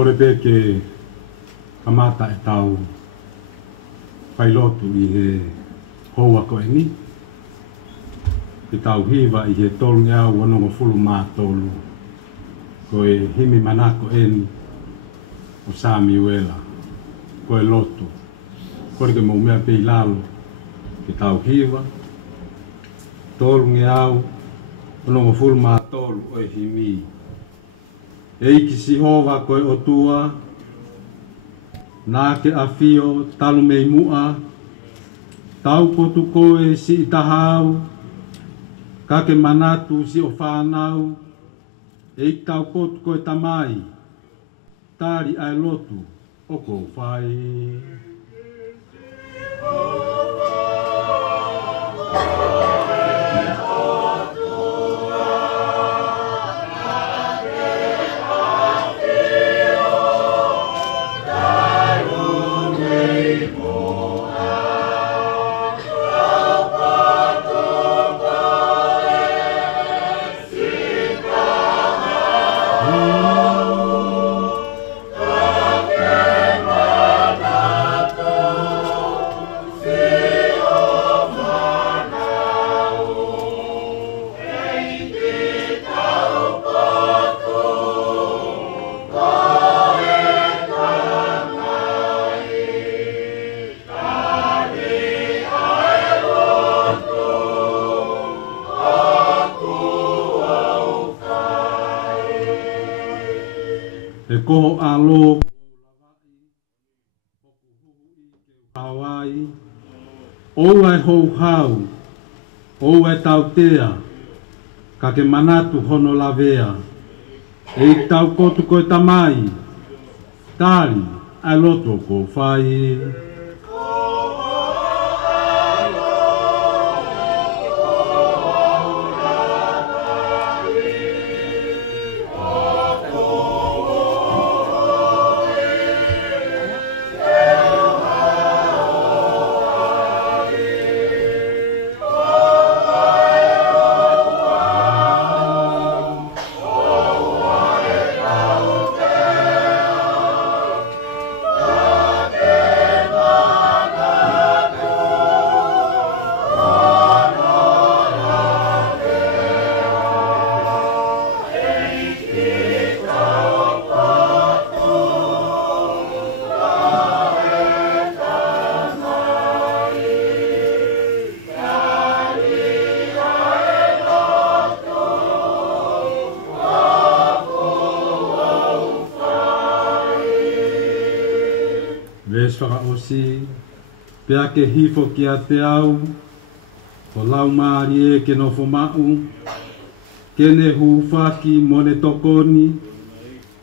kore pe ke kamata e tau whailotu I he hoa ko e ni. Ke tau hiwa I he tolu ngeau wanongo fulu mātolu. Ko e himi manako eni o Samiuela. Ko e lotu. Kore ke maumea pe I lalo. Ke tau hiwa. Tolu ngeau wanongo fulu mātolu o e himi. Eiki si hova koe o tua, nā ke awhio talu mei mua, tau potu koe si I tahau, ka ke manatu si o whanau, eiki tau potu koe tamai, tari ai lotu o kou whai. E koho alo Hawaii, ou ai hou hau, ou ai tautea, ka ke manatu hono lavea, e tau kotu koe tamai, tari ai loto ko whai. Fai'aho, pea ke hifo ki a te au, o lau maari e ke no Fiema'u, kene hufaki mone tokoni,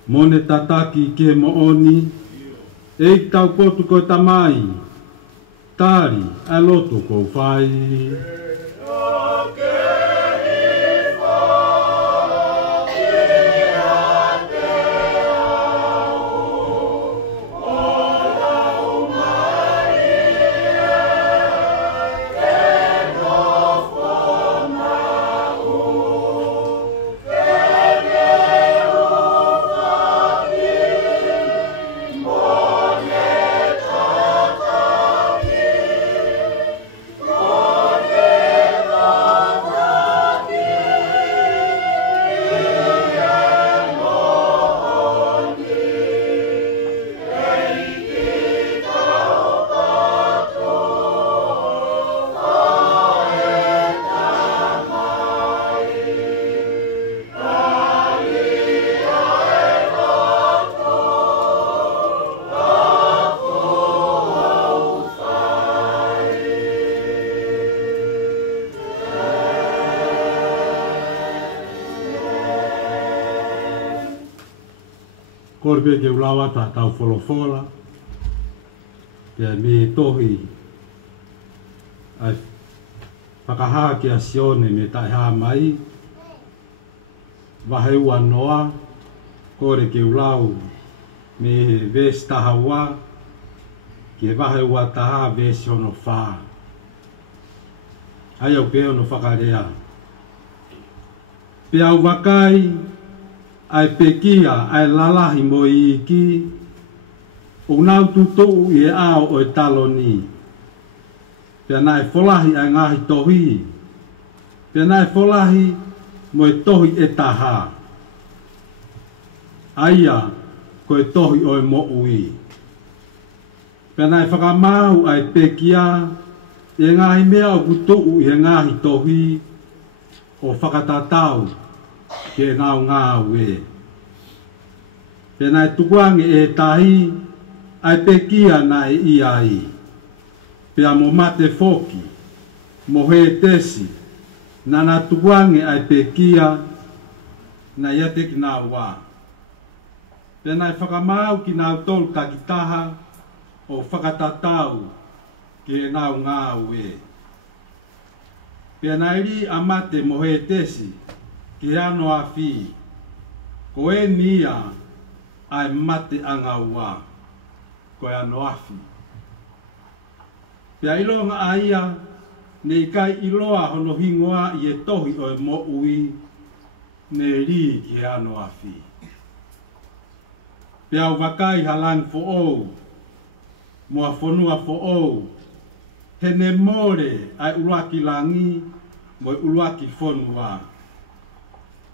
mone tataki ke mooni, e tau potu koe tamai, tari a loto ko whai. Korbe ke ulawa ta tau wholofola, pia me tohi ai whakaha ki a sione me tai ha mai, waheua noa, kore ke ulau me ves tahawa, ke waheua taha ves ono wha. Ai au peo no whakarea. Pia au wakai, ai pekia ai lalahi mo i ki o nau tutou i e ao o e taloni. Pea nai folahi ai ngahi tohi. Pea nai folahi mo e tohi e taha. Aia ko e tohi o e mo ui. Pea nai whakamau ai pekia i e ngahi mea o kutuu i e ngahi tohi o whakatatau ki e ngau ngau e. Pea nai tukuangi e tahi ai pekia na e iai. Pea mo mate foki, mo he tesi, na na tukuangi ai pekia na iate ki nā wā. Pea nai whakamau ki nā tolu takitaha o whakatatau ki e ngau ngau e. Pea nai ri a mate mo he tesi ki ano a whi, ko e nia ai mate a ngau wā, ko e ano a whi. Pea ilonga a ia, nei kai iloa hono hingoa i e tohi o e mo ui, ne ri ki ano a whi. Pea u wakai halang fo ou, mua fonua fo ou, he ne more ai uruaki langi, mo e uruaki fonua.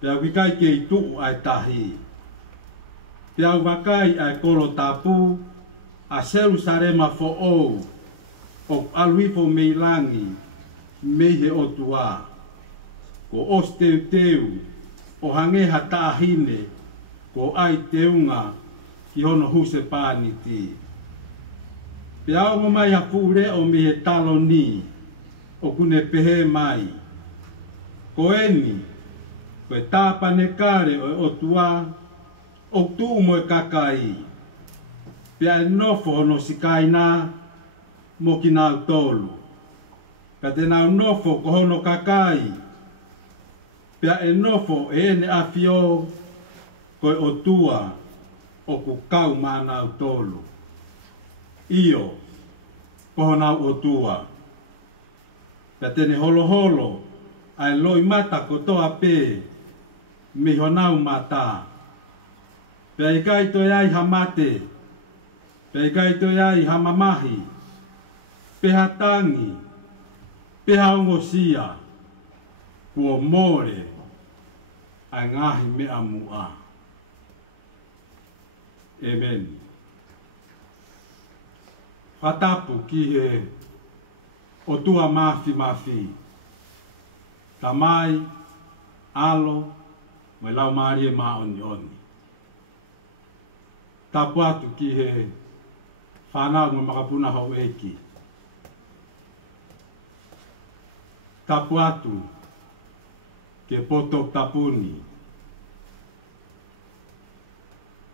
Pea wikai ke i tuu ai tahi. Pea u wakai ai kolo tapu, a Jerusalema fo ou, o aluifo meilangi, meihe o tua, ko os teu teu, o hangeha tāhine, ko ai teunga, ki hono huse pāniti. Pea o mai ha fure o mehe talo ni, o kune pehe mai. Ko eni, ko e tāpane kare o tua, o tuu mo e kakai. Pea e nofo hono sikaina, mo ki nau tolu. Ka te nau nofo ko hono kakai. Pea e nofo e ene awhio koe o tua o ku kau mānau tolu. Io, ko honau o tua. Pea tene holo holo ai loi mata ko toa pē mi honau mata. Pea i kai toi ai hamate. Pea i kai toi ai hamamahi. Peha tangi, peha ongosia, kua more, ai ngahi mea mua. Amen. Whatapu ki he o tua mafi mafi. Tamai, alo, mai lau maari e maa oni oni. Tapu atu ki he whanau me makapuna hau eki. Tapu atu ke potok tapuni.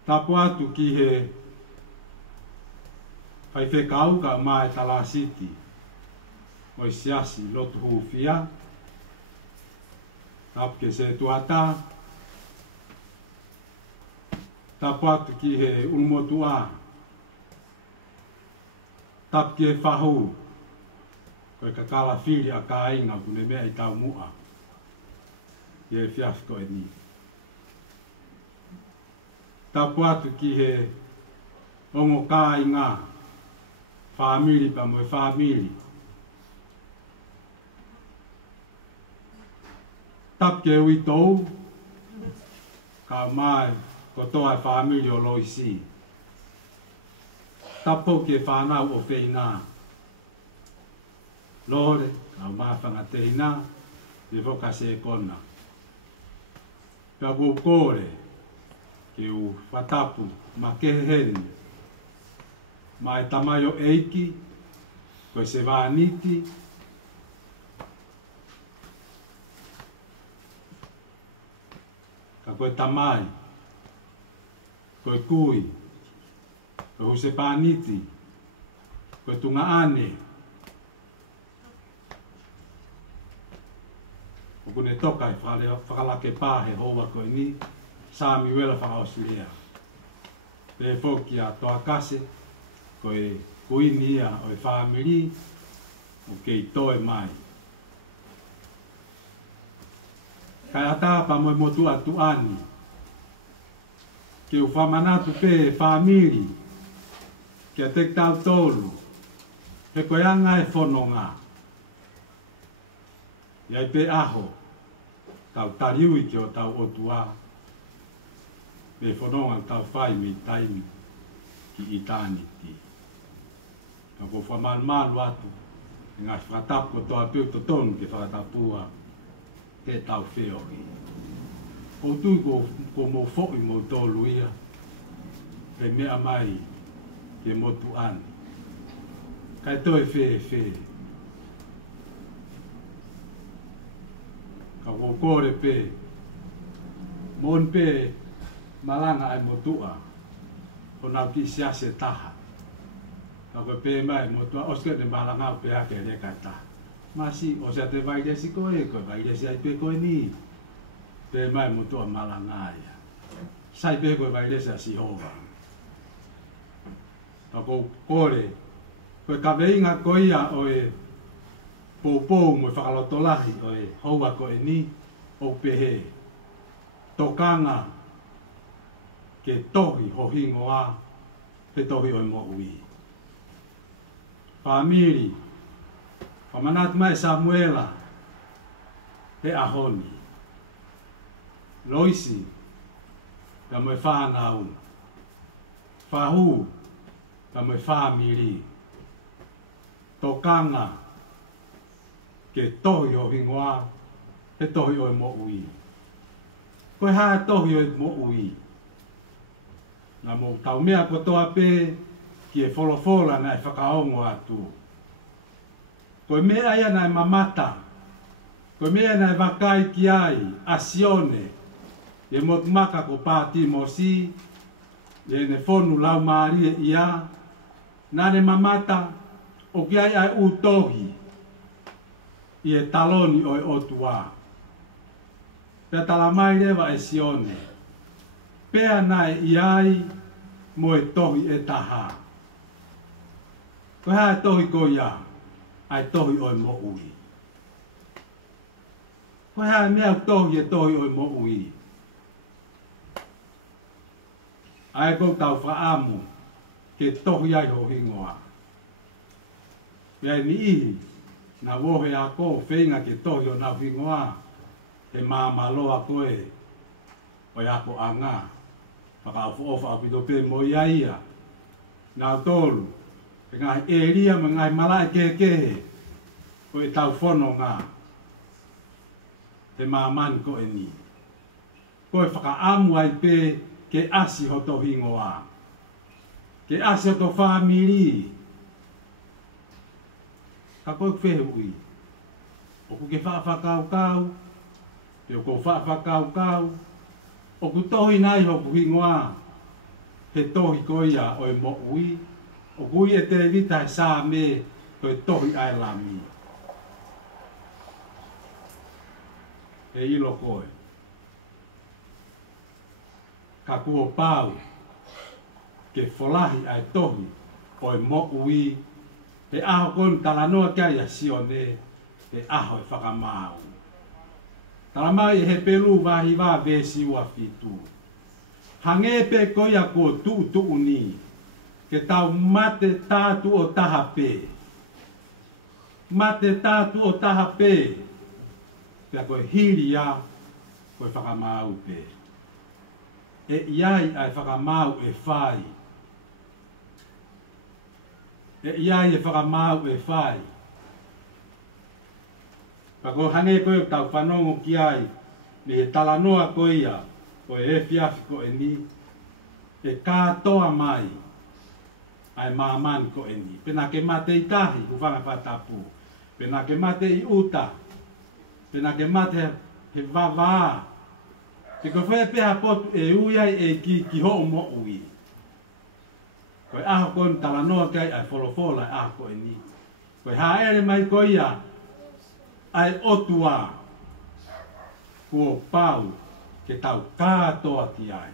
Tapu atu ki he Fai'aho ka mai talasiti. Oi siasi lotu hufia. Tapu ke se tuata. Tapu atu ki he ulmotua. Tapu ke Fai'aho. Koe ka kala whiri a ka inga kune mea i tau mua. I e fiasko e ni. Tapu atu ki he ongo ka inga. Whamiri pa mo e whamiri. Tapu ke ui tou. Ka mai ko toa e whamiri o loisi. Tapu ke whanau o whainga. Lore, au mawhanga teina, e voka se kona. Pea kore, ke u whatapu, ma keheni, ma e tamayo eiki, koe se vāniti, ka koe tamai, koe kui, koe huse pāniti, koe tunga ane, o kune toka e whakalake pāhe hoa koe ni, Samiuela Faka'osilea. Pe foki a toa kase, koe kuini ia o e whamiri, o kei toe mai. Kai ata pa moe motu atu ani, ke u whamanatu pe whamiri, ke te tau tolu, he koe anga e whanonga. Iai pe aho, tau tariui ki o tau otua, pe whanonga tau whai mi taimi ki itaniti. Ka ko whamanmalu atu, e ngā whakatapu toa peu to tonu ke whakatapua ke tau whiohi. Ko tui ko mo whoi mo tolu ia, ke mea mai ke motu ani. Kai toi whe. Ka ko kore pe, mon pe malanga ai motua, ko nau ki siase taha. Ka ko pe mai motua, oske te malanga pe ake reka taha. Masi, o se te vairesi koe, ko vairesi ai pe koe ni. Pe mai motua malanga ia. Sai pe koe vairesi a Sihova. Ka ko kore, koe ka veinga koe ia oe pou mo whakalotolahi oe haua koe ni o pehe. Tokanga ke tohi ho hingoa pe tohi oe mo ui. Whamiri, whamanatu mai Samiuela he ahoni. Loisi, ka moe whanau. Whahu, ka moe whamiri. Tokanga ke tohi o hingoa, he tohi o mo ui. Koe hae tohi o mo ui. Nā mo tau mea kotoa pe, ki e wholofola nai whakaongo atu. Koe mea ia nai mamata, koe mea nai wakai ki ai, asione, e motumaka ko pāti mo si, e ne whonu lau maarie ia, nane mamata, o ki ai utohi, i e taloni o e otua. Pea talamai rewa e sione. Pea nai i ai mo e tohi e taha. Koe hae tohi ko ia, ai tohi o e mo ui. Koe hae mea tohi e tohi o e mo ui. Ai kou tau whaamu, ke tohi ai ho hingoa. Pea ni ihi, na wohe a ko whenga ke tohi o na hingoa, he māmaloa koe, o ako anga, whakaufu ofa apito pe mo ia, nā tolu, e ngai e ria me ngai malai kehe, o e tau whono ngā, he māmani ko e ni. Koe whakaamu ai pe ke asi ho to hingoa, ke asi ho to whamiri, ka koe whehe ui. O ku ke whaafakau, te o ko whaafakau, o ku tohi nai ho ku hingoa, he tohi koia o e mo ui, o kui e te vita e sā me, koe tohi ai lami. E ilo koe. Ka kua pau, ke wholahi ai tohi, o e mo ui, e aho kon talanoa kia sione, e aho e whakamau. Talamai he pelu wahi wā vesi ua fitu. Hange pe koia ko tu ni, ke tau mate tātu o taha pe. Mate tātu o taha pe, pia koe hiri ia, koe whakamau pe. E iai ai whakamau e whai. E iai e whakamau e whai. Pa ko hange koe tau whanongo ki ai, me he talanoa koe ia, koe e whiafi ko e ni, e kātoa mai, ai māmani ko e ni. Pena ke mate i tahi, uwhanga whatapu. Pena ke mate i uta, pena ke mate he wawā. Te koe whea peha potu e uiai e ki ho mo ui. Koe aho koe talanoa kai ai wholofola ai aho ko e ni. Koe haere mai koe ia, ai otua kua pau ke tau kātoa ki ai.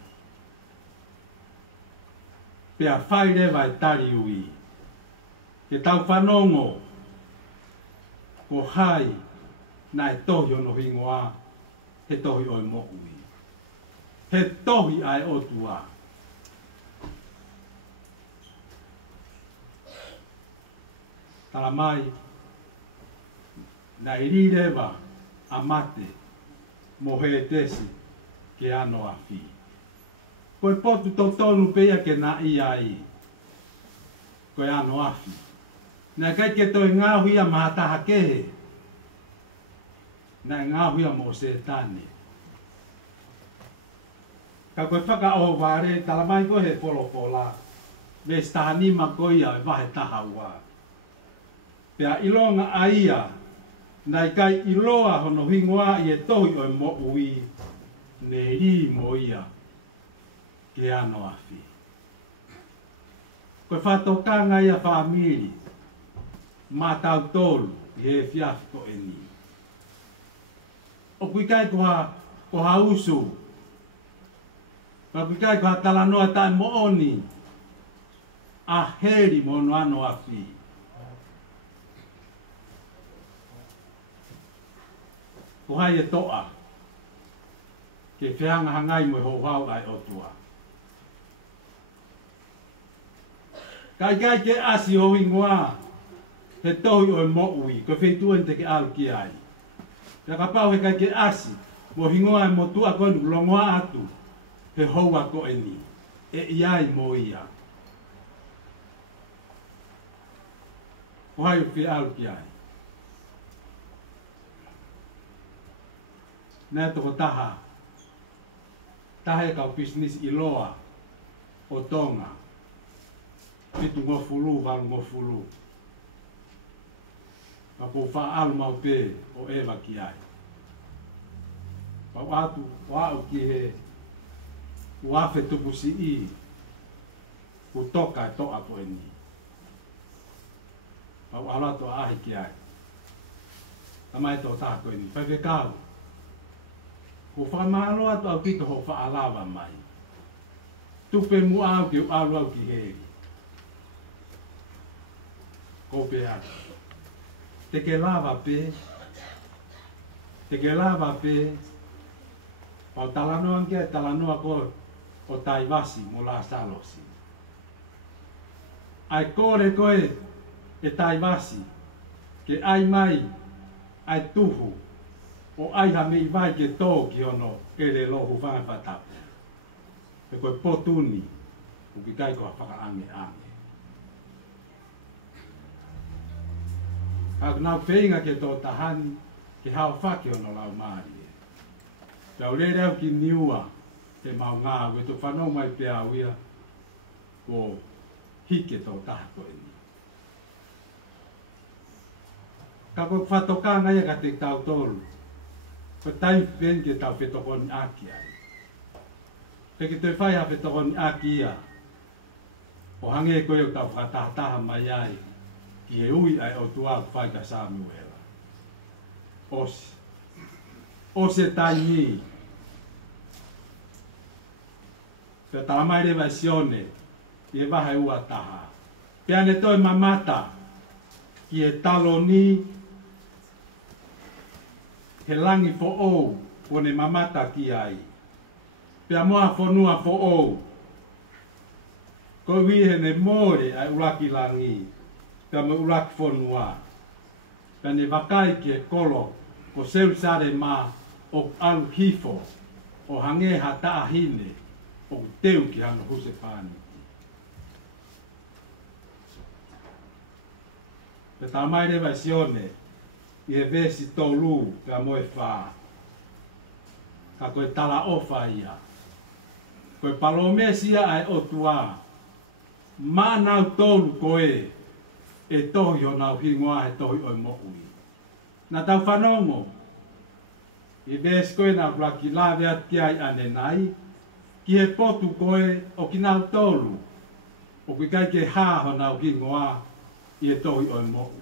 Pea whairewa e tari ui. Ke tau whanongo ko hai na e tohi ono hingoa he tohi oi mo ui. He tohi ai otua talamai na irirewa amate mo he tesi ke ano afi. Koe potu tonu pea ke na iai koe ano afi. Na kai ke toi ngāhuia mahataha kehe na ngāhuia mo setane. Ka koe whaka'oho wāre talamai koe he polopola me stahanima koia e wahe taha ua. Pea ilonga aia nai kai iloa hono hingoa i e tohi o e mo ui ne ri mo ia ke ano afi. Koe whatokanga ia whamiri ma tau tolu i he fiafi ko e ni. O kui kai ko ha usu. Ka kui kai ko ha talanoa tai mo oni a heri mo no ano afi. Ko hai e toa ke whianga hangai mo ho hau ai o tua. Kai ke asi ho ingoa he tohi o e mo ui, ko whetuen te ke alu ki ai. Ka pau he kai ke asi mo hingoa e mo tua konu longoa atu he houa ko e ni. E iai mo ia. Ko hai o whi alu ki ai. Nē toko taha. Taha e kau business i loa o tonga. Pitu ngofulu, walu ngofulu. Ka po wha alu mau pe o ewa ki ai. Pau atu wau ki he uafe tupu si i ku toka e toa ko e ni. Pau alato ahi ki ai. Tamai to taha ko e ni. Whaiwe kau. Ko whamalo atu au kito ho whaalawa mai. Tupe mu au ki alu au ki heri. Ko pe atu. Te ke lava pe. Te ke lava pe. Pau talanoa ke talanoa ko o taivasi mo la salosi. Ai kore koe e taivasi. Ke ai mai. Ai tuhu. O ai ha me vai ke tō ki ono ke le lohu whanga whatapu. Pe koe potuni, u ki kai koa whakaange ange. Ka nau whenga ke tō tahani, ke hao whake ono lau maari e. Lau le reo ki niua, te mau ngā, we to whanau mai pe awia, ko hike tō taha koe ni. Ka koe whatoka ngai ka te tau tolu. Ko tai ven ke tau whetokoni aki ai. Peke te whai ha whetokoni aki ia. O hange koe o tau whakatahataha mai ai. Ki he ui ai o tua whai ka Samiuela. Osi. Osi e tai ni. Pea talamai rewa sione. I e wahe ua taha. Pea ne toi mamata. Ki e talo ni. He langi fo ou, po ne mamata ki ai. Pea moa whanua fo ou. Ko wihe ne more ai uraki langi. Pea me uraki whanua. Pea ne wakai ki e kolo, ko seusare ma o alu hifo, o hange ha taahine, o teu ki hano huse pani. Pea tamai rewa sione, i e vesi tolu ka moe wha. Ka koe tala ofa ia. Koe palomesia ai o tua. Ma nau tolu koe e tohi o nau hingoa e tohi o mo ui. Na tau whanongo. I vesi koe nau raki lawe ati ai ane nai. Ki he potu koe o ki nau tolu. O ki kai ke haho nau hingoa i e tohi o mo ui.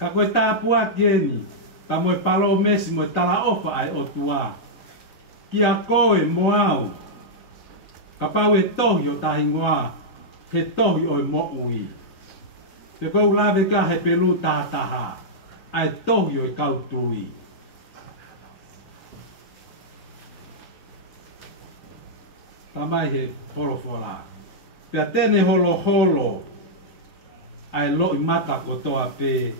Ka koe tāpua kieni, ka moe palo mesi moe tala ofa ai o tua. Ki a koe mo au, ka pau e tohi o tahingoa, he tohi o mo ui. Te kou lawe ka he pelu tātaha, ai tohi o i kautui. Tamai he holo fola. Pea tene holo holo, ai lo I mata ko toa pe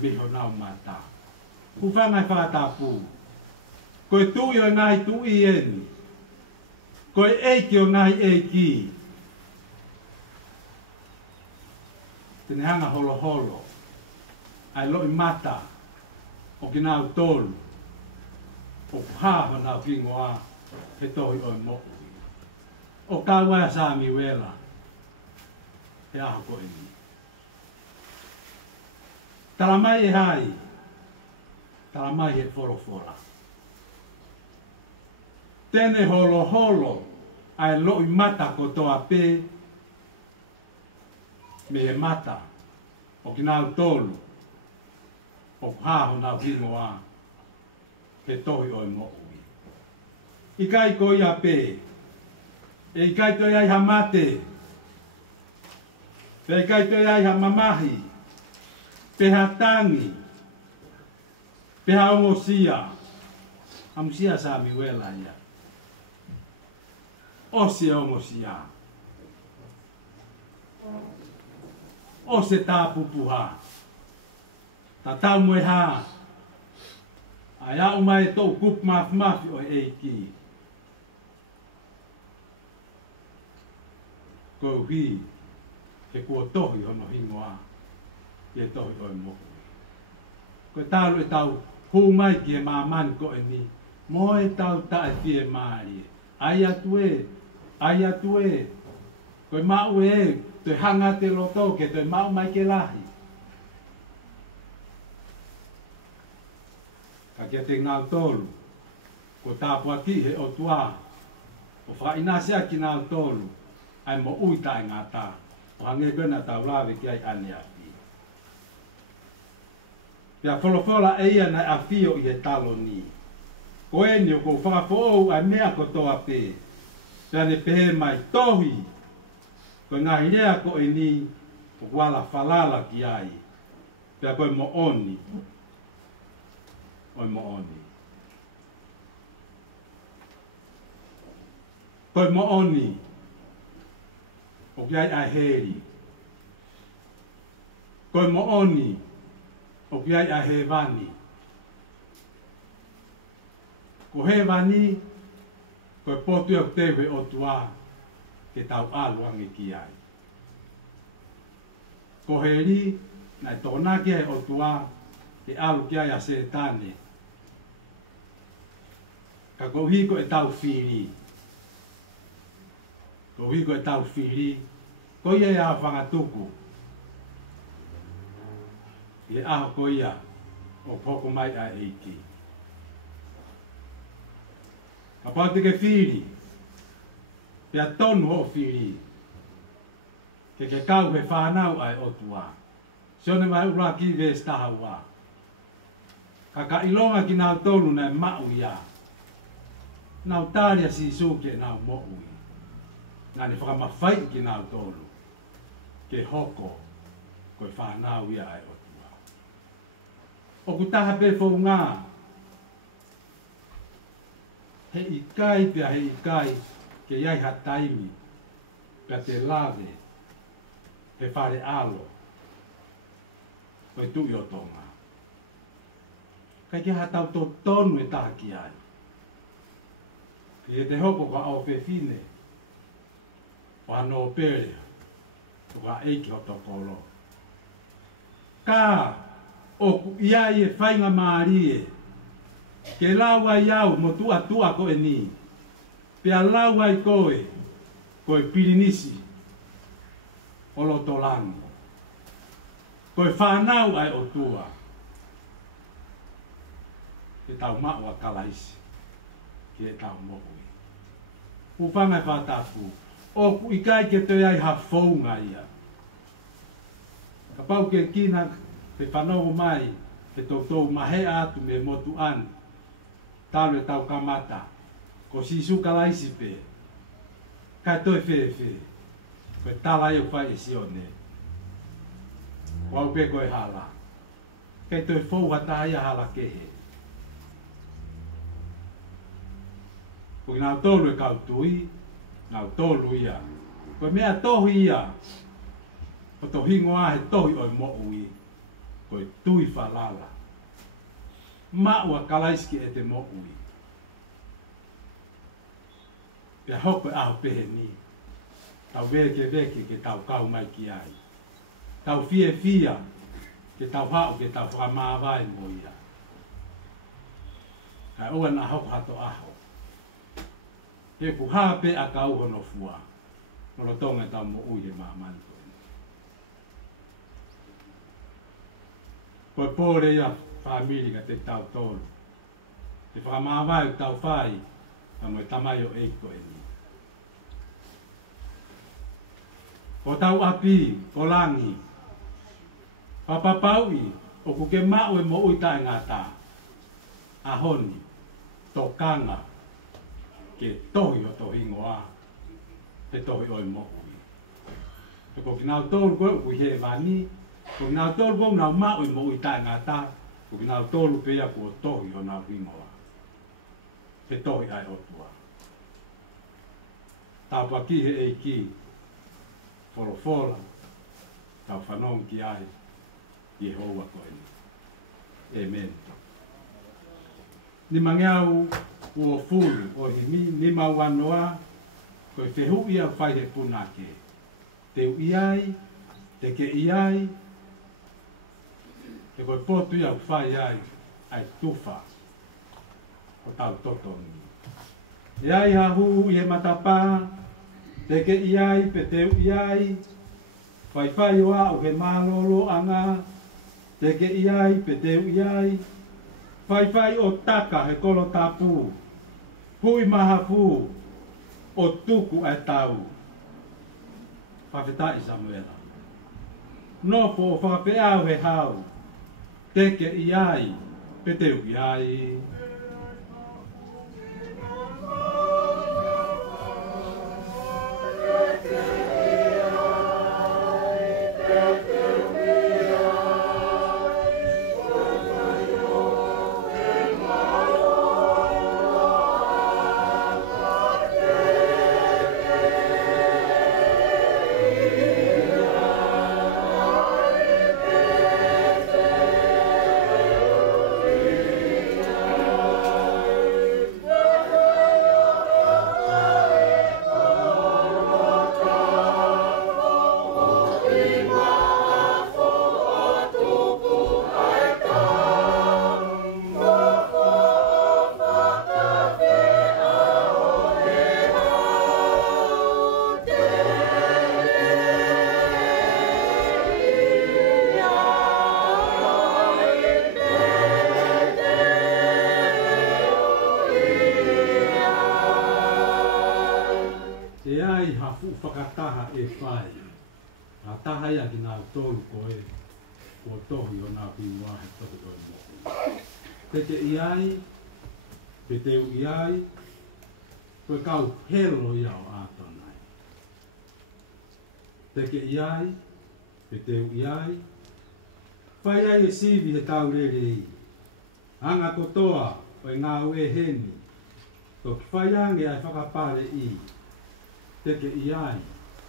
miho nau mata. Ku whangai whātapu. Koe tui o ngai tui eni. Koe eiki o ngai eiki. Tene hanga holo holo. Ai lo I mata. O ki nau tolu. O pāha nau kingoa. He tohi o mo. O kaua Samiuela. He aho ko eni. Talamai e hai. Talamai he forofora. Tene holo holo. Ai lo I mata ko toa pe. Me he mata. O ki nau tolu. O pāho nau kingoa. He tohi o mo. Ikai ko ia pe. E ikai to ia ha mate. Pe ikai to ia ha mamahi. Pe ha tangi. Pe ha omosia. Amusia Samiuela ia. Osia omosia. Ose tā pupuha. Ta tau moe ha. Ai au mai tō kup mafi o eiki. Ko hi he kua tohi hono hingoa he tohi o mohu. Ko tālu e tau hu mai ki e māmani ko e ni mo e tau ta e fie maari. Ai atu e ko e mau e te hanga te loto ke te mau mai ke lahi. Ka kia te ngau tolu ko tāpua ki he o tua o whainasea ki ngau tolu. Ai mo uita e ngata. O hange kena tau lawe ki ai ane api. Pia wholofola e ia na awhio I he talo ni. Ko e ni o ko whakafo ai mea ko toa pe. Pia ne pehe mai tohi. Ko ngahi rea ko e ni o wala falala ki ai. Pia koe mo oni. Oi mo oni. Koe mo oni. O kiai ai heri. Koe mo oni. O kiai ai he vani. Ko he vani. Koe potu e tewe o tua. Ke tau aluangi ki ai. Ko heri. Nai tōna ki ai o tua. Ke alu ki ai a se tane. Ka kohi ko e tau whiri. Ko hiko e tau whiri, ko ia e a whangatuku. I aho ko ia o poko mai a eiki. Ka pau te ke whiri, pia tonu o whiri, ke kau he whanau ai o tua. Sione mai ura ki ves taha ua. Ka ilonga ki nau tolu na mau ia. Nau tāria si suke nau mo'ui. Ngani whakamawhai ki nau tolu. Ke hoko. Koe whanau ia ai o tua. O ku taha pe fau ngā. He ikai pia he ikai. Ke iai ha taimi. Pia te lave. He whare alo. Koe tui o tonga. Kai ki ha tau tō tonu e taha ki ai. Ki e te hoko ka au whewhine. O ano pere. O ka eiki o tokolo. Ka o iai e whainga maarie. Ke lawa iau mo tua ko e ni. Pea lawa I koe. Koe pirinisi. O lo tolango. Koe whanau ai o tua. Ke tau mau a kalaisi. Ki e tau mohui. Upanga whātapu. O ku ikai ke te ai ha whaunga ia. Ka pau ke kina te whanau mai. Ke tau mahe atu me motu an. Talo e tau kamata. Ko sisu kalaisi pe. Ka toi whewhe. Koe tala e whai e sione. Wau pe koe hala. Kei toi whau hata ia hala kehe. Ko ngā tolu e kautui, ngā tolu ia. Ko mea tohu ia, o to hingoa he tohi o mo ui ko tui falala ma ua kalaiski e te mo ui pe hope au pehe ni tau veke ke tau kau mai ki ai tau fia ke tau hao ke tau whamawai mo ia kai oa na hoko hato aho he ku hape a kau hono fua no tonga tau mo ui he maamani koe pōre ia whamiri ka te tau tolu te whamawai tau whai ka moe tamai o eiko e ni ko tau api, ko langi papapaui o ku ke mau e mo ui tae ngata ahoni tokanga ke tohi o tohi ngoa te tohi o e mo ui te ko kinau tolu koe ku he vani ko kinau tolu koe nau mau e mo ui tae ngata ko kinau tolu pea ku o tohi o nau hingoa te tohi ai o tua tapa ki he e ki folofola tau whanong ki ai Yehowa koe ni. Amen. Ni mangiau ua fulu o himi ni mawanoa koe whehu ia whai he punake. Te iai, te ke iai, te koe potu ia whai ai ai tufa o tau totoni. Iai hahu i he matapa, te ke iai pe te iai, whai o au he malolo anga, te ke iai pe te iai, whai o taka he kolo tapu, hui maha fu, o tuku e tau. Whawhetai Samiuela. Nofo o whakapeau he hau, te ke iai pe te iai. Whakataha e whai. A taha ia ki nāu tōru koe, ko tohi o nāu hiwa he tohi o mo. Te te iai, te teu iai, koe kau helo ia o ātonai. Te ke iai, te teu iai, whai ai e sivi he tau rere i. Anga kotoa o e ngā ue heni, ko ki whai ange ai whakapare i. Te ke iai,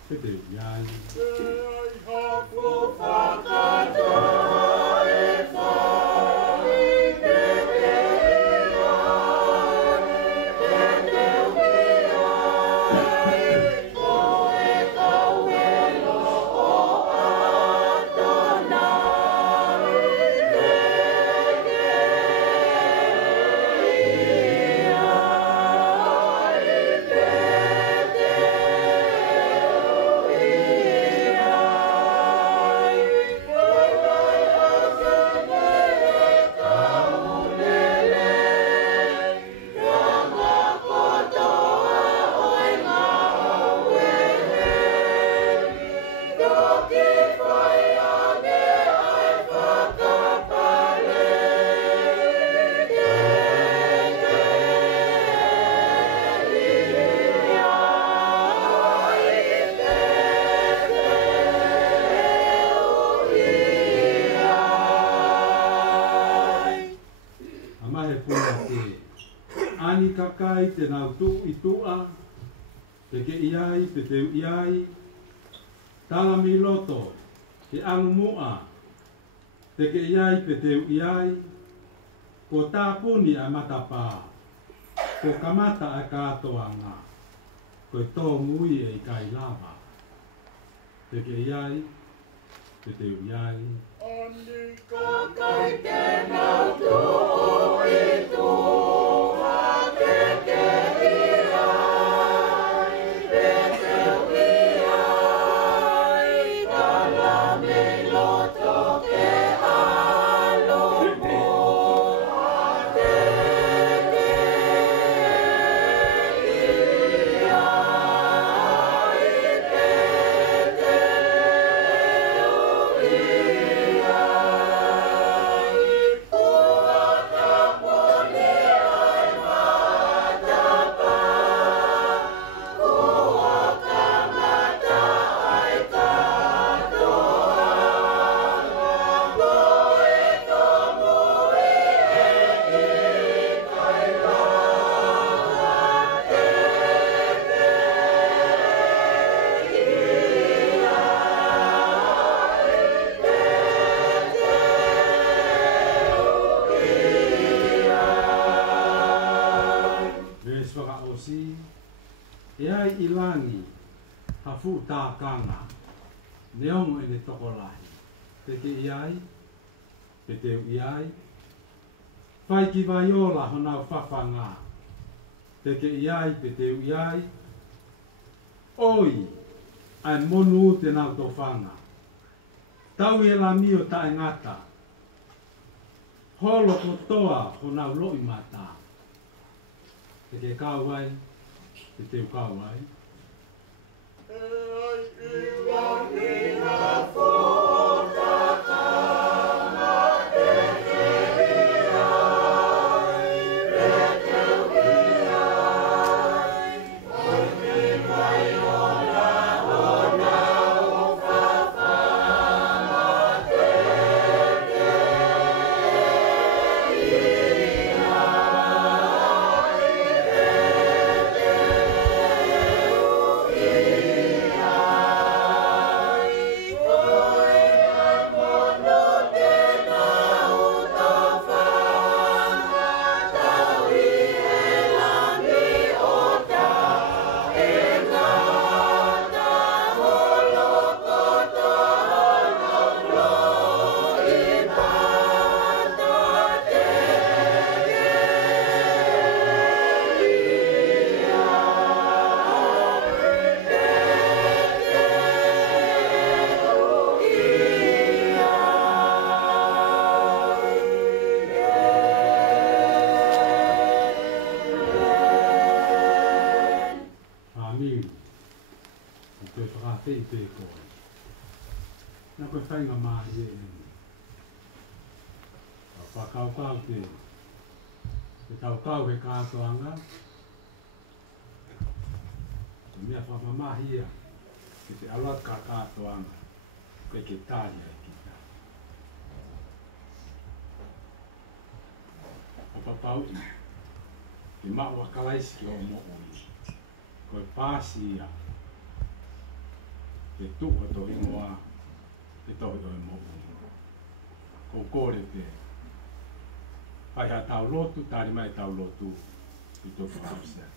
te te iai. Te ai hafu whakatoa e whai, te ke iai, te te iai, ko e kauelo o atona, te ke ani kakai te nau tu i tua, te ke iai, te teu iai, tala mi loto, Ke alumua te ke iai pe te iai ko tāpuni a matapa ko kamata a kātoanga ko tō mui e kai lava te ke iai pe te iai Ani ka kai te nau tu i tu a te ke iai pe te iai ka la me loto ke alomo a te ke iai pe te Iai ilangi hafu tākanga neongo e ne tokolahi te ke iai pe te iai whai ki vaiola honau whawhanga te ke iai pe te iai oi ai monu te nau tō whanga tau e la mio tae ngata holo kotoa honau loi mata te ke kauai te te ukawai. Whainga mahi e whakaukau te taukau he kātoanga te mea whamamahia te alat ka kātoanga koe ke tāria e kita o papau i te maua kalaisi ki o mo'oi koe pāsia te tuha to ingoa te tohi oi mo'u. Ko kore te whai ha tau lotu, tāri mai tau lotu i tōku hausa.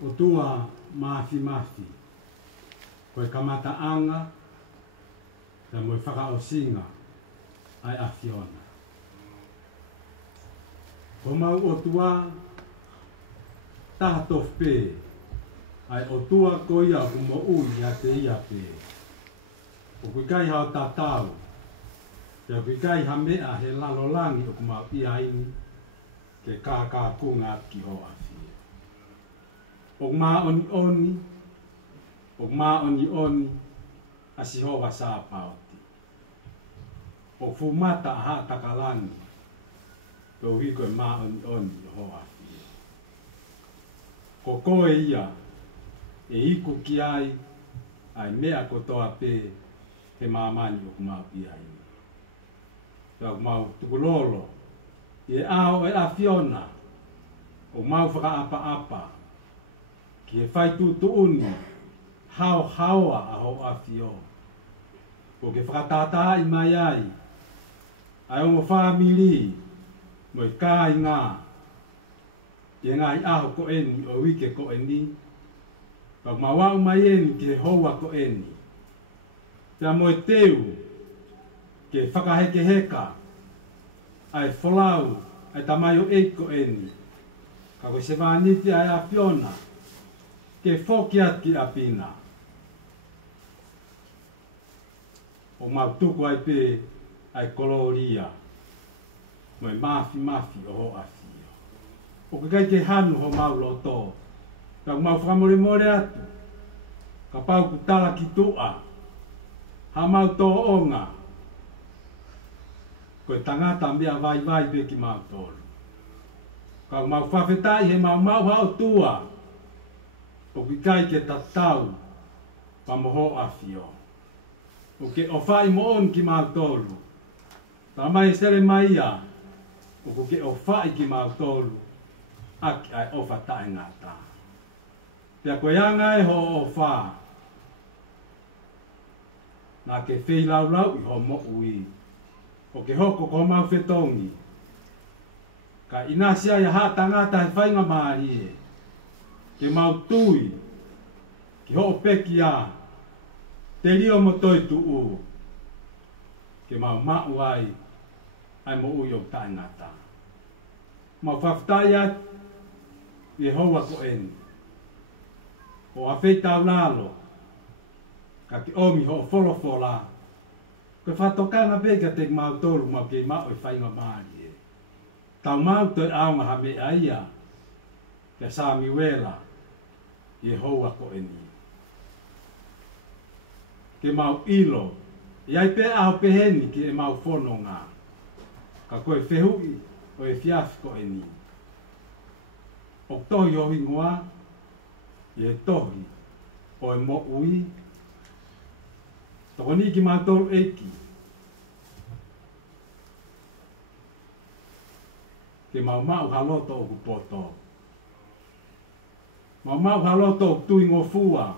O tua mafi koe kamata anga na moe whakaosinga ai a Fiona. Ko mau o tua taha tofpe ai o tua koia kumo ui a te ia pe. O kui kai hao tatau te o kui kai ha mea he lalolangi o kumau ia ini ke kā kunga ki ho a Fia. O mā oni oni a sihowa sā pauti. O fumata a ha takalani tō hiko e mā oni ho a Fia. Ko koe ia e iku ki ai mea kotoa pe he māmani o kumau ia ini. Tau kumau tukulolo e ao e a Fiona o mau whakaapa ki e whai tuuni hao haoa a ho a Fio. Ko ke whakatata i mai ai ai o mo whamiri mo i kā i ngā i ngā i aho ko eni o wike ko eni pa mawau mai eni ke hoa ko eni pia mo i teu ke whakaheke heka ai wholau ai tamai o e ko eni ka koe se wāniti ai a Fiona ke whoki ati a pina. O mautuku ai pe ai koloria mo i mafi o ho a Fia. O ke kai ke hanu ho mau loto ka mau whamore more atu ka pau kutala ki tua ha mau tō onga koe tangata mea vai pe ki mau tōru. Ka mau whawhetai he mau hao tua o ki kai ke tatau pa moho a Fio. O ke o whai mo on ki mau tōru. Ta mai sere mai ia o ke o whai ki mau tōru aki ai o whatai ngata. Pea koe anga e ho o wha na ke whei lau i ho mo ui. O ke hoko ko mau whetongi. Ka inasia ia ha tangata he whainga maari e. Ke mau tui, ki ho peki a, te rio mo toi tu u. Ke mau mau ai mo ui o tai ngata. Mau whaftai at, i hoa ko eni. O a whetau nalo, ka ki omi ho wholofola, koe whatokanga peka te mau toru mau ke mau e whainga maari e. Tau mau toi aunga ha me aia, ke Samiuela, i hoa ko eni. Ke mau ilo, i ai pe aho peheni ki e mau whanonga, ka koe whehui o e fiafi ko eni. O tohi o hingoa, i e tohi o e mo ui, toko ni ki mau toru eiki, ke mau haloto o kupoto. Mau haloto o tui ngofua,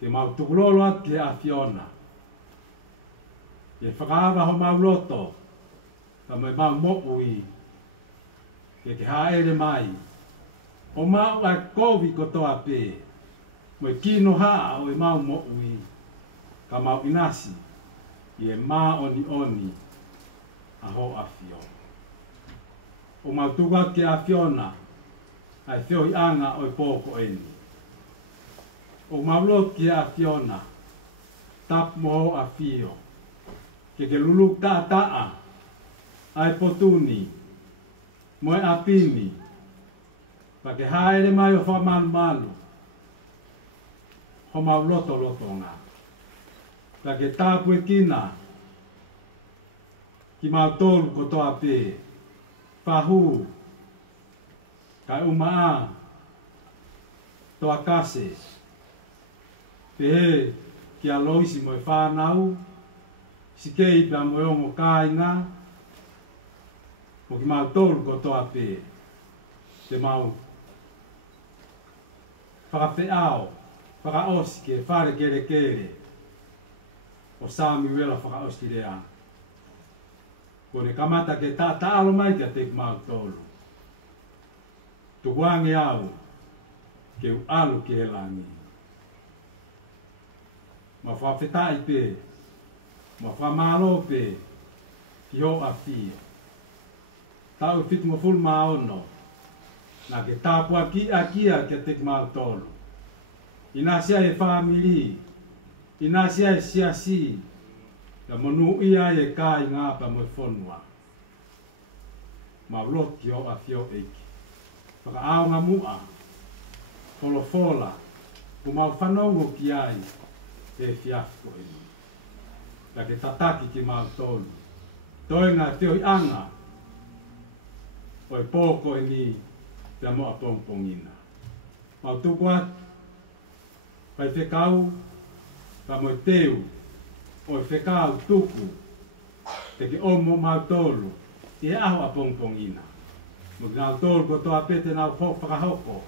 ke mau tukulolo at ke a Fiona. Ke whakaara ho mau loto, ka mai mau mo ui, ke haere mai, O mau ai kovi kotoa pe. Mo kino haa o mau mo ui. Ka mau inasi. I ma oni oni. Aho afio. O mau tuga ke afiona. Ai fio i anga o poko eni. O mau lot ke afiona. Tap mo afio. Ke luluk taa. Ai potuni. Moe apini. Pake haere mai o wha malu. Ho mau loto ngā. Pake tāpue kina. Ki mau tolu kotoa pē. Whahu. Kai umaa. Toa kase. Pehe ki aloisi moe whanau. Sikei pia moe ongo kāinga. Mo ki mau tolu kotoa pē. Te mau Fai'aho, Faka'osi ke whare kere. O Samiuela Faka'osilea. Kone kamata ke ta'alo mai te te mau tolu. Tukuangi au. Ke u alu ke langi. Ma whawhetai pe. Ma whamalo pe. Ki ho a fia. Tau fitu mo fulu maono. Na ke tāpua ki a kia ke te mau tolu. Ina sia e whamiri. Ina sia e siasi. Ka monu ia e kai ngāpa mo whonua. Ma lot ki o a fio eiki. Whaka aonga mua. Kolo fola. Ku mau whanongo ki ai. E fiafko eni. Ka ke tataki ki mau tolu. Toi ngā fio i anga. O e pōko eni. Pia moa pongpongina. Mau tukuat. Pai whekau. Ka moe teu. O e whekau tuku. Te ke omo mau tolu. I he aho a pongpongina. Mo ki ngau tolu ko toa pete nau whakahoko.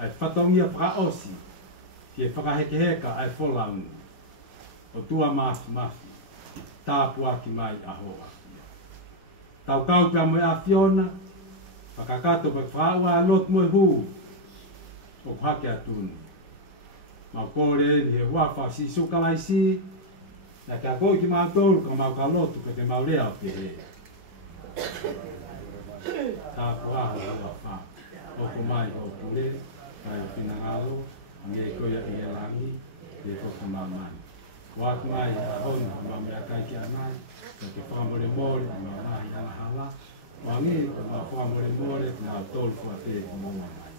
Ai whatongia whakaosi. Ki e whakahekeheka ai wholaunu. O tua mafi. Tāpua ki mai aho afia. Tau kau pia moe afiona. Pakakato pa whaua lot mo hu. O hake atunu. Mau kore ni he wafa si sukalai si. Na ka koi ki mau tolu ka mau ka lotu ka te mau lea o te he. Tā puaha o wafa. O ko mai o pule. Kai o pinangalo. Nge koia i e langi. Te koko mau mai. Wak mai a hona. Mau mea kai ki anai. Ka te whamore mori. Mau mahi ana hala. Wangi ma whamore na tolu kua te mua mai.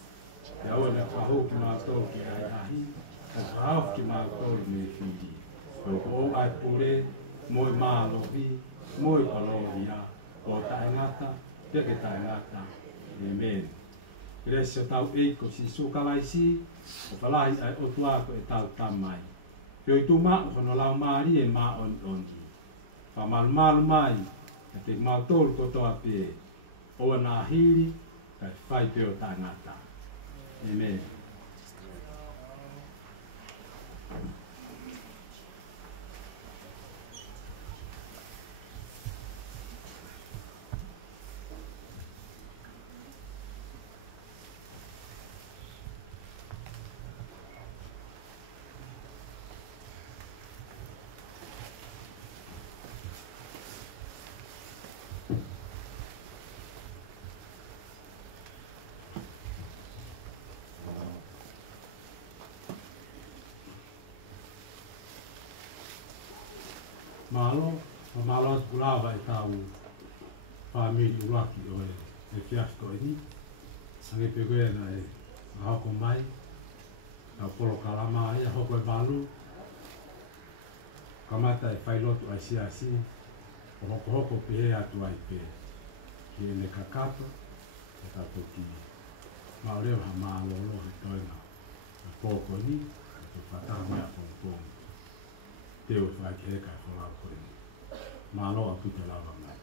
Te aua me whahu ki ma tolu ki ai ahi, ka whahau ki ma tolu me whiri. O ai pure, moe maa lohi, moe palohia, o taengata, peke taengata, amen. Resi o tau eiko si sukalai si, o whalahi ai otuako e tau tamai. Pio i tu maa whono lau maari e maa oni. Whamalu mai, te mau tolu kotoa pe o na hiri kai whai peo tangata. Amen. Malo at kulava e tau whamiri uraki o e fiasko e ni. Ange pegoena e hako mai, a polo kalama e hoko e malu. Kamata e whailotu ai siasi, o hoko pehe atu ai pe. Ki e ne kakato, e tato ki maoreo ha maalolo he toina. E poko ni, e tu whatamea pongpong. Teo e whaikeheka e wholau koe ni. Malo a puta lava mai.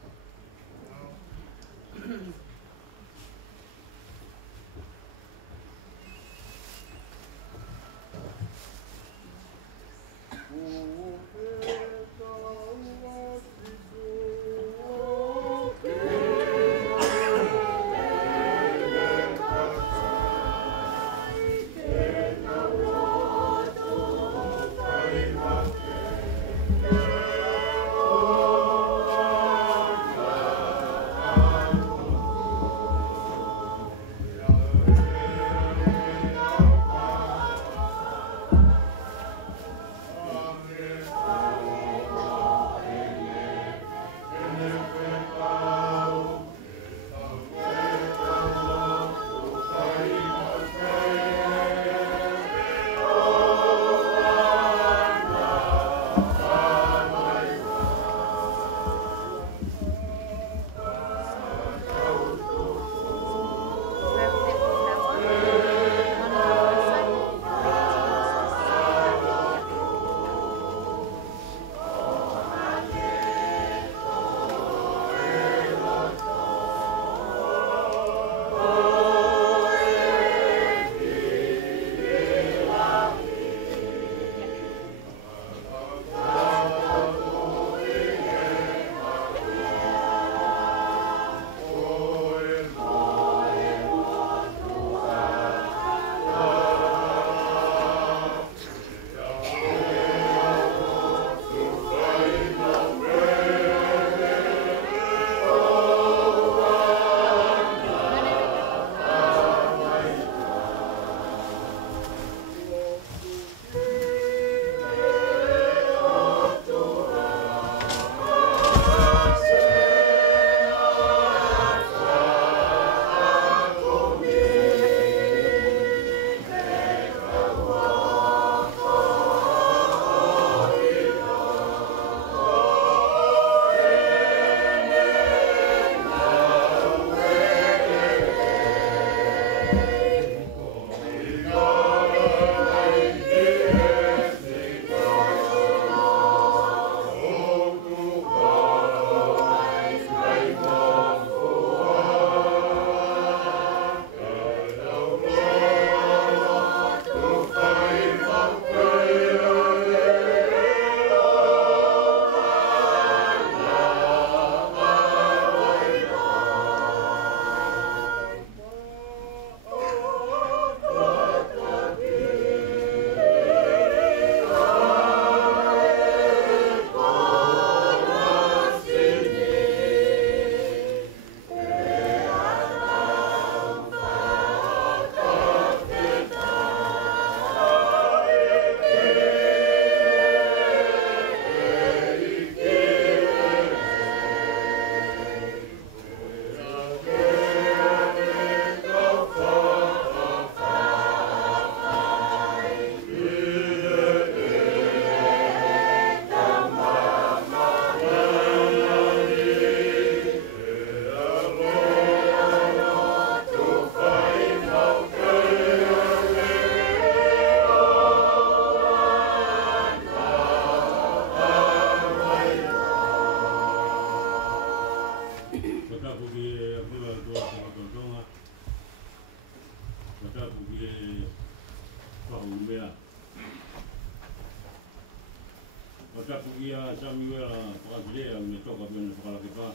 Watapu ia Samiuela Faka'osilea me toka pena whakalakepa.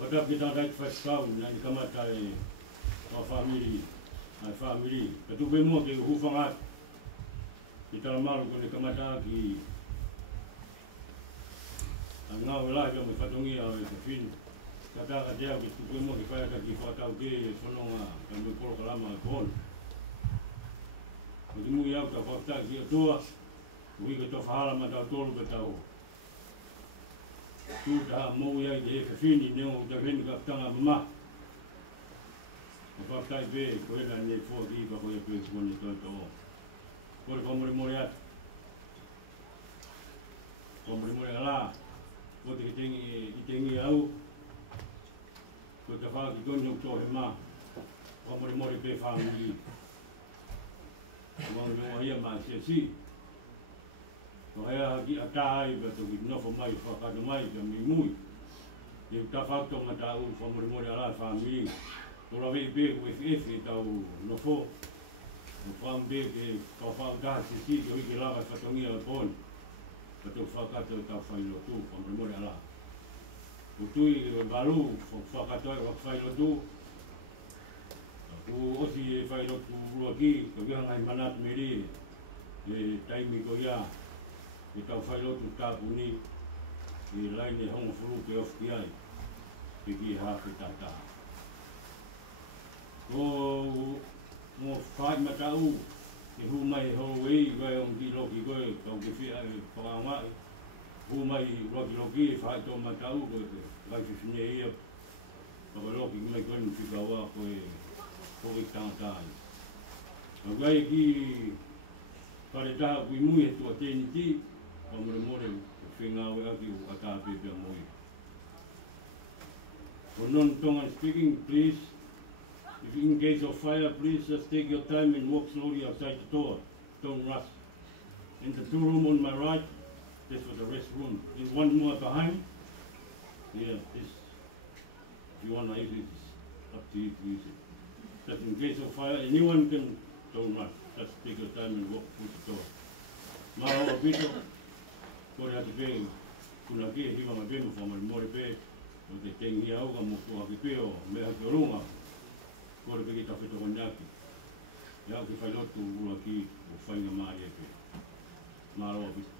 Watapu kita dai Fai'aho na ni kamata e a family, ai family. Ka tu be mo ke hufanga. Kita malu ko ni kamata ki ngau la jo me fatongi a e fin. Kata ka dia ki tu be mo ki fa ka ki whatau ke sononga ka me polo kalama kon. Ko mu ia ka whata ki tua. Ui ka toa whahala ma tau tolu ka tau. Tu taha mou iai te e whini neo ta whini ka tanga mama. Ka whaktai pē, ko ena ne fua ki pa koe pē kone toi tau. Kore whamore more atu. Whamore more ala. Ko te kitengi au. Ko te whaki tonu tō he mā. Whamore more pē whangi. Whamore more ia mā se si. Ko hea ki a tāi bato ki nofo mai whakato mai ka mi mui. E ta whakto ma tā u whamore more ala whamiri. Ko la vei pē ku e tau nofo. Ko wham pē ke whakau taha se si ki oike lawa whatongia o pōni. Bato whakato tau whailo tū whamore more ala. Ko tui balu whakato e whakailo tū. Ko osi e whailo tū rua ki, ka wihangai manat me ri. E taimi ko ia. E tau whailotu tāpu ni, e laine honga whuru ke off ki ai, e ki hawhi tātā. Ko mō whai matau, e hu mai hou ei, koe on ki loki koe, kau ke whia e whakaangai. Hu mai loki e whai tō matau, koe ke waifisine ia, kaka loki ki mai koe ni whikaua koe koe tātai. Koe ki kare taha kui mui e tua tēni ti, Whamore more whingawe aki o atape pia moi. For non-Tongan speaking, please, if in case of fire, please just take your time and walk slowly outside the door. Don't rush. In the 2 room on my right, this was the restroom. There's one more behind. Yeah, this, if you want to use it, it's up to you to use it. Just in case of fire, anyone can, don't rush. Just take your time and walk through the door. Maro Obito. Kore atu pē, kuna ke, hiwa mai pē, whamare more pē, o te tengi auga mo kua ke pē o mea ki o runga, kore pē ki tawhito kone aki. Ia ki whailotu ura ki o whainga maari e pē. Maro Obito.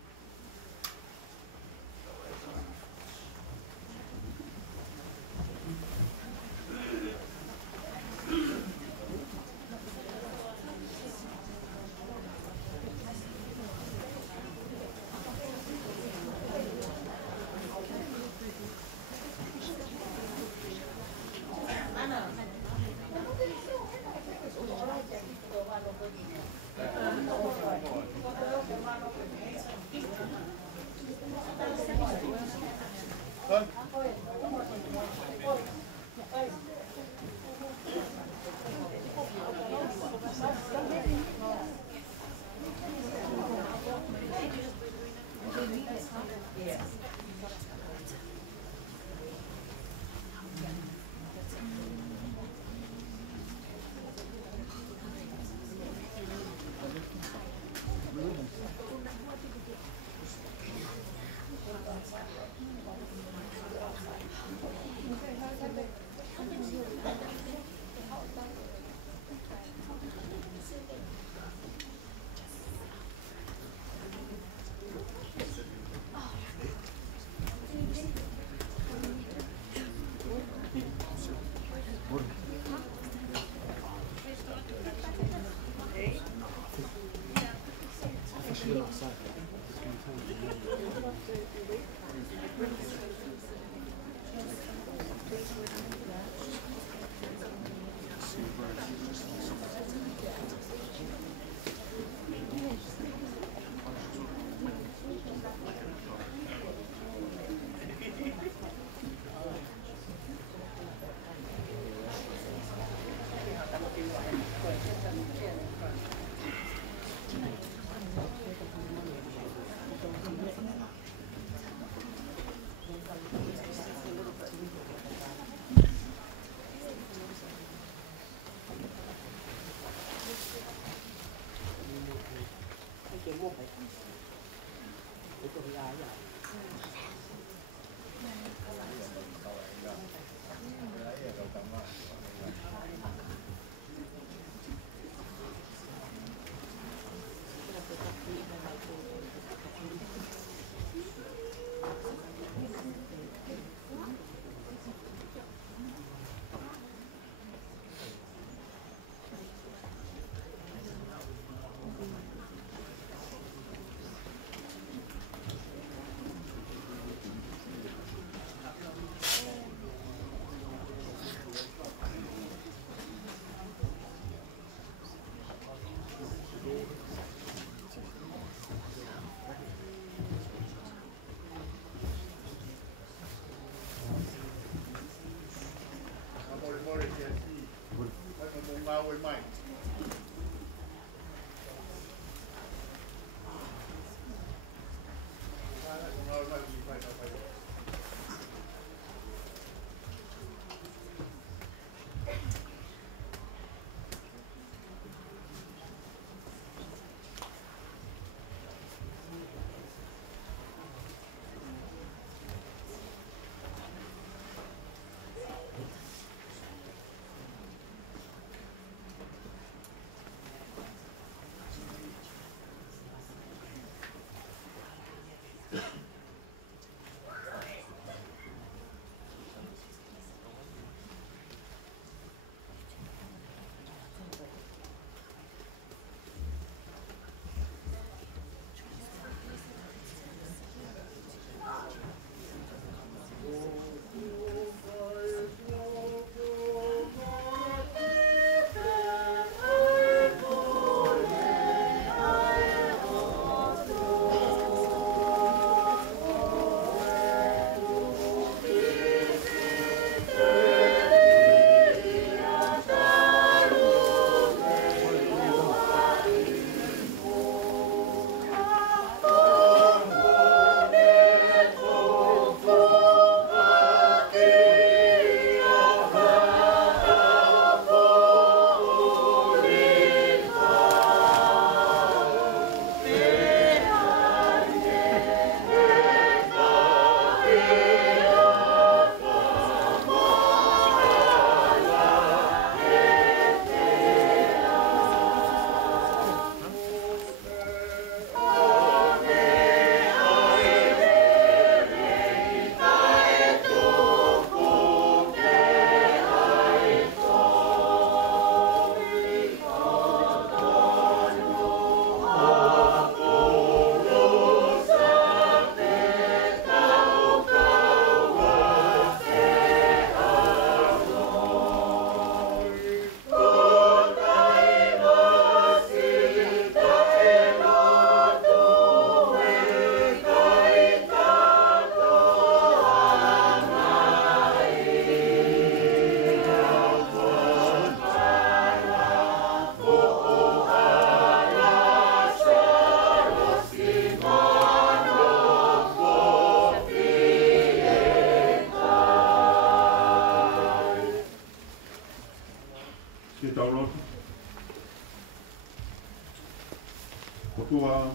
Kotua,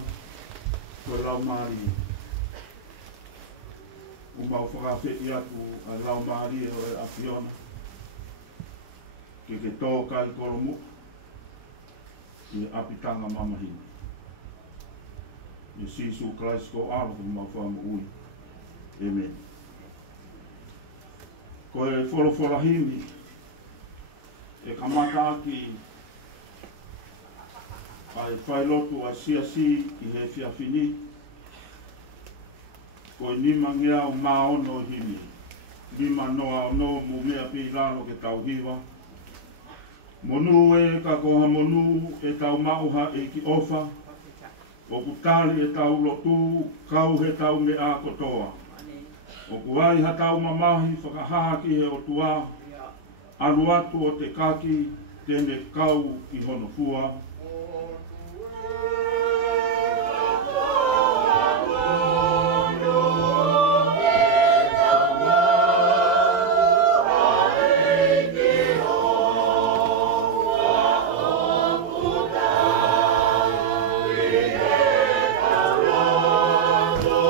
koe lau maari. Umau whakawheti atu a lau maari e o a Fiona. Ke tō kai koromu. I apitanga mamahini. I Sisu Christ ko arotu mau whamu ui. Amen. Koe whorahimi. E kamata aki ai whailotu a siasi ki he whiawhini. Koe nima ngea o maono hini. Nima noa no mu mea pi rano ke tau hiwa. Monu e ka koha monu e tau mauha e ki ofa. O kutali e tau lotu kau he tau me a kotoa. O kuai ha tau mamahi whakahaki he o tua. Alu atu o te kaki tene kau ki hono fua. Oh,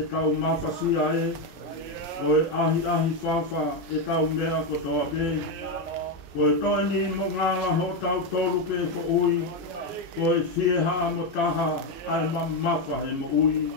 e tau mawhasia e. Koe ahi whawha e tau mea kotoa pe. Koe toi ni mo ngāla ho tau tolu pe ko ui. Koe whieha mo taha ai mawha e mo ui.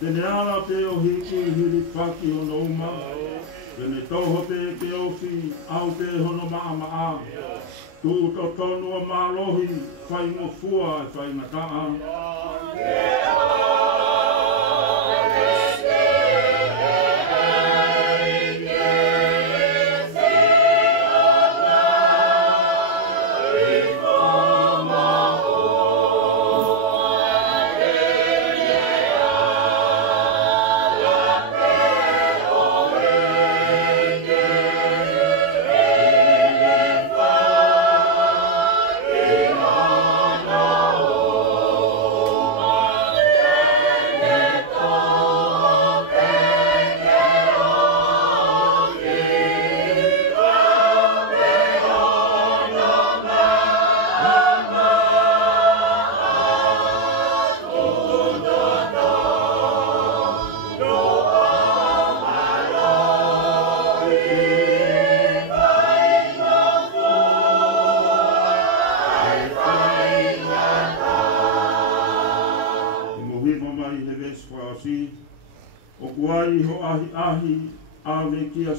Tene ala te o hiki hiri whaki o nouma. Tene toho te ke ofi au te hono maa maa. Tu to tonua malohi whai mo fua e whai ngataa.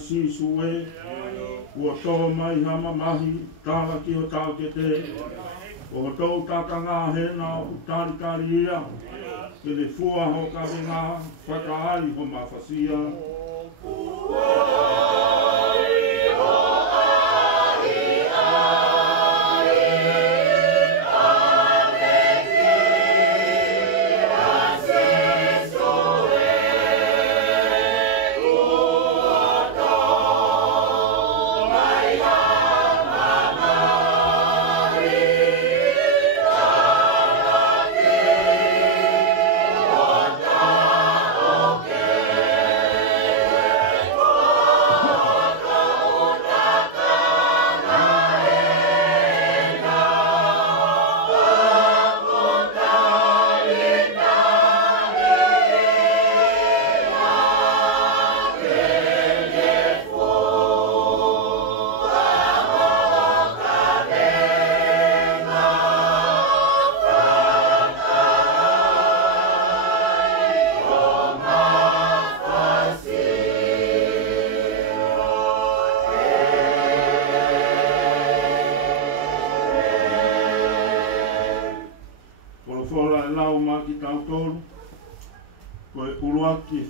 Sisue, ua tō mai hama mahi, tāla ki o tāu ke te, o tō tātanga hena o tārikari ia, ke le fua ho ka ringa, whakaai ho mawhasia.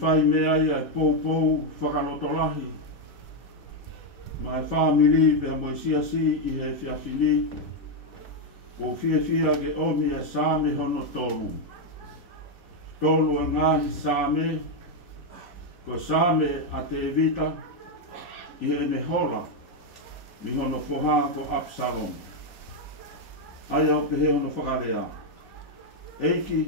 Whai mea ia e pou whakanotolahi. Mai whamiri pia moisiasi i he whiawhini. Ko whiawhia ke omi e sāme hono tolu. Tolu e ngāhi sāme. Ko sāme a te vita. I he me hora. Mi hono whoha ko Absalom. Ai au ke he hono whakarea. Eiki.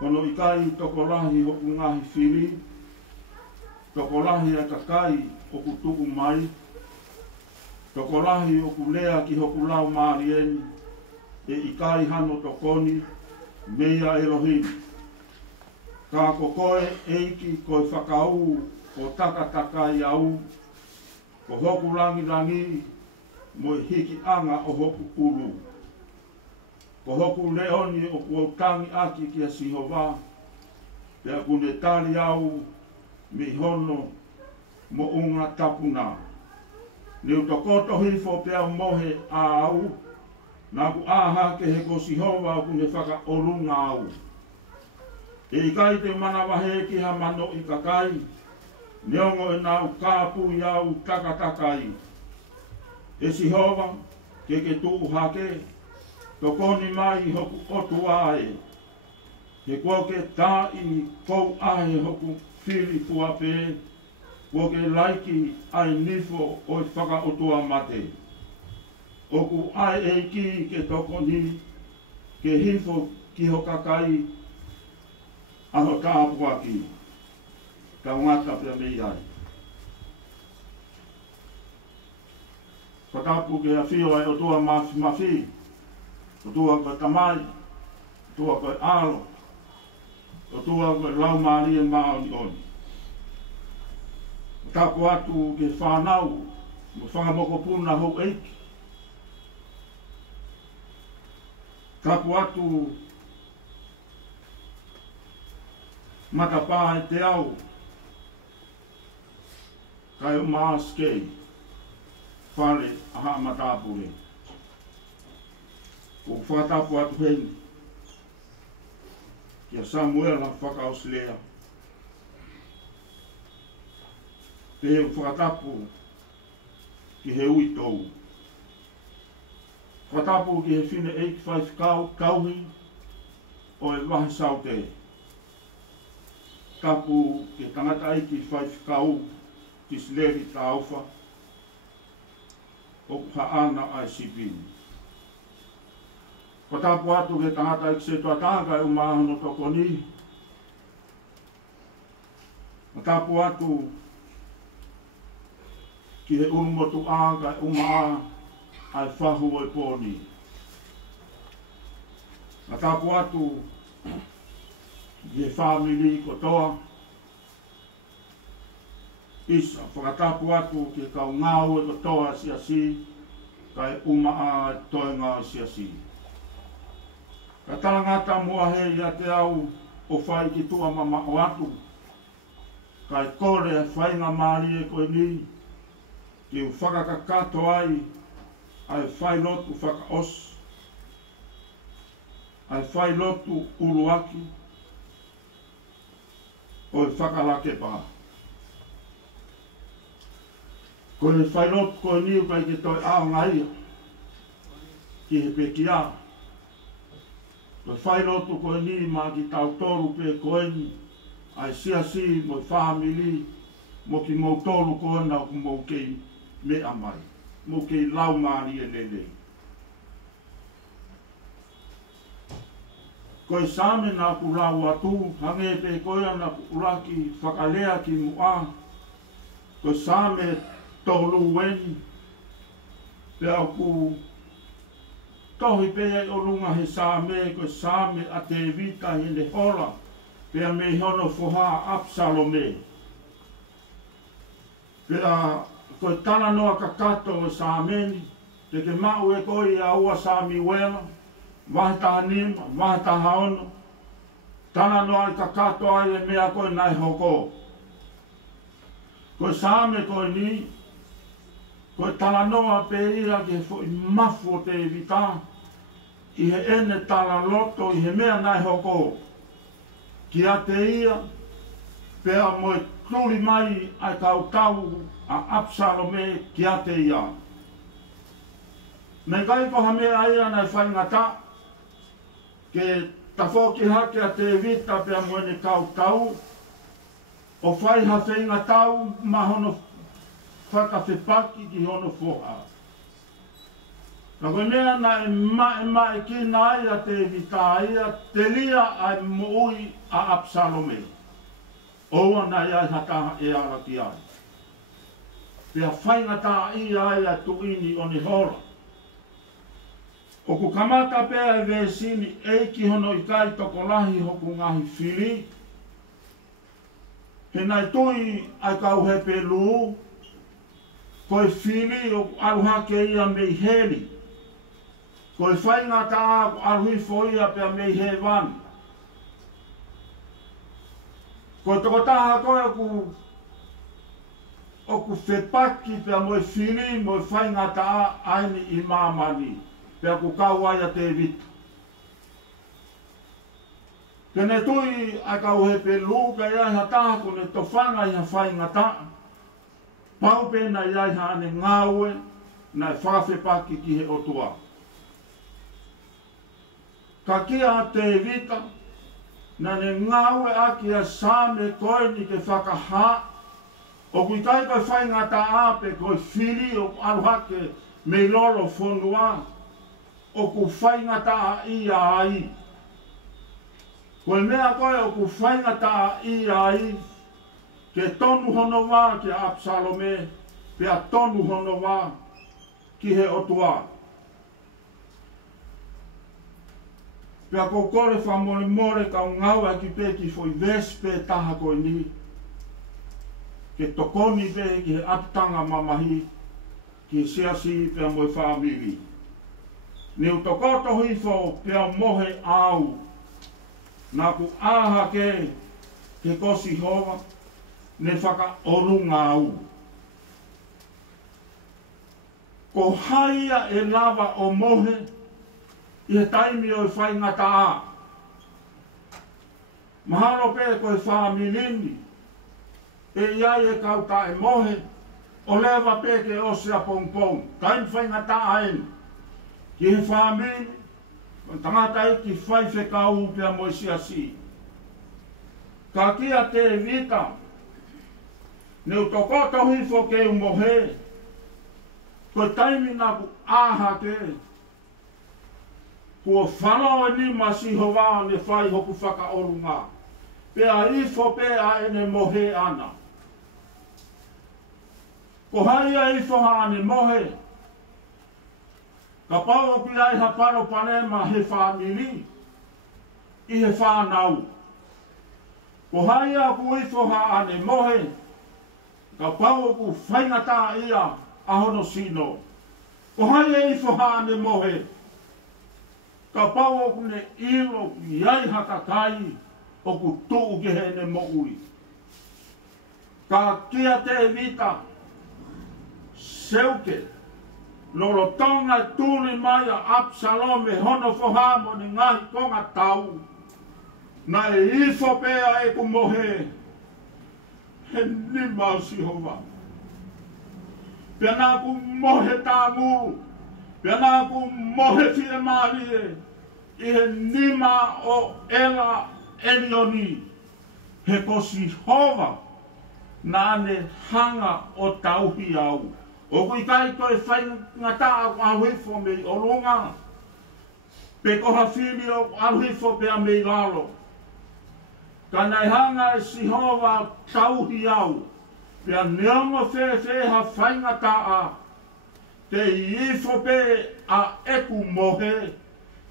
Kono i kai tokolahi hoku ngahi whiri, tokolahi a kakai hoku tuku mai, tokolahi hoku lea ki hoku lau maarieni, e i kai hano tokoni, meia Elohim. Ka kokoe eiki koe whakau o takatakai au, ko hoku rangi rangi mo hiki anga o hoku uru. Ko hoku leoni o kuautangi aki kia sihova. Pea kune tali au mi hono mo unga tapuna. Ni utokoto hifo pea mohe a au. Na ku aha ke he ko sihova kune whaka orunga au. E kai te mana wahe ki ha mano i kakai. Neongo e nau kāpu i au takatakai. E sihova ke tuu hake. Tokoni mai hoku otu ae. He kua ke tā i kou ahe hoku whiri puape. Kua ke laiki ai nifo o i whaka otua mate. Oku ai e ki ke tokoni. Ke hifo ki hokakai. Aho tāpua ki. Ka ngata pia mei ai. Katapu ke a whio ai otua mafi. Otua koe tamai. Otua koe alo. Otua koe lau maari e maoni oni. Katapu atu ke whanau. Mo whangamoko puna hou eiki. Katapu atu matapā e te au. Kai o maaskei. Whare aha matapure. O whatapu atu hei. Kia Samiuela Faka'osilea. Te heu whatapu ki he ui tou. Whatapu ki he whine eiki whaifkau kauhi o e wahi saute. Tapu ke tangata eiki whaifkau Tisleri taufa o haana ai sipini. Ko tapu atu ke tangata i se tuatanga e umahono tokoni. Ko tapu atu ki he urumotu anga e umaa ai whahu o poni. Ko tapu atu ki he whamili kotoa. Isa, whakatapu atu ke kau ngau e kotoa siasi, kai umaa toe ngā siasi. Ka talangata mua hei a te au o whai ki tua mama o atu, kai kore e whainga maari e koe ni, ki u whakakakato ai whai lotu whakaos, ai whai lotu uruaki, o e whakalake pā. Ko e whailot ko e niu kai ke toi ao ngai ki he peki a. Ko e whailotu ko e niu ma ki tau toru pe ko e ni ai siasi mo e whamili mo ki mou toru ko e nau ku mou kei me amai. Mo kei lau maari e lele. Ko e same na ku lau atu hange pe ko e na ku uraki whakalea ki mua. Ko e same tolu weni pe au ku tohi pe e o runga he same ko same a te vita i le hola pe a me hono foha Absalome pe a ko tana noa kakato e sameni te ke mau e koi a ua Samiuela wahata nima, wahata haono tana noa i kakato ai e mea koi nai hoko ko same koi ni ko tala noa pe ira ke fo i mafu o te vita i he ene tala loto i he mea nai hoko ki a te ia pe a mo e tuli mai ai kau a Absalome ki a te ia me kai ko ha mea ia nai whaingata ke tafo ki hake a te vita pe a mo ene kau o whai ha whainga tau mahono whakawhepaki ki hono whoha. Ka koe mea na e mae ki na ia te vita ia, te lia ai moui a Absalome. Oua na ia hataha e ara ki ai. Pea whainga tā ia ai a tuini o ni hora. O ku kamata pea e vesini eiki hono i kai toko lahi hoku ngahi whiri. He nai tui ai kau he pelu. Ko e whiri o aluhake ia mei heli. Ko e whainga ta arhui foia pia mei he wani. Ko toko taha koe o ku whepaki pia mo e whiri mo e whainga ta aini i mamani. Pia ku kauaia te vita. Kene tui a kau he pe luka ia ha taha kone to whanga i ha whainga ta. Pau pena ia ha ane ngaue na e whawhepaki ki he otua. Ka kia te vita na ne ngaue a kia sa me koe ni ke whakaha o kui kai koe whainga ta ape koe whiri o aruhake me lolo whonua o ku whainga ta i ai. Koe mea koe o ku whainga ta i ai ke tonu hono wā ki Absalome pia tonu hono wā ki he otua. Pia ko kore whamore more ka ngau a ki peki foi vespe taha koe ni. Ke tokoni pe ki he aptanga mamahi ki he siasi pia moe whamiri. Ni u tokoto hifo pia mohe au. Nā ku aha ke kosi hova ne whaka orunga au. Ko haia e lava o mohe i he taimi o i whainga ta a. Mahalo pe koe whamilini e iai e kauta e mohe o lewa pe ke osea pongpong. Taim whainga ta a en ki he whamilini tangata i ki Fai'aho pia mo siasi. Ka kia te vita ne u tokoto hifo ke u mohe ko taimi na ku aha ke ko whanau e ni masi hova ne Fai'aho ku whakaorunga pea ifo pea ene mohe ana. Ko haia ifo ha ane mohe ka pao ki ai ha paro panema he whamiri i he whanau. Ko haia ku ifo ha ane mohe ka pao ku whaingata ia ahono sino. Ko haia ifo ha ane mohe ka pao ku ne ilo ki ai hakakai o ku tuu ki he ne moui. Ka kia te vita seuke loro tonga tūri mai a Absalome hono whohamo ni ngahi konga tau. Na e ifo pea e ku mohe. He ni mausi hova. Pea nā ku mohe tā muru. Pea nā ku mohe Fiema'u. I he nima o ela elioni. He kosi hova. Na ne hanga o tauhi au. O kui kai koe whainga ta a huifo me o longa. Pe koha whiri o aruhifo pe a mei lalo. Ka nei hanga e sihova tauhi au. Pe a neongo whe ha whainga ta a. Te ifo pe a eku mohe.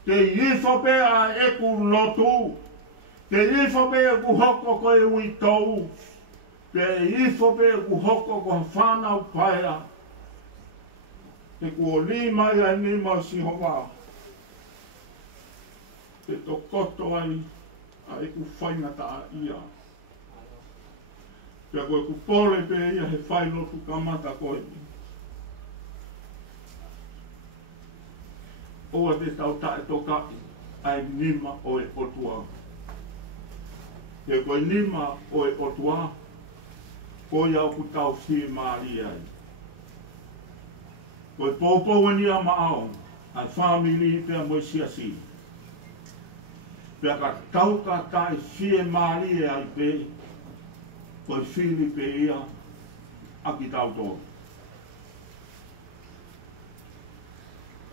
Te ifo pe a eku lotu. Te ifo pe a ku hoko koe ui tou. Te ifo pe a ku hoko koe whanau paea. Te kua lima ia ni ma si hova. Te tokoto ai a e ku whainga ta ia. Pea koe ku pole pe ia he whaino tu kamata koe. Oa te tau ta e toka ai nima o e otua. Te koe nima o e otua. Koe au ku tau Fiema'u ai. Koe pōpō ni a maao, ai whamiri pia mo siasi. Pia ka tau ka tai Fiema'u ai pe, koe whiri pe ia, a ki tau tō.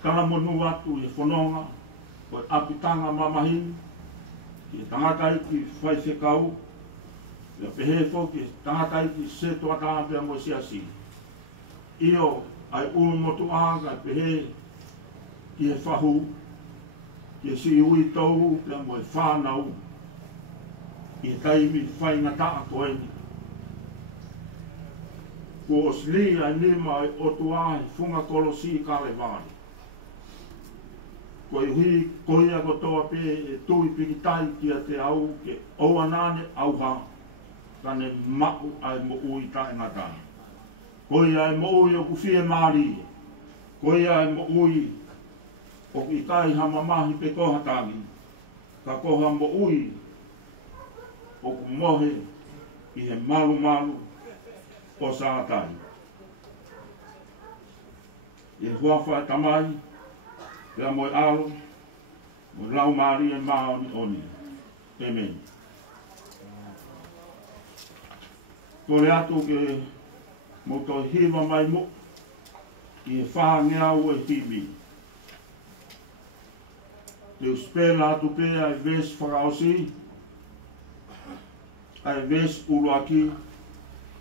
Kala monu atu i whanonga, koe apitanga mamahi, ki tangatai ki Fai'aho, pia pehefo ki tangatai ki seto ata pia mo siasi. Io, ai ulu motu anga pehe ki he whahu, ki he si ui tau, pia mo e whanau, ki he taimi whainga taa koeni. Ko osli ai nima ai otua ai funga kolosi kare vāni. ko i hui koia ko toa pe e tui pikitai kia te au ke o anane au ha kane mau ai mo ui tae ngata. Koia ai mo ui o ku Fiema'u, koia ai mo ui o ku i kai hamamahi pe koha tangi, ka koha mo ui o ku mohe i he malu malu o sātai. I huawha e tamai, ea moi alo, mo lau maari e mao ni oni. Amen. Kore atu ke mo toi hiwa mai mo, i e whāngeau e himi. Te uspela atu pe ai ves Faka'osilea, ai ves uruaki,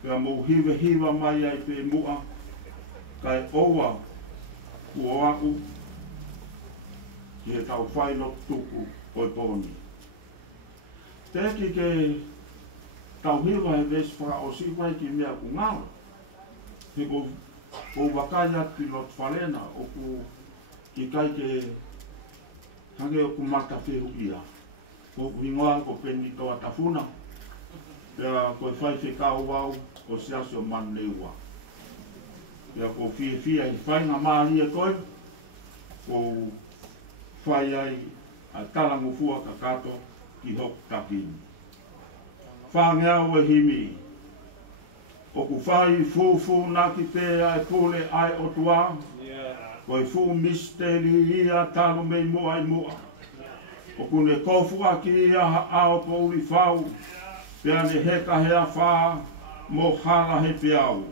ka mo hiwa mai ai pe mua, kai oa ua aku, ki e tau whaino tuku oi pōni. Teki ke tau hiwa e ves Faka'osilea wai ki mea ku ngāra, he ko wakaya ki lot whalena, o ku ki kai ke hange o ku mata whiru ia. Ko ku hingoa ko peni toa tafuna, pea koe whai whekau wau o siasio man leua. Pea ko fia i whainga maari e koe, ko whai ai a talangu fua ka kato ki hok tapini. Whangeau e himi, o ku whai fufu naki pēa e pule ai o tua, koe fu misteri ia tano mei mua i mua. O kune kofu aki ia ao pouli whau, pea ne heka hea wha mo hala he peau.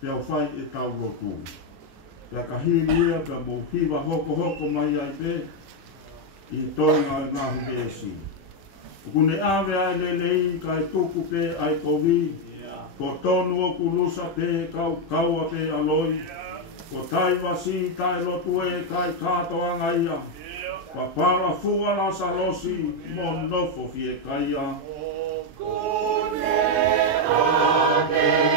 Pea whai e tau rotu. Pea ka hiri ia, pea mo hiwa hoko mai ai pe, i toinga e ngahu besi. Kune awe ai lelei, ka e tuku pe ai kovi, ko tonu o kulusa pe, kaua pe aloi, ko taiwa si tai rotu e kai katoanga ia, ka para fua la salosi, mo nofo fie kaia. Kune awe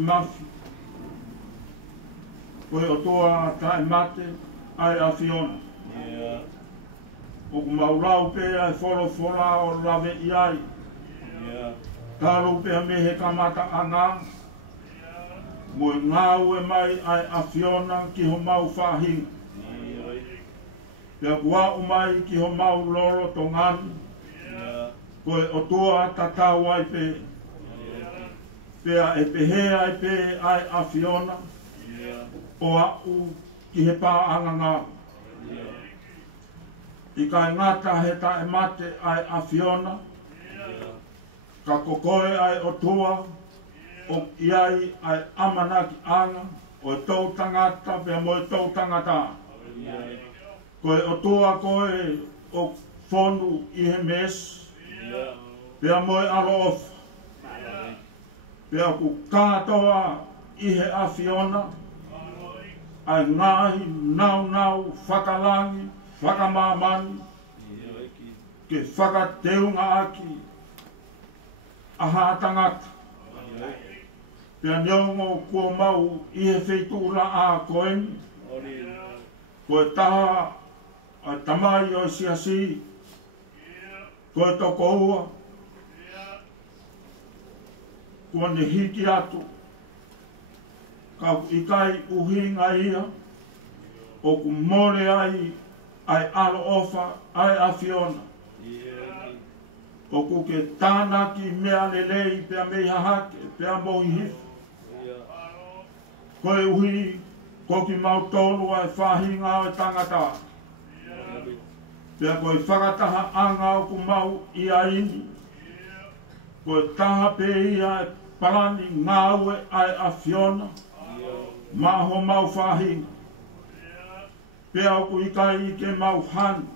mafi. Koe o toa tae mate ai a Fiona. O ku maurau pe ai whora o lawe i ai. Taro pe me he kamata anga. Mo ngau e mai ai a Fiona ki ho mau whahinga. Pea kua o mai ki ho mau loro tongani. Koe o toa tatau ai pe. Pea e pehea e pe ai a Fiona, o au ki he pā anganga. I kai ngata he tae mate ai a Fiona, ka kokoe ai o tua, o iai ai amanaki anga, o tau tangata, pia mo tau tangata. Koe o tua koe o fonu i he mes, pia mo alo ofa. Pia ku kātoa i he awhiona, ai ngahi, nau, whakalangi, whakamamani, ke whakateunga aki, aha tangata. Pia neongo kua mau i he wheitūra a koeni, koe taha ai tamai o siasi, koe toko ua, kua ne hiki atu, ka ikai uhinga ia, o ku more ai alo ofa, ai a Fiona. O ku ke tānaki mea lelei, pia mei hahake, pia mohi hifu. Koe uhi, koki mau tolu ai whahinga o tangata. Pia koe whakataha anga o ku mau i a ini. Koe taha pe ia e parani ngāue ai a Fiona. Maho mau whahinga. Pia o ku ikai i ke mau hani.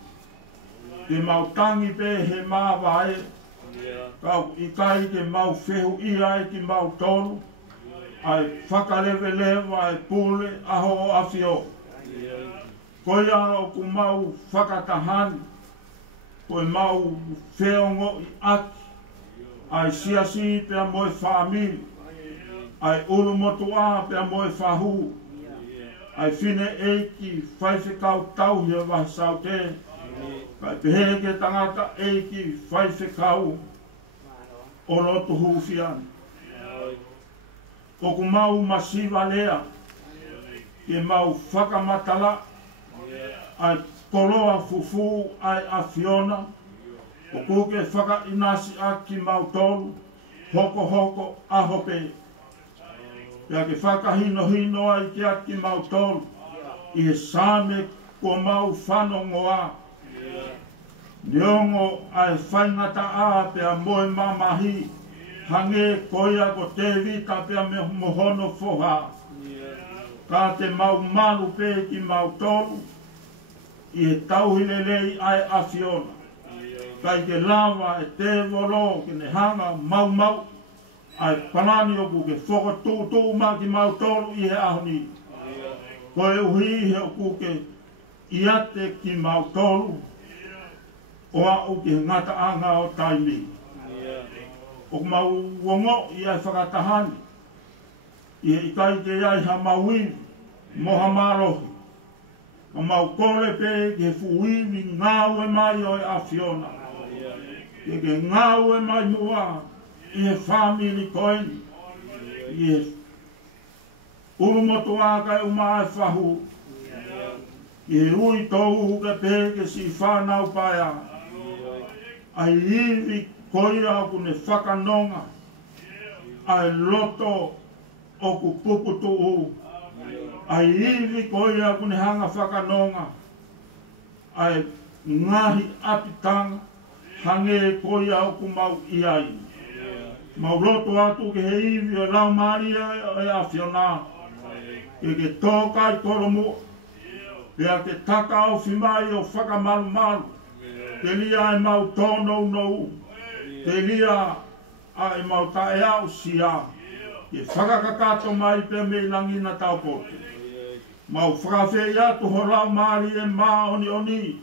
Ke mau tangi pe he maa wae. Kau ikai ke mau whehu ia e ki mau tolu. Ai whakalewelewa ai pule aho o awhio. Koia o ku mau whakatahani. Koe mau wheongo i aki. Ai siasi pia moe whaamiri. Ai urumotua pia moe whahu. Ai whine eiki whaiwhekau tauhia wahi saute. Kai peheke tangata eiki whaiwhekau o loto hufiani. O ku mau masiva lea, ke mau whakamatala, ai koloa fufu ai a Fiona, o kuke whaka inasi a ki mau tolu, hoko a hope. Pea ke whakahino ai ki a ki mau tolu, i he same ko mau whanongoa. Neongo ai whaingata a pea moe mamahi, hange koia ko te vita pia me mohono foha. Ka te mau malu pe ki mau tolu, i he tauhilelei ai a Fiona. Kai ke lava e te volo ke ne hanga mau, ai panani oku ke whakatūtū ma ki mau tolu i he ahoni. Koe uhi he oku ke iate ki mau tolu, o au ke ngata anga o taimi. O mau wongo i ai whakatahani. I he ikai ke iai ha mauiwi, moha marohi. O mau kore pe ke fuiwi ngāue mai o a Fiona. Ke ngāue mai mua i he whamiri koeni. I he urumotu aka e uma ai whahu. I he ui tau ke pe ke si whanau paia. Ai iwi koia o kune whakanonga, ai loto o ku puputu u. Ai iwi koia o kune hanga whakanonga, ai ngahi apitanga, hange koia o ku mau iai. Mau loto atu ke he iwi o lau maria e a Fiona. Ke toka i koromu, pea ke taka o whimai o whakamalu. Te lia e mau tono nou. Te lia a e mau tae au sia. Ke whakakakato mai pe me langina tau pote. Mau whakawhei atu ho lau maari e maa oni.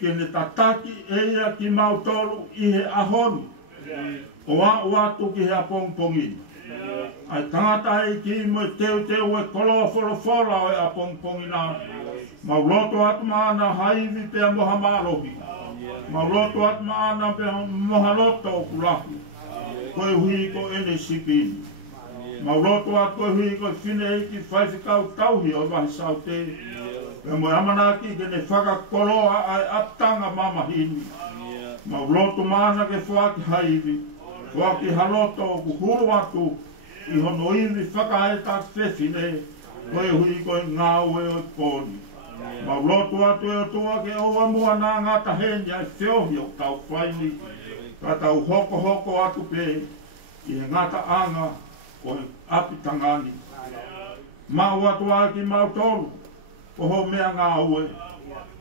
Ke ne tataki e ia ki mau tolu i he ahonu. O atu ki he apongpongi. Ai tangata e ki mo teu e koloa wholofola o e apongpongi nā. Mau loto atu maana haivi pe moha marohi. Mau loto atu maana pe moha loto o kulahi. Koe hui ko ene sipini. Mau loto atu koe hui ko whine eiki whaiwhikau tauhi o wahi saute. Pe mo amanaki ke ne whakakoloa ai aptanga mamahini. Mau loto maana ke whaki haivi. Whaki haloto o kuhuru atu. I hono iwi whakaeta whewhine. Koe hui koe ngāue o koni. Mau loto atu e tua ke oa mua nā ngata heni ai whiohi o tau whaini. ka tau hoko atu pe i he ngata anga o he api tangani. Mau atu a ki mau tolu, ko ho mea ngā ue.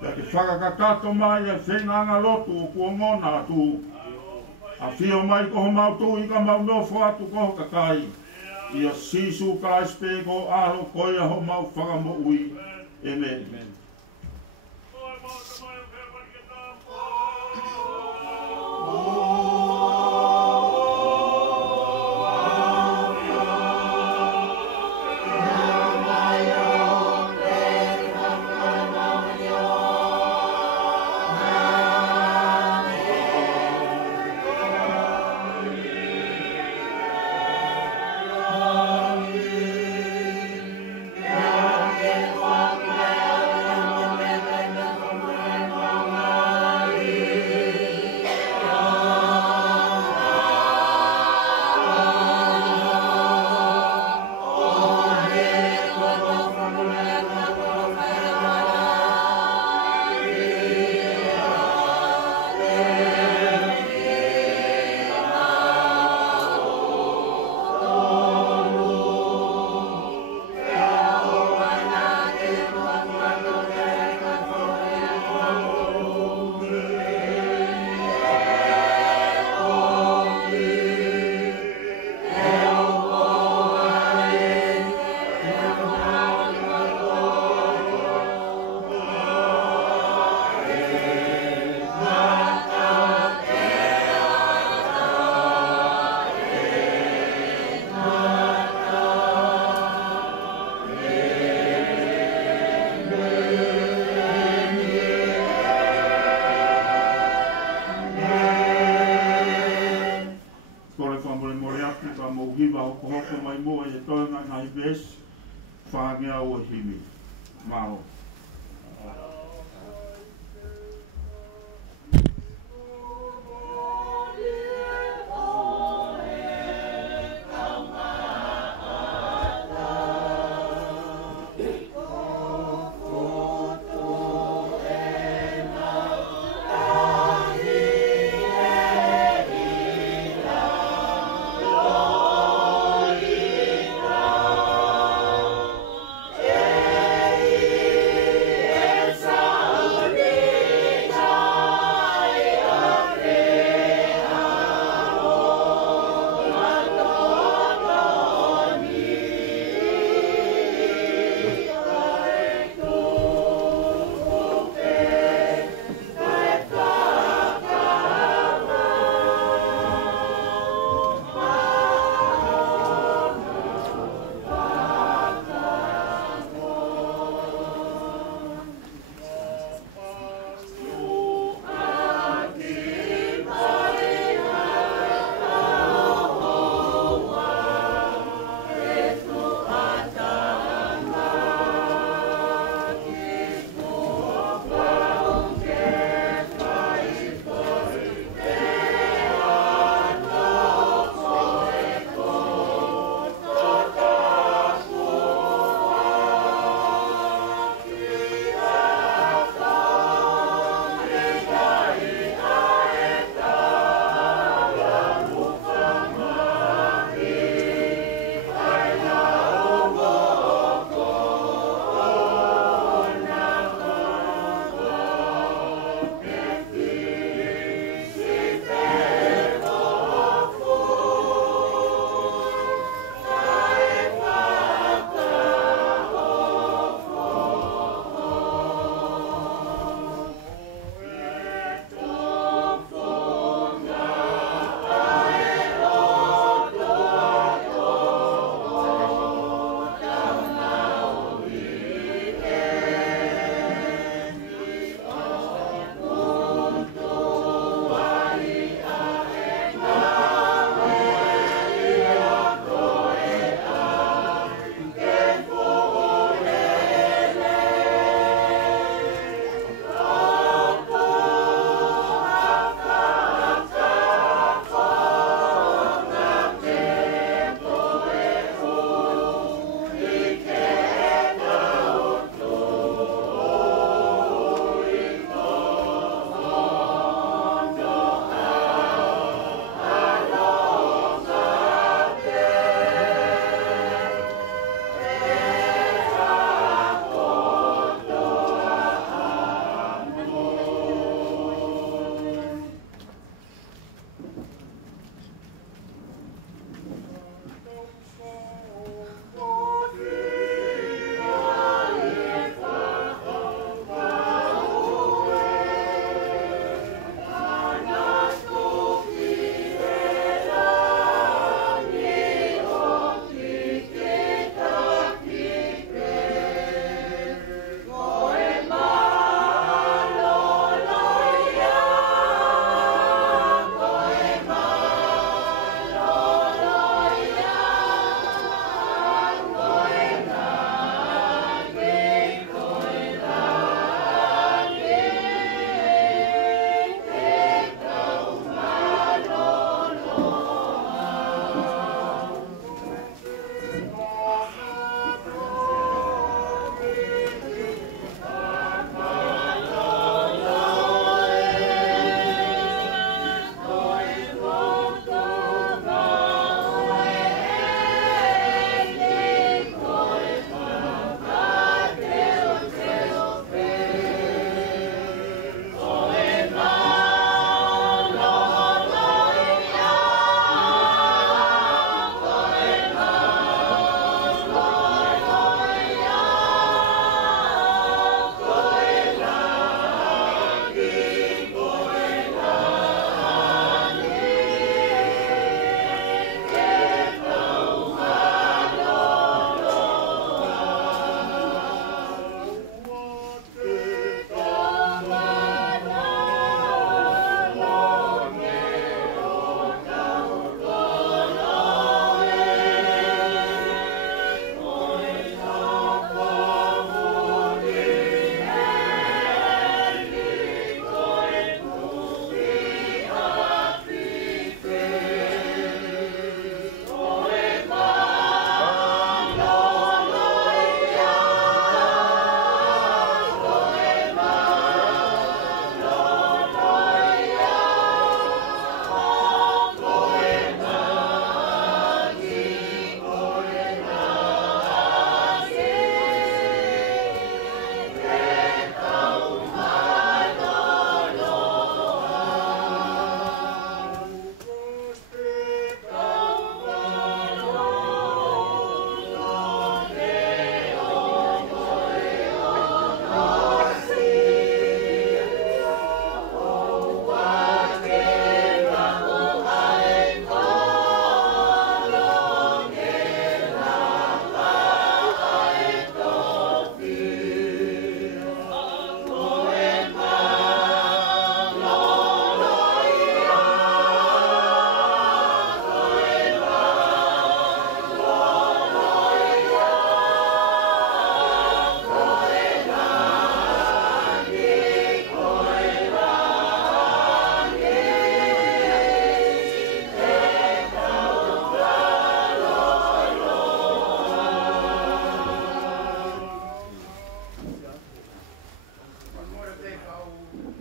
Ia te whakakakato mai e whenganga lotu o kua ngona atu. A whio mai ko ho mau tu i ka mau nofo atu ko ho kakai. Ia sisu ka espe ko alo koia ho mau whakamo ui. Amen.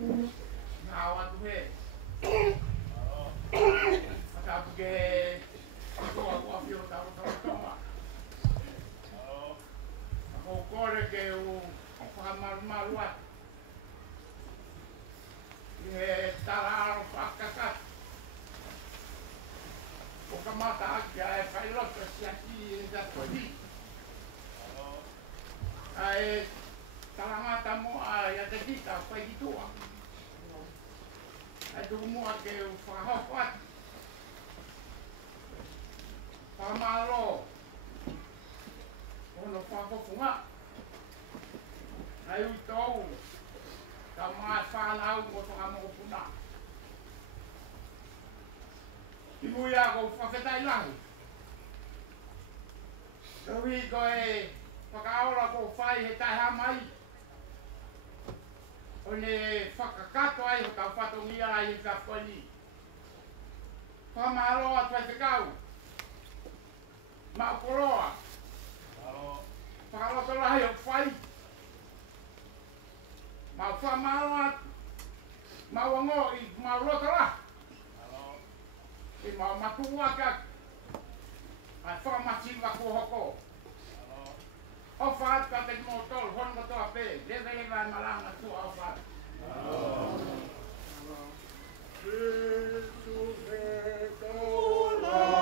Ngā watu he. Matapu ke kua kua pio tau tau tonga. Ako kore ke u whakamaru atu. I he tararo whakakat. O ka mata aki a e whairoto si aki e tato hi. A e talangata mo a ia te kita whaikitua. A tuku mua ke whakahoko atu. Whakamaro. Ono whakakofunga. A ui tau. Ka maa whanau o whakamoko puna. I mui a ko whaketai lahi. Tawi ko e whakaora ko whai he tai hamai. O ne whakakato ai ho tau whatongia ai he whakoni. Whamaro a twai te kau. Ma ukoroa. Whakaloto lahi o whai. Ma whamaro a ma wango i ma roto la. I ma matua ka. A whamatiwa ko hoko. O whaat ka te motol, hongo toa pe. Lewe lewa e malanga tua o whaat. Bye.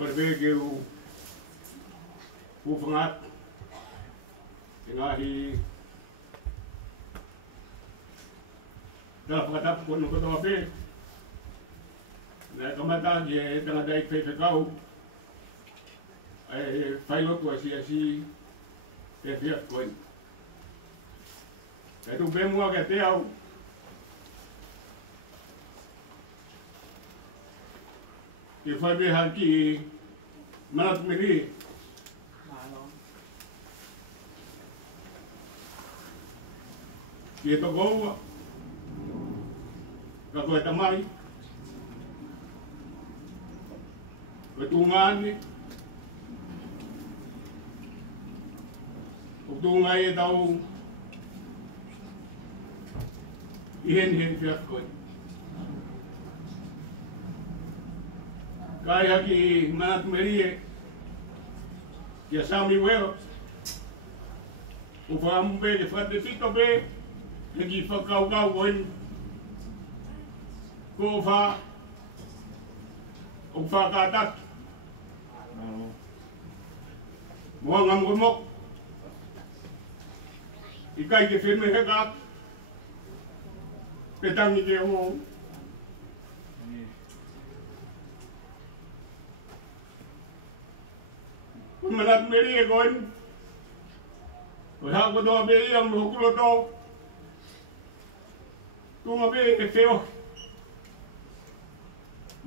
ko le ke u fangat ngahi dah pakatap ko no ko to be na kamata je tanga dai Fai'aho ai Fai'aho tu asi e fia ko ai tu be mo ke te au ke fai be haki manat miri ke to go ka ko tamai ko tungani ko tungai tau ihen fiat ko kai haki manat meri ya Samiuela o vamos ver de fato fica bem lagi Faka'osilea wen ko fa o fa katat mo ngam gumok ikai ke firme hegat petang ni ho manat meri egon o ha ko do be am hukulo to tu ma be e feo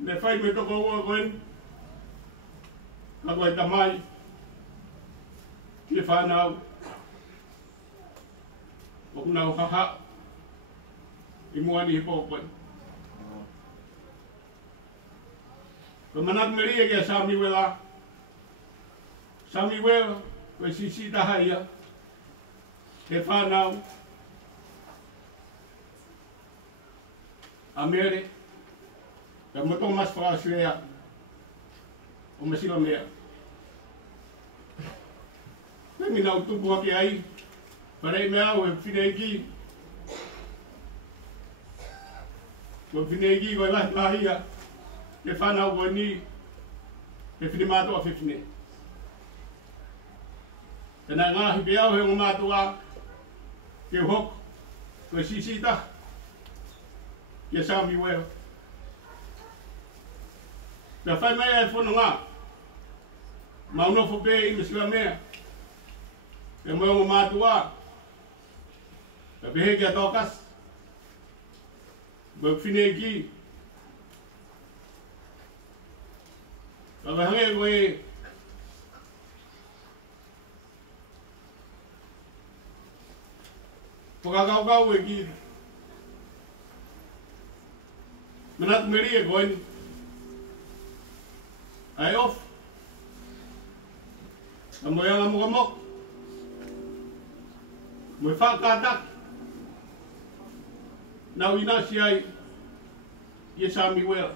le fai me toko ua koen ka koe tamai ki whanau o kunau haha i muani hipo koen ko manat meri e kia Samiuela koe sisi tahaia he whanau Amere, ka moto mas Faka'osilea o masila mea. Nami na utupu haki ai, parei mea o e whineiki. Ko whineiki ko lahia, ke whanau ko ni, ke whine mātua whiwhine. Tēnā ngāhi beau he ngā mātua, ke hok, ko sisita. Ia Samiuela. Ka whai mai ai whono ngā. Maunofo pē i masila mea. Ka moe mātua. Ka pehe kia tōkas. Ka whineki. Ka wahange koe. Pokakau e ki. Manat meri e koen ai off a moyanga mokamok moe whakatak nau inasi ai i Samiuela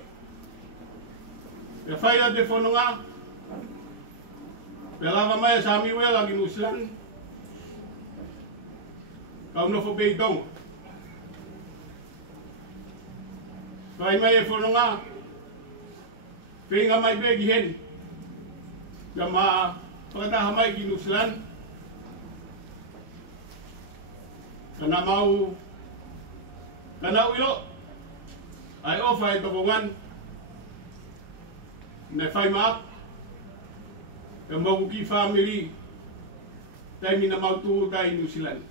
e whaia te whanonga pe lava mai Samiuela ki Nusilan kau nofo pei tonga Kai mai e whanonga, whenga mai begi hen, ka mā whakataha mai ki Nusilan, ka nā mau, ka nau ilo, ai ofa e tokongan, ne Fiema'u, ka mau ki family, taimi na mau tū kai Nusilan.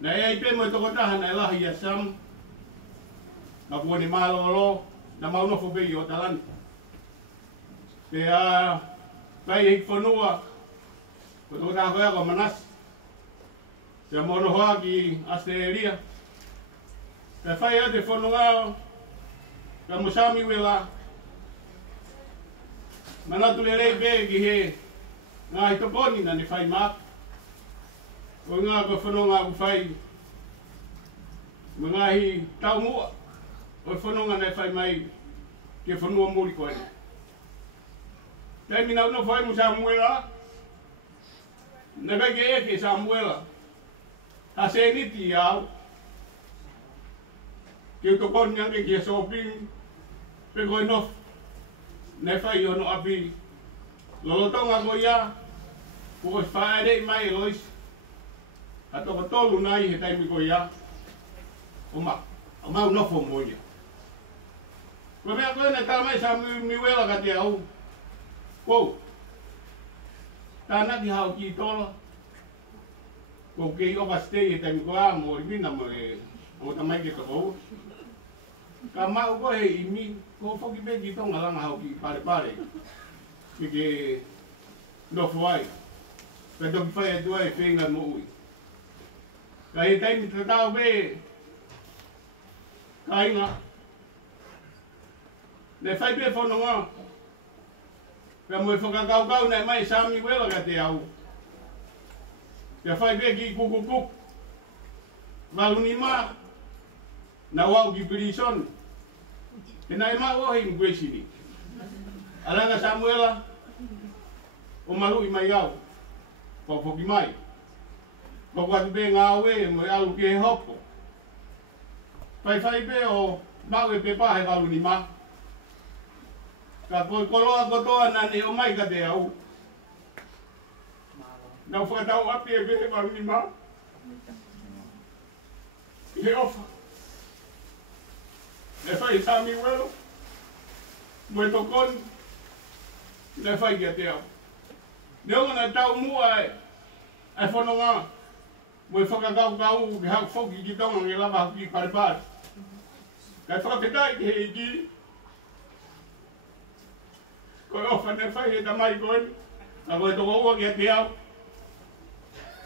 Na e ai pe mo e tokotaha na lahi a Sam, na pua ni malolo na maunofo pei o talan. Pe a kai hik whanua ko tō tā koea ko manas. Pe a mono hoa ki Australia. Pe whai a te whanua ka mo Samiuela. Manatu le rei pe ki he ngā i toponi na ni Fiema'u. O ngā ko whanua ngā ku whai. Mga hi tau mua. O whanonga nei whai mai ke whanua muri koe. Tei mina una whai mo Samiuela. Naka ke eke Samiuela. Ha se niti au. Ke uto koni anke kia shopping. Pe koe nof. ne fai ono api lolotonga ko ia ko faere mai lois ato ko tolu nai he taimi ko ia o ma no fo moia ko me ko ne ta mai Samiuela ka te au ko tana ki hau ki tola ko ke overstay he taimi ko a mo mina mo o tamai ke ko ka mau ko he imi ko foki be ki tonga langa hau ki pare ke no foi ka to fai tu ai finga mo ui ka he taimi te tau be ka inga ne fai be fono ngā ka mo e whakakau nei mai Samiuela ka te au ka fai be ki kukukuk waluni mā na wau ki prison e nai mā ohi mkwesini alanga Samiuela o malu i mai au ko foki mai ko kwatu be ngā we mo e alu ke he hopo fai be o mau e pepa he waluni mā ka koi koloa kotoa nane o mai ka te au na whakatau api e be he waluni mā he ofa ne fai Samiuela mo e tokoni ne fai ki a te au ne onga na tau mua e whanonga mo e whakakau ke hau whoki ki tonga nge lava hau ki paripari kai whakapetai ki he iki koe ofa ne fai he tamai koe ka koe toko ua ki a te au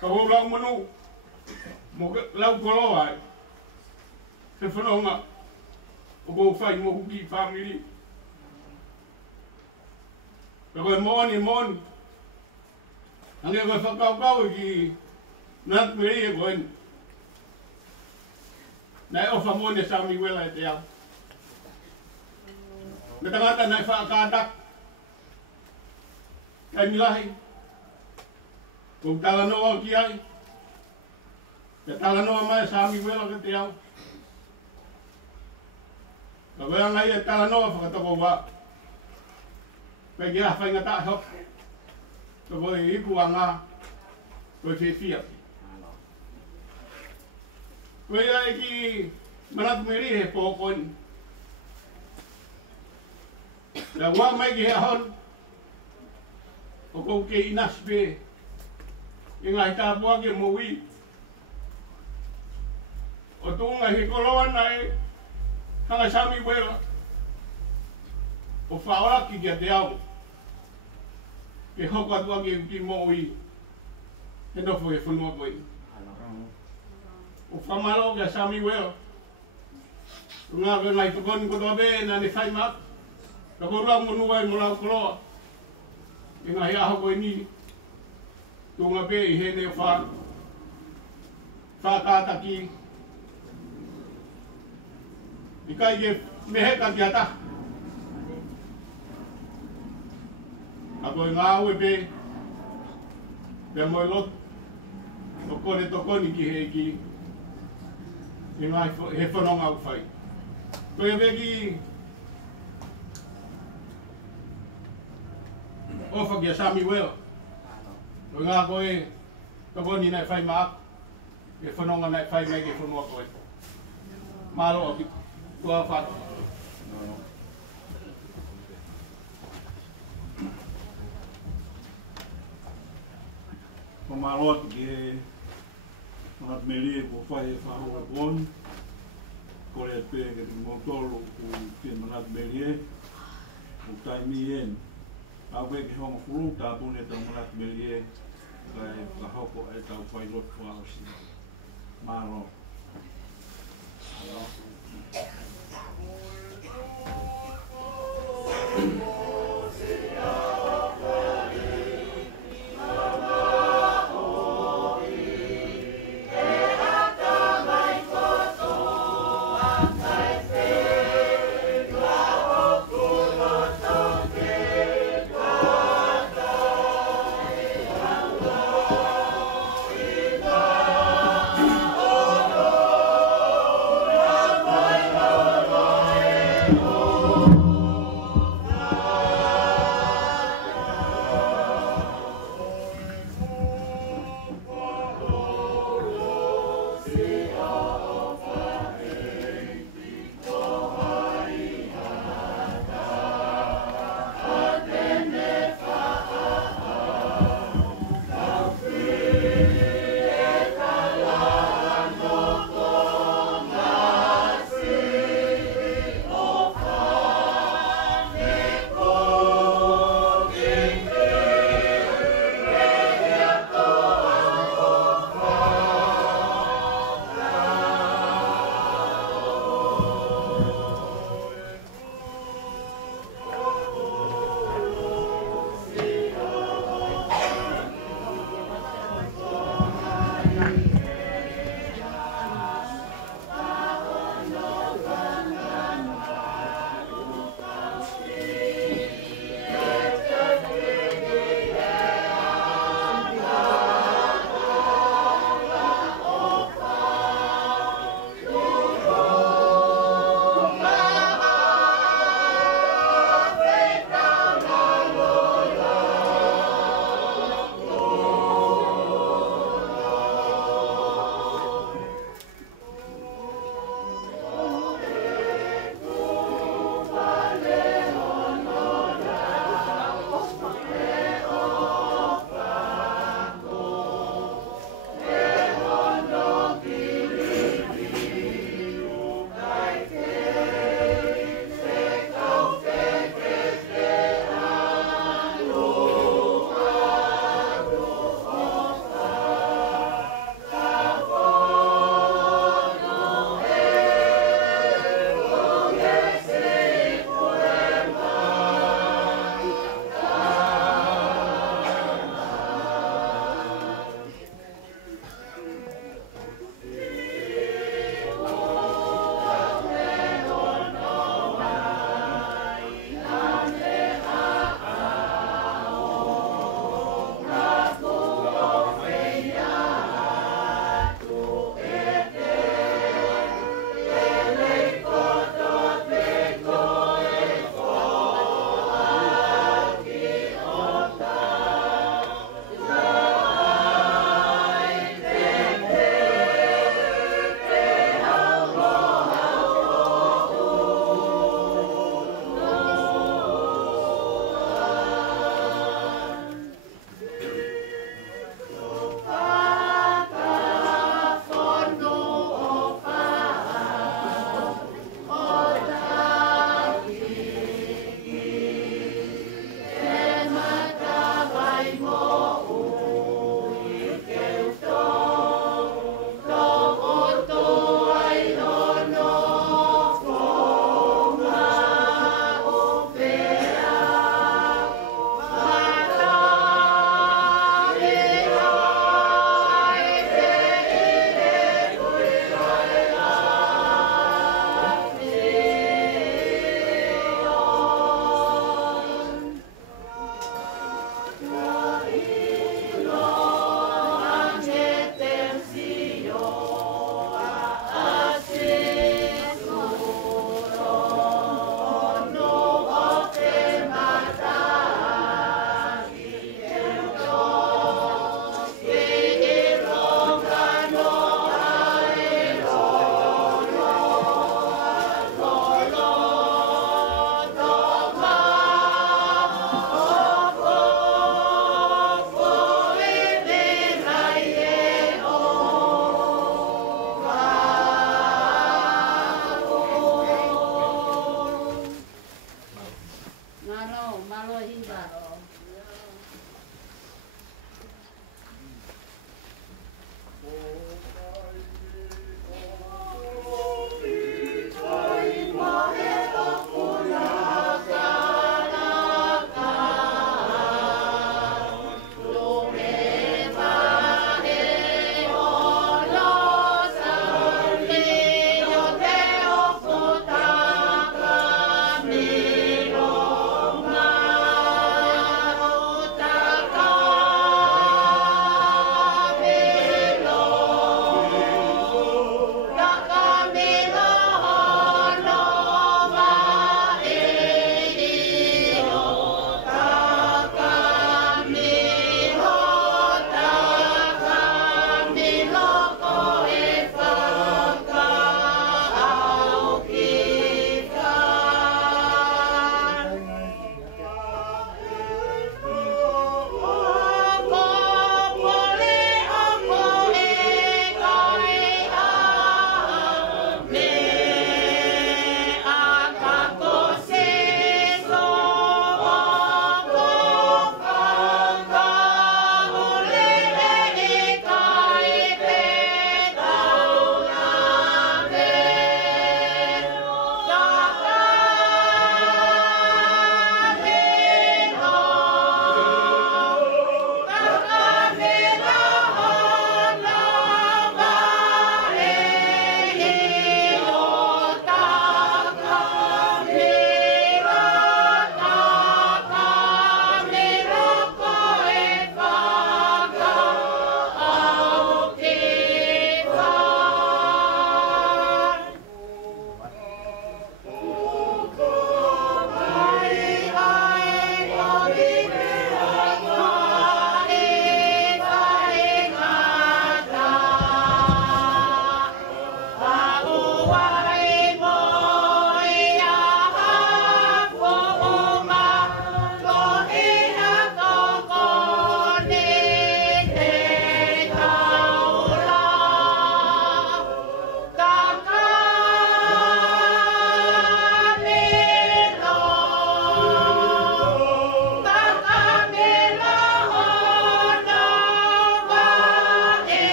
ka kou lau manu mo lau koloa ai se whanonga o kou whai mo huki family ka koe moni ange koe whakau ki nat meri e koe nai ofa mone Samiuela e te au me tangata nai whakatak kai milahi kou talanoa ki ai te talanoa mai Samiuela ke te au ka koe angai e talanoa whakatoko wā kai kia whaingata e hok ka koe iku a ngā koe te fia koe ai ki manatu meri he pōkoni la wā mai ki he ahon o kou ke inaspe i ngā hitāpua ke mowi o tūnga he koloa nai hanga Samiuela o whaoraki ki a te au ke hoko atua ki mowi he nofo he whanua koe o whamalo ki a Samiuela ngā ke ngai tukoni kotoa be na ne Fiema'u ka korua monua e molau koloa i ngā hiaho koe ni tūnga be i hene o whakātaki i kai ke meheka ki ata a koe ngā ue be pia moe lot o kone tokoni ki he ki i ngā he whanonga u whai koe be ki ofa ki a Samiuela koe ngā koe tokoni nai Fiema'u e whanonga nai whai mai ke whanua koe malo o ki tua whatu ko malot ki manat meri ko whai e whaho e pon ko le pe ke te motolo ku te manat meri e ku taimi en a koe ki honga furu ta pune ta manat meri e kai whahoko e tau whai lot Faka'osilea malo Oh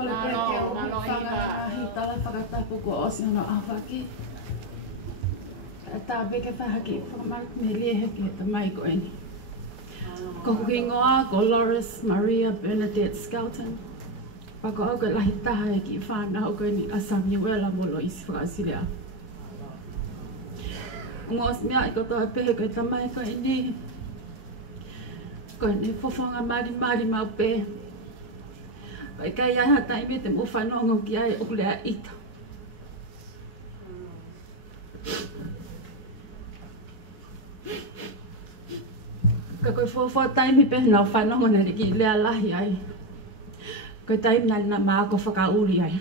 fole peke o whakatala whakatapu ko o si hana awhaki. Tā peke whahaki whakamak me lie heke ta mai ko eni. Ko kukingoa ko Loris Maria Bernadette Skelton. Pako au ka lahi taha e ki whanau ko eni a Samiuela Faka'osilea. Ngos mea I ko toa pehe ko ta mai ko eni. Ko eni fofonga mari mau pe. Pai kai ai hata ime te mo whanongo ki ai o lea ita. Ka koe fōwha taimi pe nau whanongo na ki lea lahi ai. Koe taimi na maa ko whakauri ai.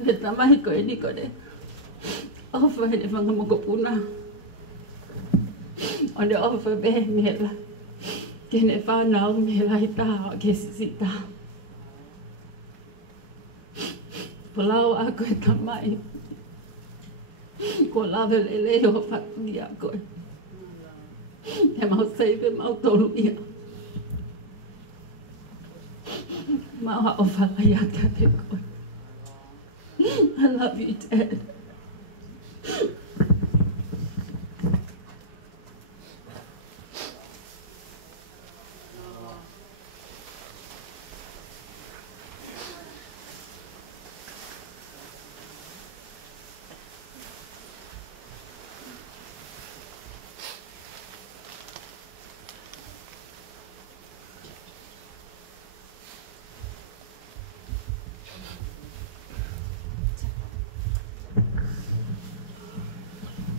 Le tamahi ko e ni ko re. Ofa he whanga moko puna. O ne ofa behe mela. Kene whanau mela I taha o ke sisita. Polau a koe tamai. Ko lawe lele o whakuni a koe. He mau seiwe mau tolu ia. Mau hao whakai ata te koe. I love you, Dad.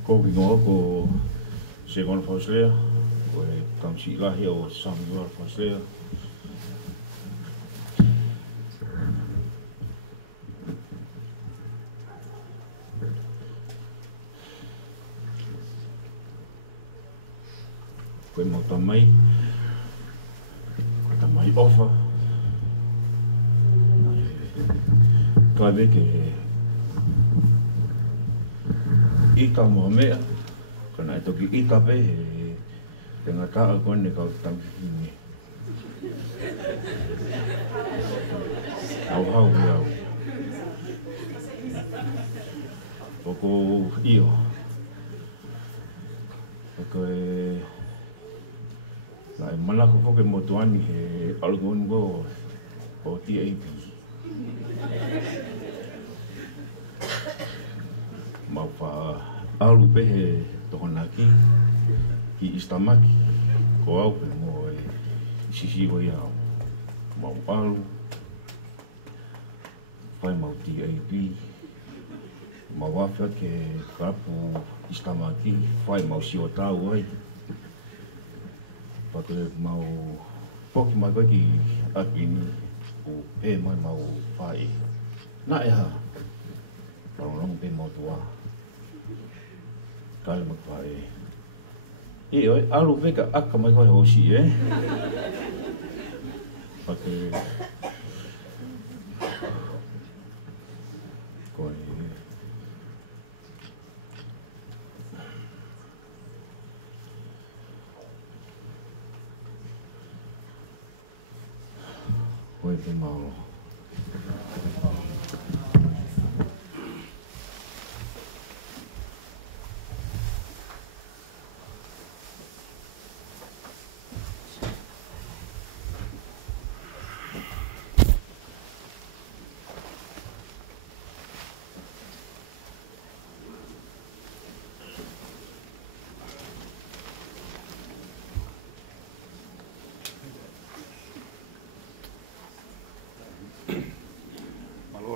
Ko kingoa ko Samiuela Faka'osilea, ko e kamsi lahi o Samiuela Faka'osilea. Ko e mau tamai ofa. Kai veke ita mo mea, kana e toki ita pe te ngata ko ne ka tamini. Au ia. Poko io. Poko e la mana ko foke motuani he algon go o TAP. Mau wha alu pehe tokonaki ki istamaki ko au pe mo e sisiwa iau. Mau alu Fiema'u TAP mau wawha ke kapu istamaki Fiema'u siwa tau ai. Pake mau poki mai koe ki akini o e mai mau whae. Na e ha, parang pe mau tua. Kale mau whae. E oi, alu veka aka mai koe hosi Pake koe koe pe mau.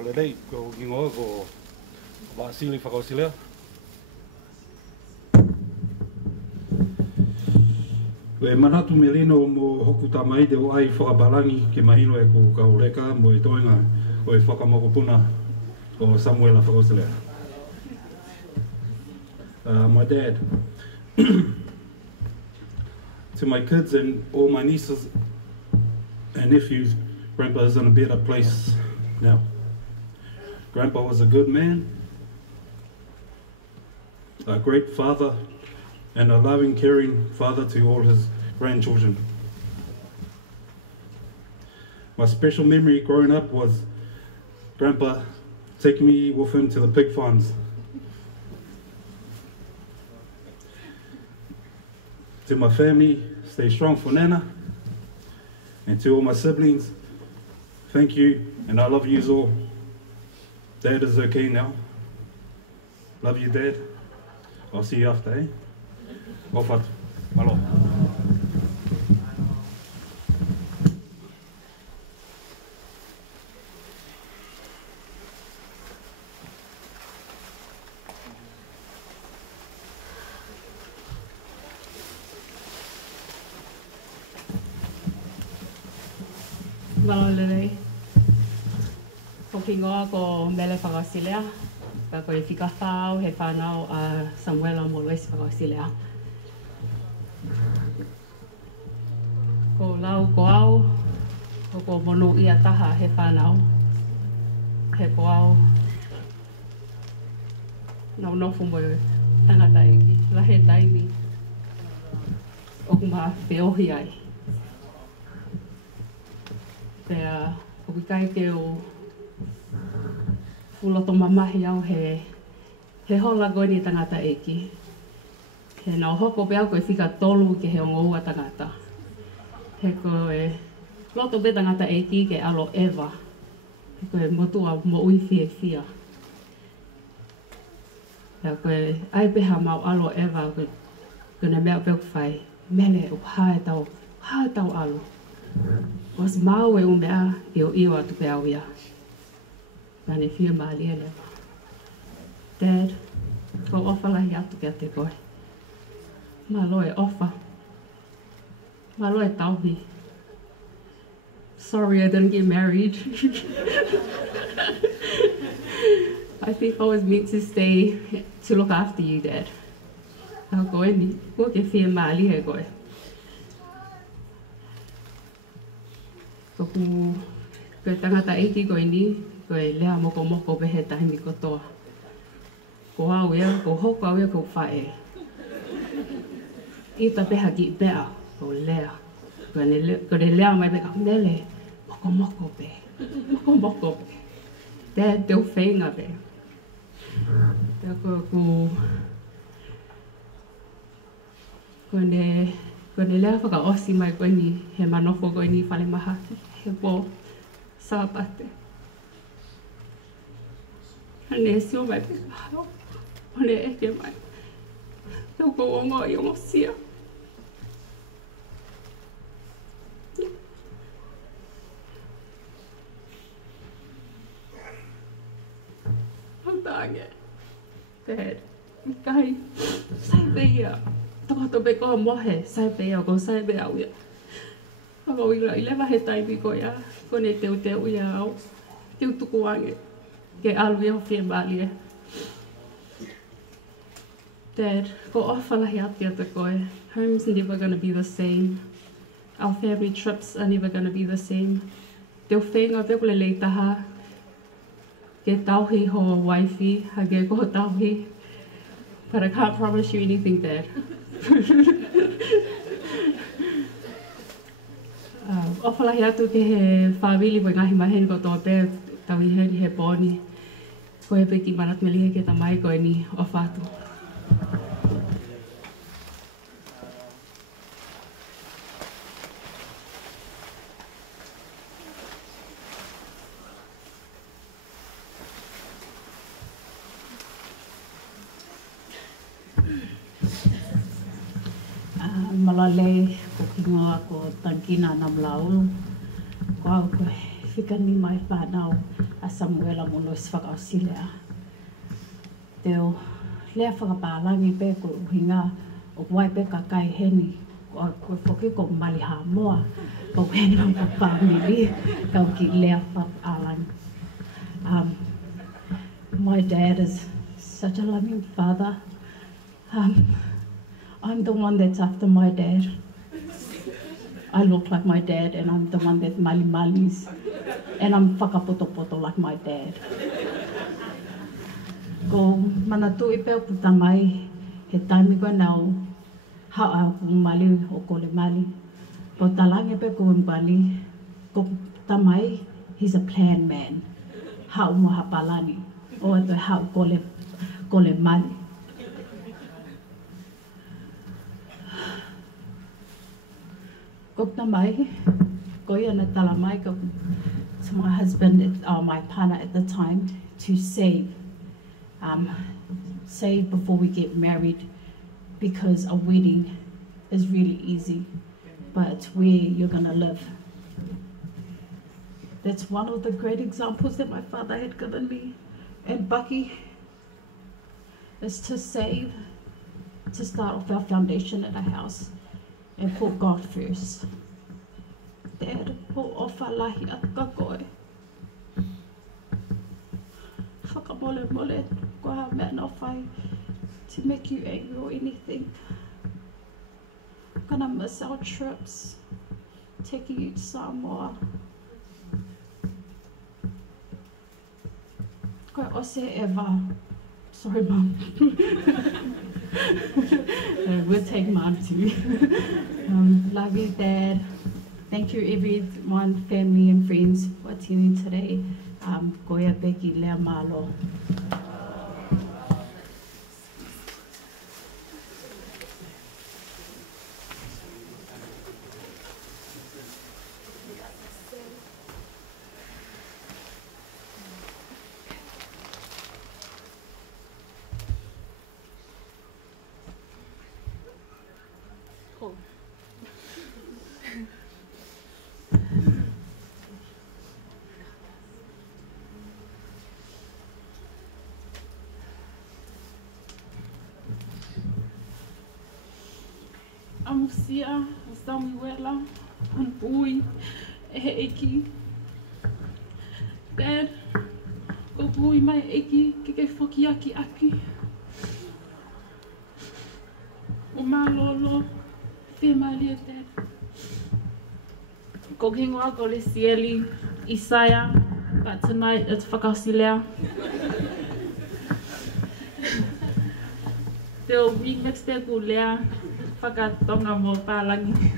Lelei, ko kingoa ko Samiuela Faka'osilea. E manatu me lino mo hoku tamai de o ai whakabalangi ke mahino e ko kaureka mo e toenga o e whakamokopuna o Samiuela Faka'osilea. My dad, to my kids and all my nieces and nephews, Grandpa is in a better place now. Grandpa was a good man, a great father and a loving, caring father to all his grandchildren. My special memory growing up was Grandpa taking me with him to the pig farms. To my family, stay strong for Nana. And to all my siblings, thank you, and I love you all. Dad is okay now. Love you, Dad. I'll see you after, eh? Ofat. Malo. Malolere. Hokingoa ko Samiuela Faka'osilea. Ka koe Fai'aho he whanau a Samiuela Faka'osilea. Ko lau ko au, ko mono ia taha he whanau. He ko au. Nau nofu mo tangata iki, lahe taimi. O kuma peohi ai. Pea, ko kai ke o fuloto mamahi au he hola koe ni tangata eki. He nao hoko pea koe whika tolu ke he ongoua tangata. He koe loto pe tangata eki ke alo ewa. He koe motua mo ui fie fia. He koe ai peha mau alo ewa koe ne mea peo whai. Mele o hae tau alo. Was mau e umea i o atu pe au ia. Mane Fiema'u lewa. Dad, ko ofa lahi atu kia te koe. Ma loe ofa. Ma loe tauhi. Sorry I didn't get married. I think I was meant to stay to look after you, Dad. Au koe ni, kua ke Fiema'u he koe. Koku koe tangata eki koe ni, koe lea moko pehe tahimi kotoa. Ko au ia, ko hoko au ia ko whae. Ita peha ki pea, ko lea. Ko ne lea mai peka, mele, moko pe. Moko pe. Dad, teo whenga pe. Teo ko ne lea whakaosi mai koe ni, he manofo koe ni whale maha. He po sāpate. Hane sio mai peka hao. Hone eke mai. Tau ko ongo I ongo sia. Hautange. Dad, kai, sai peia. Tokato pe koha mohe, sai peia ko sai pe au ia. Ako ila lewa he taimi ko ia, ko ne teu ia au. Teu tuku wange, ke alu ia o Fiema'u. Dad, ko ofa lahi atu te koe. Home's never going to be the same. Our family trips are never going to be the same. Teo whenga pe kule lei taha, ke tauhi ho waifi, hage ko tauhi. But I can't promise you anything, Dad. Ofa lahi atu ke he whawili koe ngahi maheni ko toa pe tau I heri he pōni. Ko he peki marat melihe ke tamai koe ni ofa atu. Malale ko kingoa ko tankina na mlaulu. Ko au koe whikani mai whanau a Samiuela Faka'osilea. Teo lea whakapālangi pe ko uhinga o wai pe kakai heni. Ko koe whoki ko maliha moa. Ko heni mo ka pāmili kau ki lea whakapālangi. My dad is such a loving father. I'm the one that's after my dad. I look like my dad and I'm the one that malis. And I'm whakapoto like my dad. Ko manatu I peo putangai, he taimi koe nau, Ha'au mali o kole mali. Po talange pe ko mbali. Ko tamai, he's a plan man. Ha'u mo hapalani. O ato ha'u kole mali. Ko tamai, ko ia na talamai ko to my husband, my partner at the time, to save. Save before we get married, because a wedding is really easy, but it's where you're gonna live. That's one of the great examples that my father had given me. And Bucky is to save, to start off our foundation at a house and put God first. Dad, po ofa lahi at kakoe. Whakamole mole, ko ha mea no whai to make you angry or anything. Gonna miss our trips, taking you to Samoa. Koe ose Eva. Sorry, Mom. We'll take Mom too. Love you, Dad. Thank you, everyone, family and friends, for attending today. Koea Becky Lea Malo. Amusia, Samiuela, Pui, Eki. Dad, go pui mai eki, kike fokiaki aki. O malolo, Fiema'u, Dad. Go kingoa, go le sieli, Isaiah, but tonight it's Faka'osilea. They'll remix their gulea. Whakatonga mo palangi.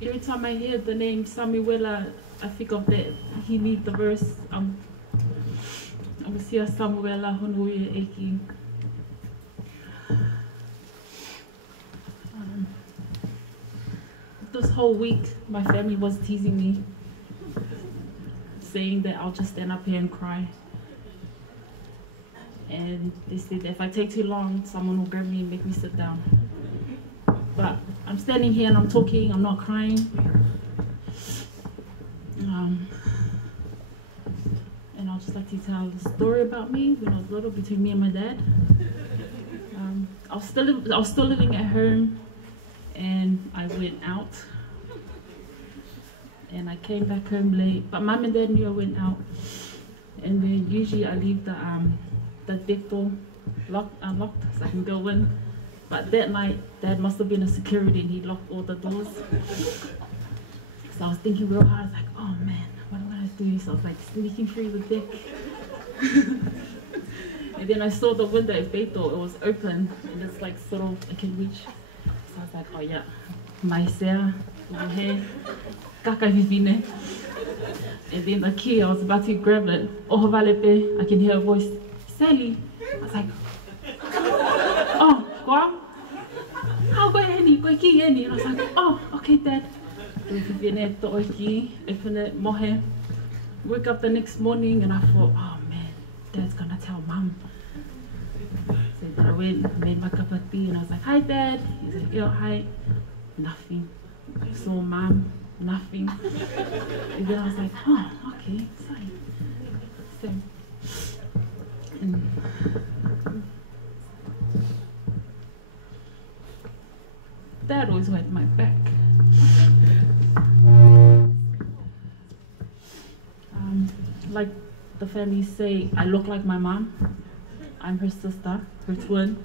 Every time I hear the name Samiuela, I think of that he needs the verse. Amusia Samiuela Honuia Eki. This whole week, my family was teasing me, saying that I'll just stand up here and cry. And they said that if I take too long, someone will grab me and make me sit down. But I'm standing here and I'm talking, I'm not crying. And I'll just like to tell the story about me when I was little, between me and my dad. I was still living at home, and I went out. And I came back home late, but Mum and Dad knew I went out. And then usually I leave the deck door unlocked so I can go in. But that night, Dad must have been a security and he locked all the doors. So I was thinking real hard, I was like, oh man, what am I gonna do? So I was like sneaking through the deck. And then I saw the window at Beto, it was open and it's like sort of, I can reach. So I was like, oh yeah, maisea, uhe, kakawhine. And then the key, I was about to grab it. Oh, valepe, I can hear a voice. Sally. I was like, oh, Guam? Oh, go ahead, go key, and I was like, oh, okay, Dad. Open it, mohe. Wake up the next morning and I thought, oh man, Dad's gonna tell Mum. So then I went, made my cup of tea, and I was like, hi, Dad. He said, yo, hi. Nothing. So, Mum, nothing. And then I was like, oh, okay, sorry. So, Dad always had my back. Like the family say, I look like my mom. I'm her sister, her twin.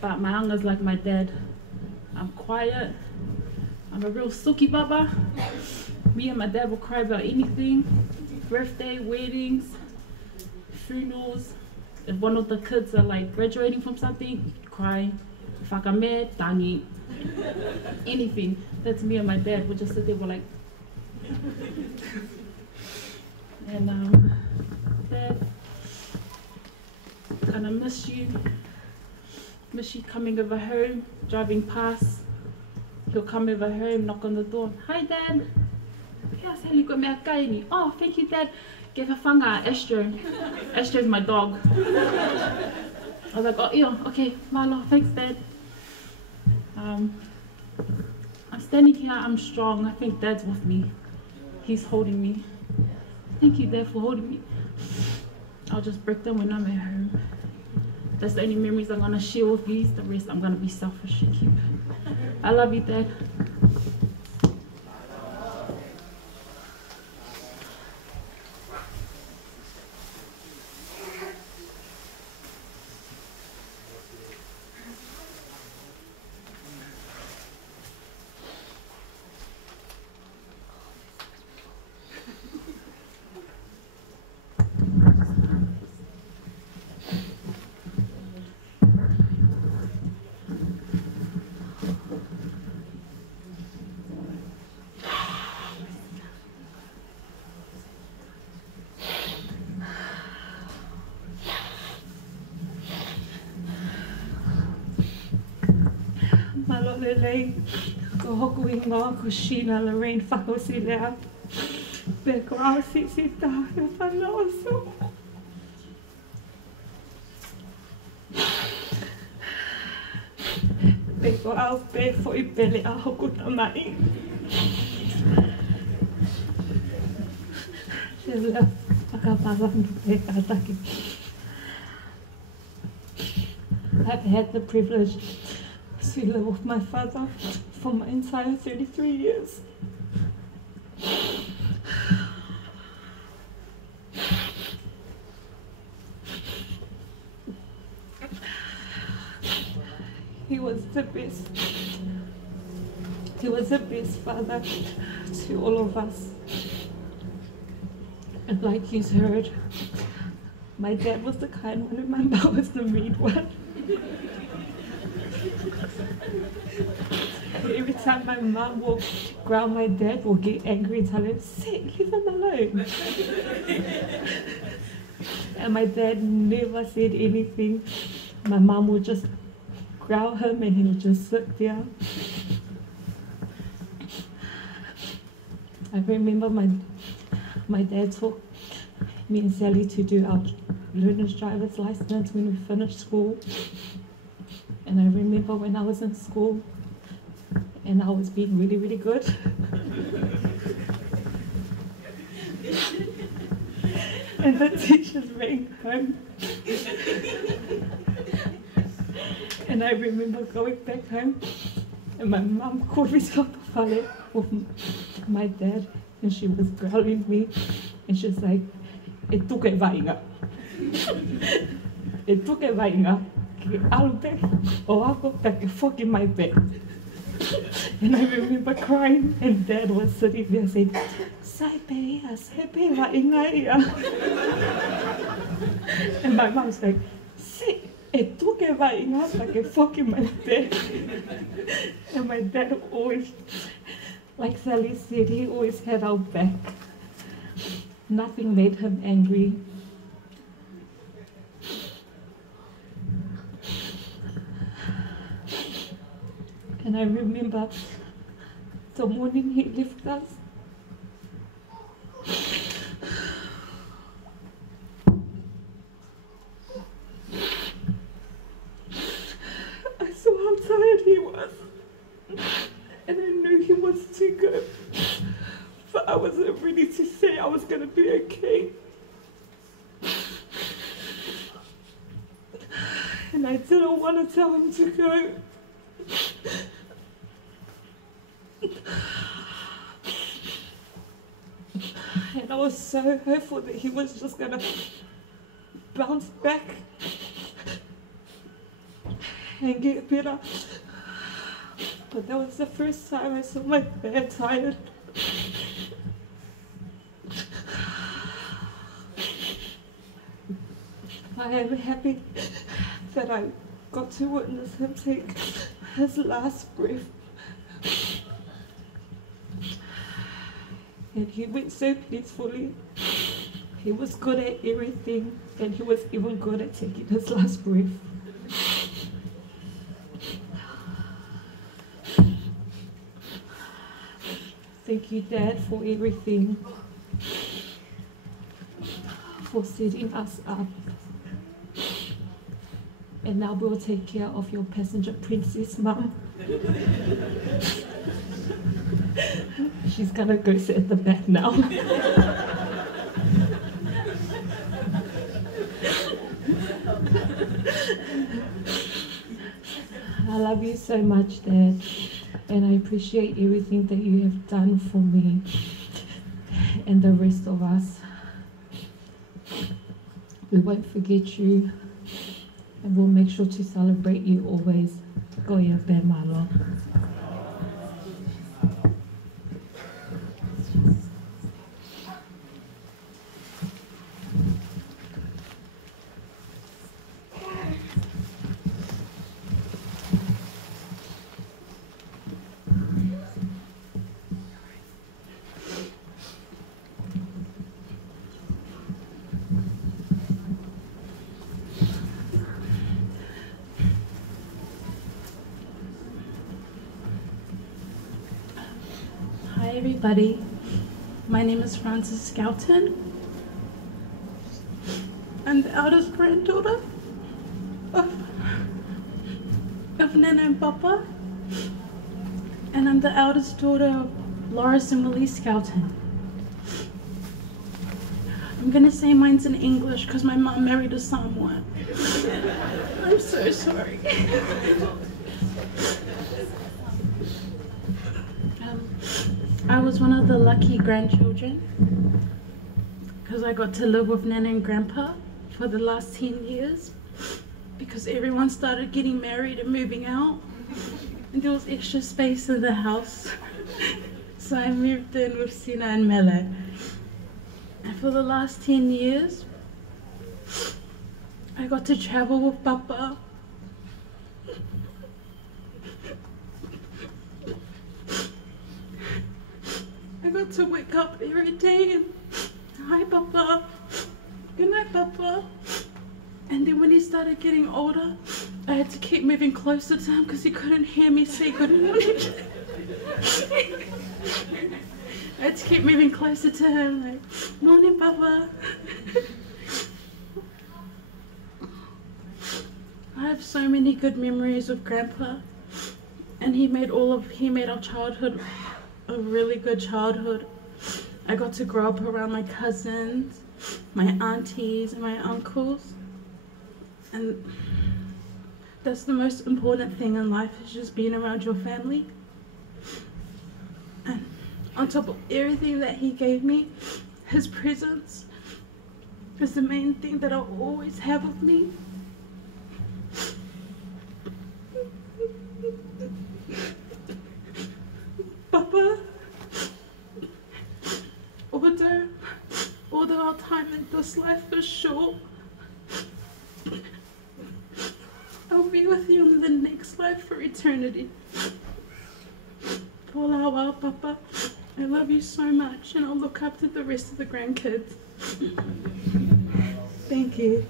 But my uncle's like my dad. I'm quiet. I'm a real suki baba. Me and my dad will cry about anything. Birthday, weddings, funerals. If one of the kids are like graduating from something, cry. Whakame, tangi, anything. That's me and my dad would just sit there, we're like, and Dad, gonna miss you coming over home, driving past. He'll come over home, knock on the door. Hi, Dad. Oh, thank you, Dad. Give her whanga, Astro. Astro's my dog. I was like, oh, yeah, okay, malo, thanks, Dad. I'm standing here, I'm strong. I think Dad's with me. He's holding me. Thank you, Dad, for holding me. I'll just break them when I'm at home. That's the only memories I'm gonna share with you. The rest I'm gonna be selfish and keep. I love you, Dad. Malolele, ko hoku I ngā ko Samiuela Faka'osilea. Pe ko au sisi tā he whanaoso. Pe ko au pe fo I pele a hoku tamai. She left whakapawanu pe kātaki. I've had the privilege to live with my father for my entire 33 years. He was the best. He was the best father to all of us. And like you heard, my dad was the kind one and my mom was the mean one. Every time my mom will ground my dad will get angry and tell him, sit, leave him alone. And my dad never said anything. My mom would just ground him and he would just sit there. I remember my dad took me and Sally to do our learner's driver's license when we finished school. And I remember when I was in school and I was being really, really good. And the teachers rang home. And I remember going back home and my mum called me to the whale with my dad and she was growling me and she was like, e tuke vainga. E tuke vainga. Alpe o ako take fuck in my bed. And I remember crying and Dad was sitting there saying, Saipe va inga. And my mom's like, si, e tu que va inga take fuck in my bed. And my dad always, like Sally said, he always had our back. Nothing made him angry. And I remember the morning he left us. I saw how tired he was. And I knew he wanted to go. But I wasn't ready to say I was going to be okay. And I didn't want to tell him to go. And I was so hopeful that he was just gonna bounce back and get better. But that was the first time I saw my dad tired. I am happy that I got to witness him take his last breath. And he went so peacefully. He was good at everything, and he was even good at taking his last breath. Thank you, Dad, for everything, for setting us up. And now we'll take care of your passenger princess, Mum. She's gonna go sit at the back now. I love you so much, Dad, and I appreciate everything that you have done for me and the rest of us. We won't forget you, and we'll make sure to celebrate you always. Goya be malo. Hi everybody, my name is Frances Skelton. I'm the eldest granddaughter of Nana and Papa, and I'm the eldest daughter of Loris and Willie Skelton. I'm gonna say mine's in English because my mom married a Samoan. I'm so sorry. I was one of the lucky grandchildren because I got to live with Nana and Grandpa for the last 10 years because everyone started getting married and moving out and there was extra space in the house. So I moved in with Sina and Mele. And for the last 10 years, I got to travel with Papa. I got to wake up every day and, hi Papa, good night Papa. And then when he started getting older, I had to keep moving closer to him because he couldn't hear me say good morning. I had to keep moving closer to him, like, morning Papa. I have so many good memories with Grandpa, and he made our childhood a really good childhood. I got to grow up around my cousins, my aunties, and my uncles. And that's the most important thing in life, is just being around your family. And on top of everything that he gave me, his presence is the main thing that I'll always have with me. Papa, although our time in this life is short, I'll be with you in the next life for eternity. Polawa, Papa, I love you so much, and I'll look after the rest of the grandkids. Thank you.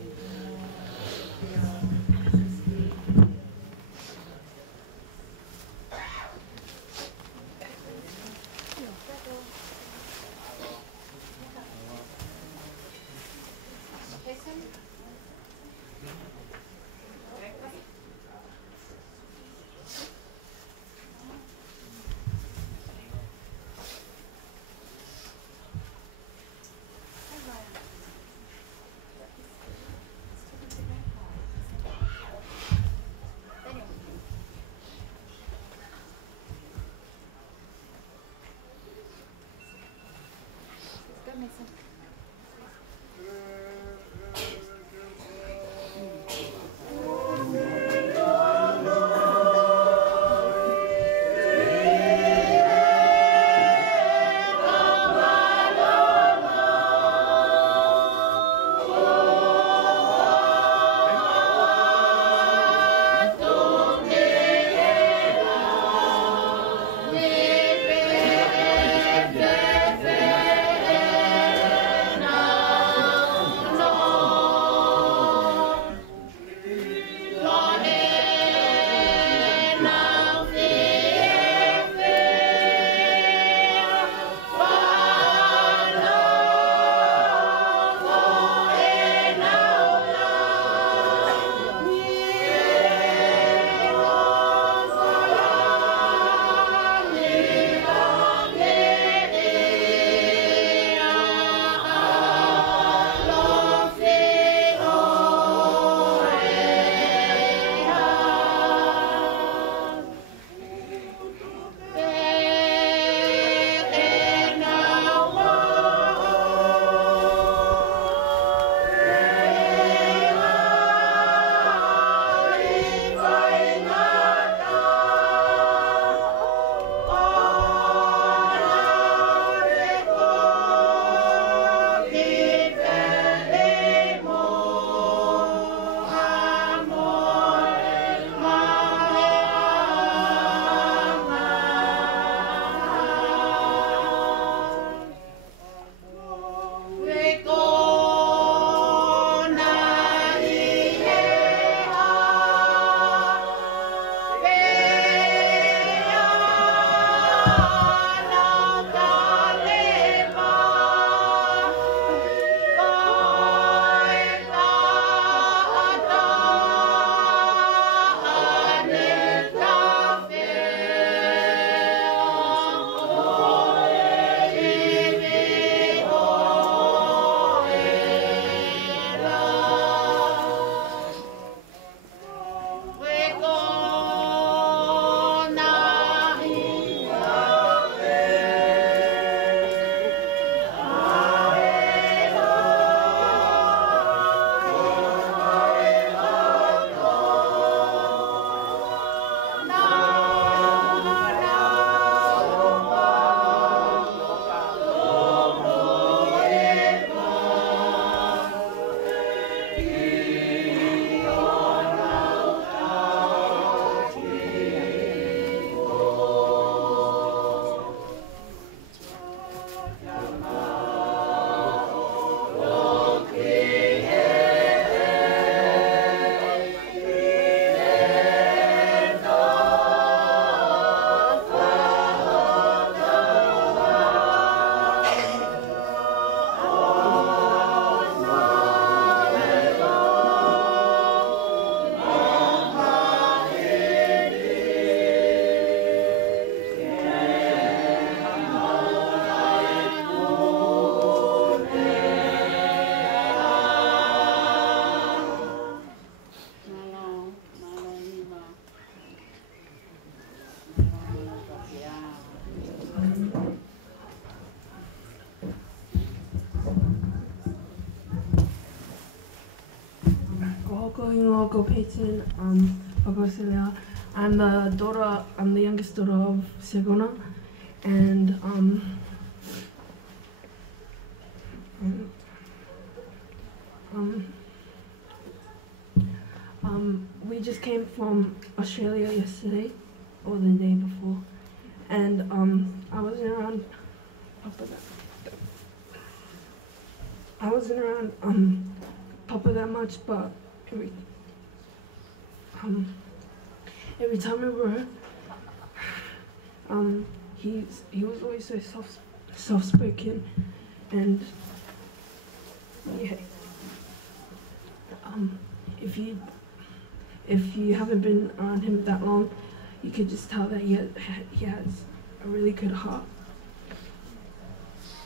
Ko Peyton, Faka'osilea. I'm the youngest daughter of Segona, and we just came from Australia yesterday, or the day before, and I wasn't around Papa that much, but every time we were, he was always so soft spoken, and yeah. If you haven't been around him that long, you could just tell that he has a really good heart.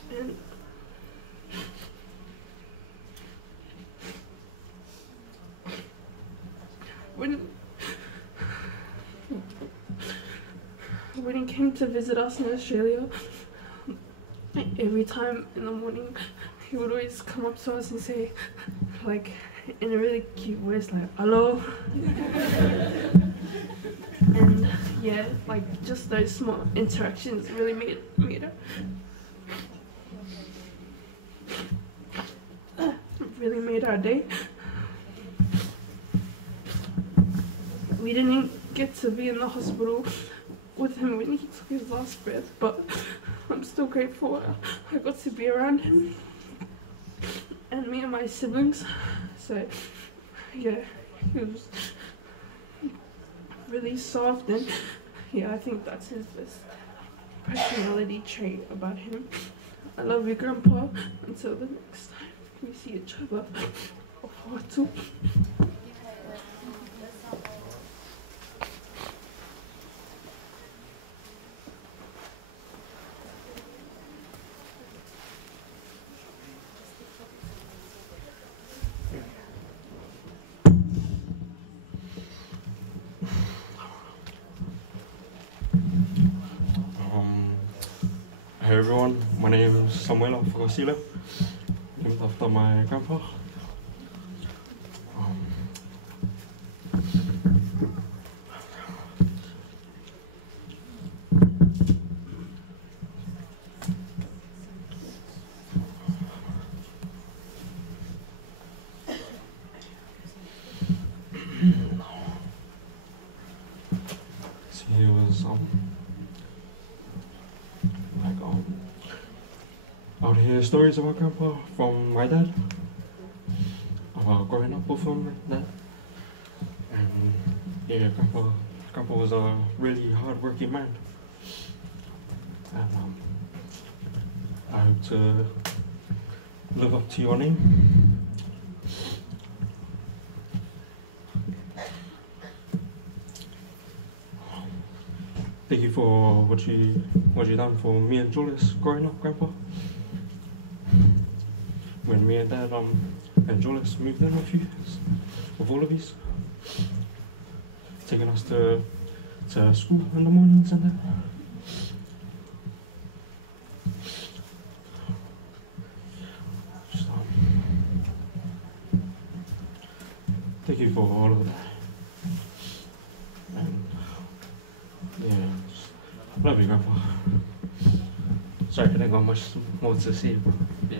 And when he came to visit us in Australia, every time in the morning, he would always come up to us and say, like, in a really cute voice, like, hello. And yeah, like, just those small interactions really made our day. We didn't get to be in the hospital with him when he took his last breath, but I'm still grateful I got to be around him and me and my siblings. So yeah, he was really soft, and yeah, I think that's his best personality trait about him. I love you, Grandpa. Until the next time we see each other. Hey everyone, my name is Samiuela Faka'osilea, named after my grandpa. He was I would hear stories about Grandpa from my dad, about growing up with him and that. And yeah, Grandpa was a really hard-working man. And I hope to live up to your name. Thank you for what you done for me and Julius growing up, Grandpa. When me and Dad and Julius moved in with you, with all of you, taking us to school in the mornings and that. Just, thank you for all of that. And yeah, just love you, Grandpa. Sorry, I didn't got much more to say, but yeah.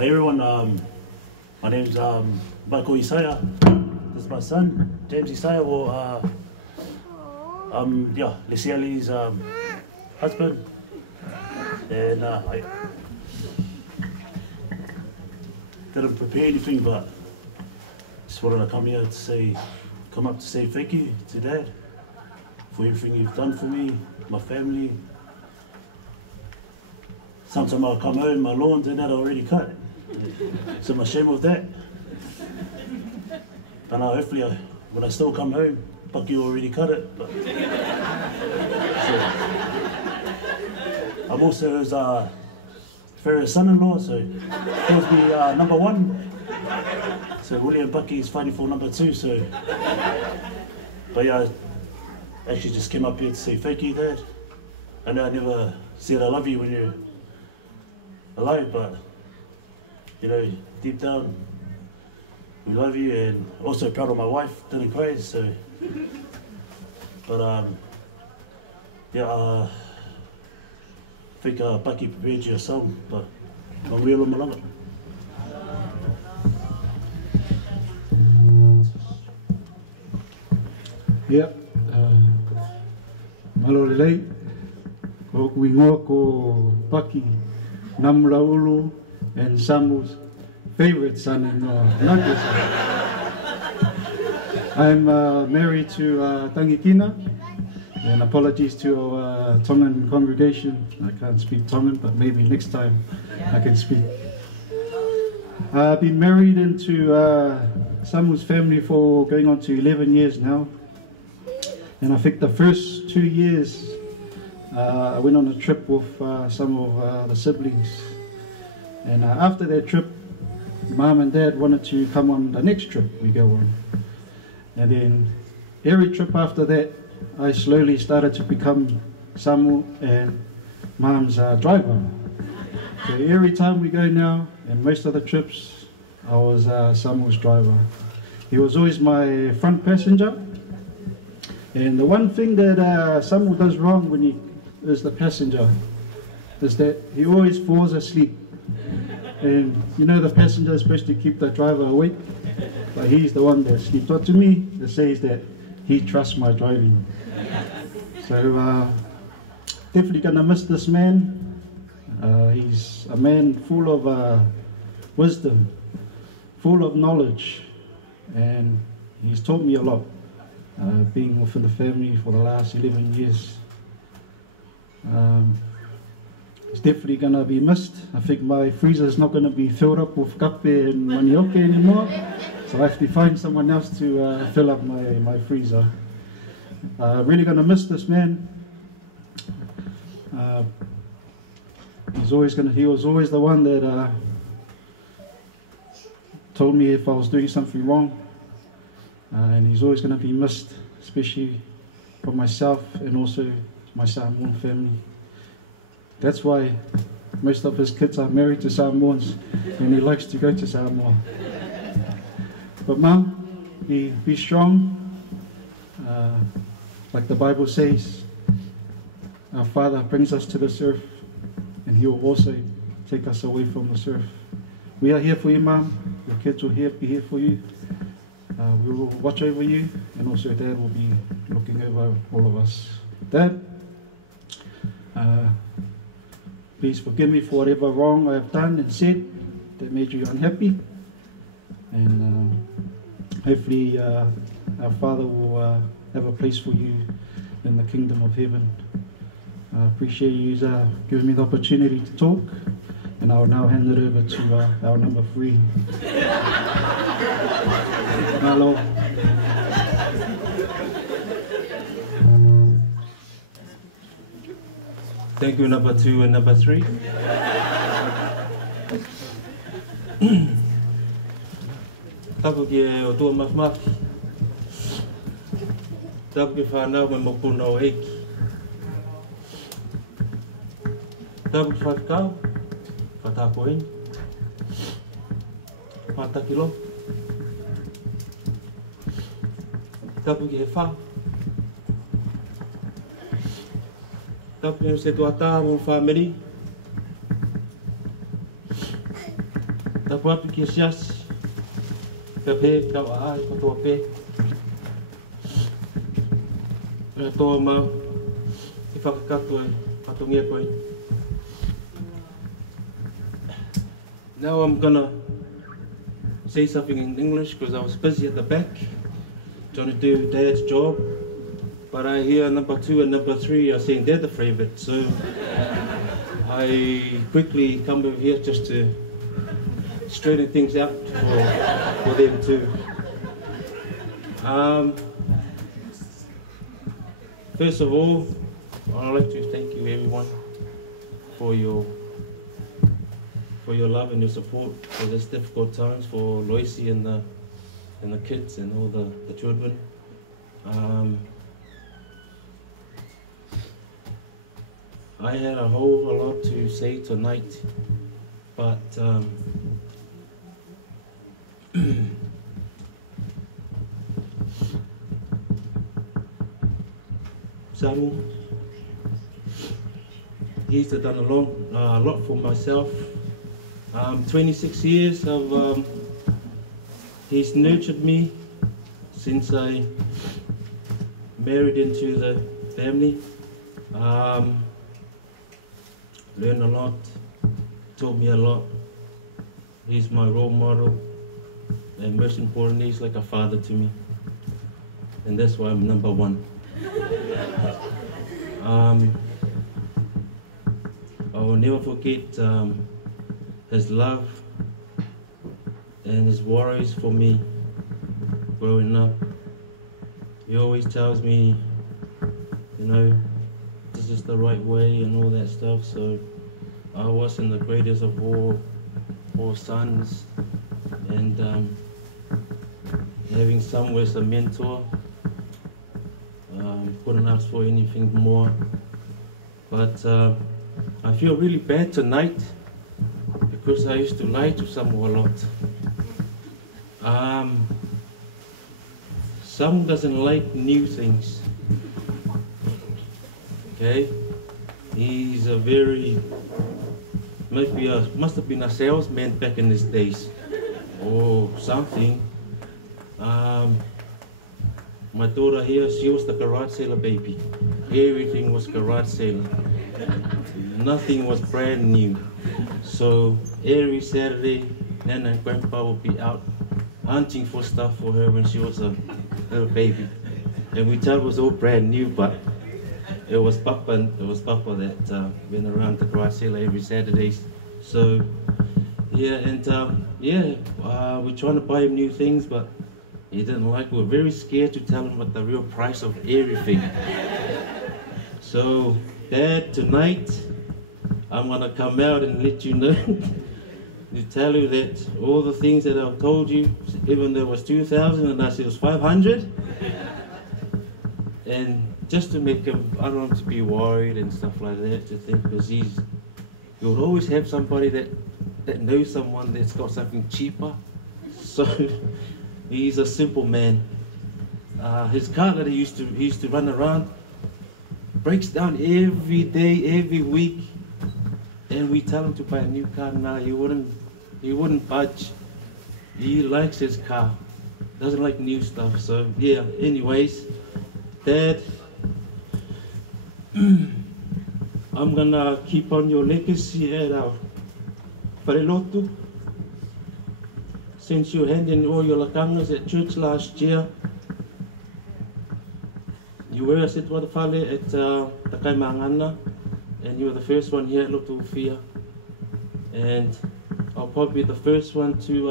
Hey everyone, my name's Bako Isaiah. This is my son, James Isaiah, or Lisiali's husband. And I didn't prepare anything, but just wanted to come up to say thank you to Dad for everything you've done for me, my family. Sometimes I'll come home, my lawns and that are already cut. So I'm ashamed of that. But now hopefully when I still come home, Paki already cut it. But, so, I'm also his Pharaoh's son-in-law, so he was me number 1. So William Paki is fighting for number 2. So, but yeah, I actually just came up here to say thank you, Dad. I know I never said I love you when you're alive, but you know, deep down, we love you, and also proud of my wife, didn't cry, so. But I think Paki prepared you a song, but Mawelo Malanga. Yep. Malolelei, ko kuingoa ko Paki, Namraulu, and Samu's favorite son-in-law, I'm married to Tangikina, and apologies to our Tongan congregation. I can't speak Tongan, but maybe next time I can speak. I've been married into Samu's family for going on to 11 years now. And I think the first 2 years, I went on a trip with some of the siblings. And after that trip, Mom and Dad wanted to come on the next trip we go on. And then every trip after that, I slowly started to become Samu and Mom's driver. So every time we go now, and most of the trips, I was Samu's driver. He was always my front passenger. And the one thing that Samu does wrong when he is the passenger is that he always falls asleep. And you know the passenger is supposed to keep the driver awake, but he's the one that sleeps. But to me, it says that he trusts my driving. So definitely gonna miss this man. He's a man full of wisdom, full of knowledge, and he's taught me a lot, being within the family for the last 11 years. It's definitely going to be missed. I think my freezer is not going to be filled up with kape and manioke anymore, so I have to find someone else to fill up my freezer. Really going to miss this man. He was always the one that told me if I was doing something wrong, and he's always going to be missed, especially for myself and also my Samoan family. That's why most of his kids are married to Samoans, and he likes to go to Samoa. But Mom, be strong. Like the Bible says, our Father brings us to this earth, and He will also take us away from this earth. We are here for you, Mom. Your kids will be here for you. We will watch over you, and also Dad will be looking over all of us. Dad, please forgive me for whatever wrong I have done and said that made you unhappy. And hopefully our Father will have a place for you in the kingdom of heaven. I appreciate you giving me the opportunity to talk. And I'll now hand it over to our number 3. Hello. Thank you, number 2 and number 3. Tapu ki o tua mafmafi. Tapu ki whanau me mokuna o eiki. Tapu ki whakau, whatako eni. Whataki lo. Tapu ki he whau. Tapu ki se tuata mo whameri. pāpi ki sias, ka pē, ka wa ai, ka tō pē. Ka tō mau, I whakakato e, patungia koe. Now I'm gonna say something in English because I was busy at the back trying to do Dad's job. But I hear number 2 and number 3 are saying they're the favourite, so I quickly come over here just to straighten things out for them too. First of all, I'd like to thank you everyone for your love and your support for this difficult times for Loisi and the kids and all the children. I had a whole lot to say tonight, but Samu, he's done a lot for myself. 26 years of he's nurtured me since I married into the family. Learned a lot, taught me a lot. He's my role model, and most importantly, he's like a father to me. And that's why I'm number 1. I will never forget his love and his worries for me growing up. He always tells me, you know, this is the right way and all that stuff. So I wasn't the greatest of all sons, and having someone as a mentor, couldn't ask for anything more. But I feel really bad tonight because I used to lie to Samu a lot. Sam doesn't like new things. Okay, he's a very must have been a salesman back in his days or something. My daughter here, she was the garage sailor baby. Everything was garage sailor. Nothing was brand new. So every Saturday, Nana and Grandpa would be out hunting for stuff for her when she was a little baby. And we thought it was all brand new, but it was Papa that went around the garage sailor every Saturdays. So yeah, and we're trying to buy him new things, but he didn't like it. We're very scared to tell him what the real price of everything. So Dad, tonight I'm gonna come out and let you know, to tell you that all the things that I've told you, even though it was 2,000 and I said it was 500, and just to make him, I don't want him to be worried and stuff like that, to think, because you would always have somebody that knows someone that's got something cheaper. So he's a simple man. His car that he used to run around breaks down every day, every week, and we tell him to buy a new car now. He wouldn't budge. He likes his car, doesn't like new stuff. So yeah. Anyways, Dad, I'm gonna keep on your legacy at our Wharelotu. Since you handed in all your lakangas at church last year, you were a Setwata Whale at Takai Mangana, and you were the first one here at Lotu Fia. And I'll probably be the first one to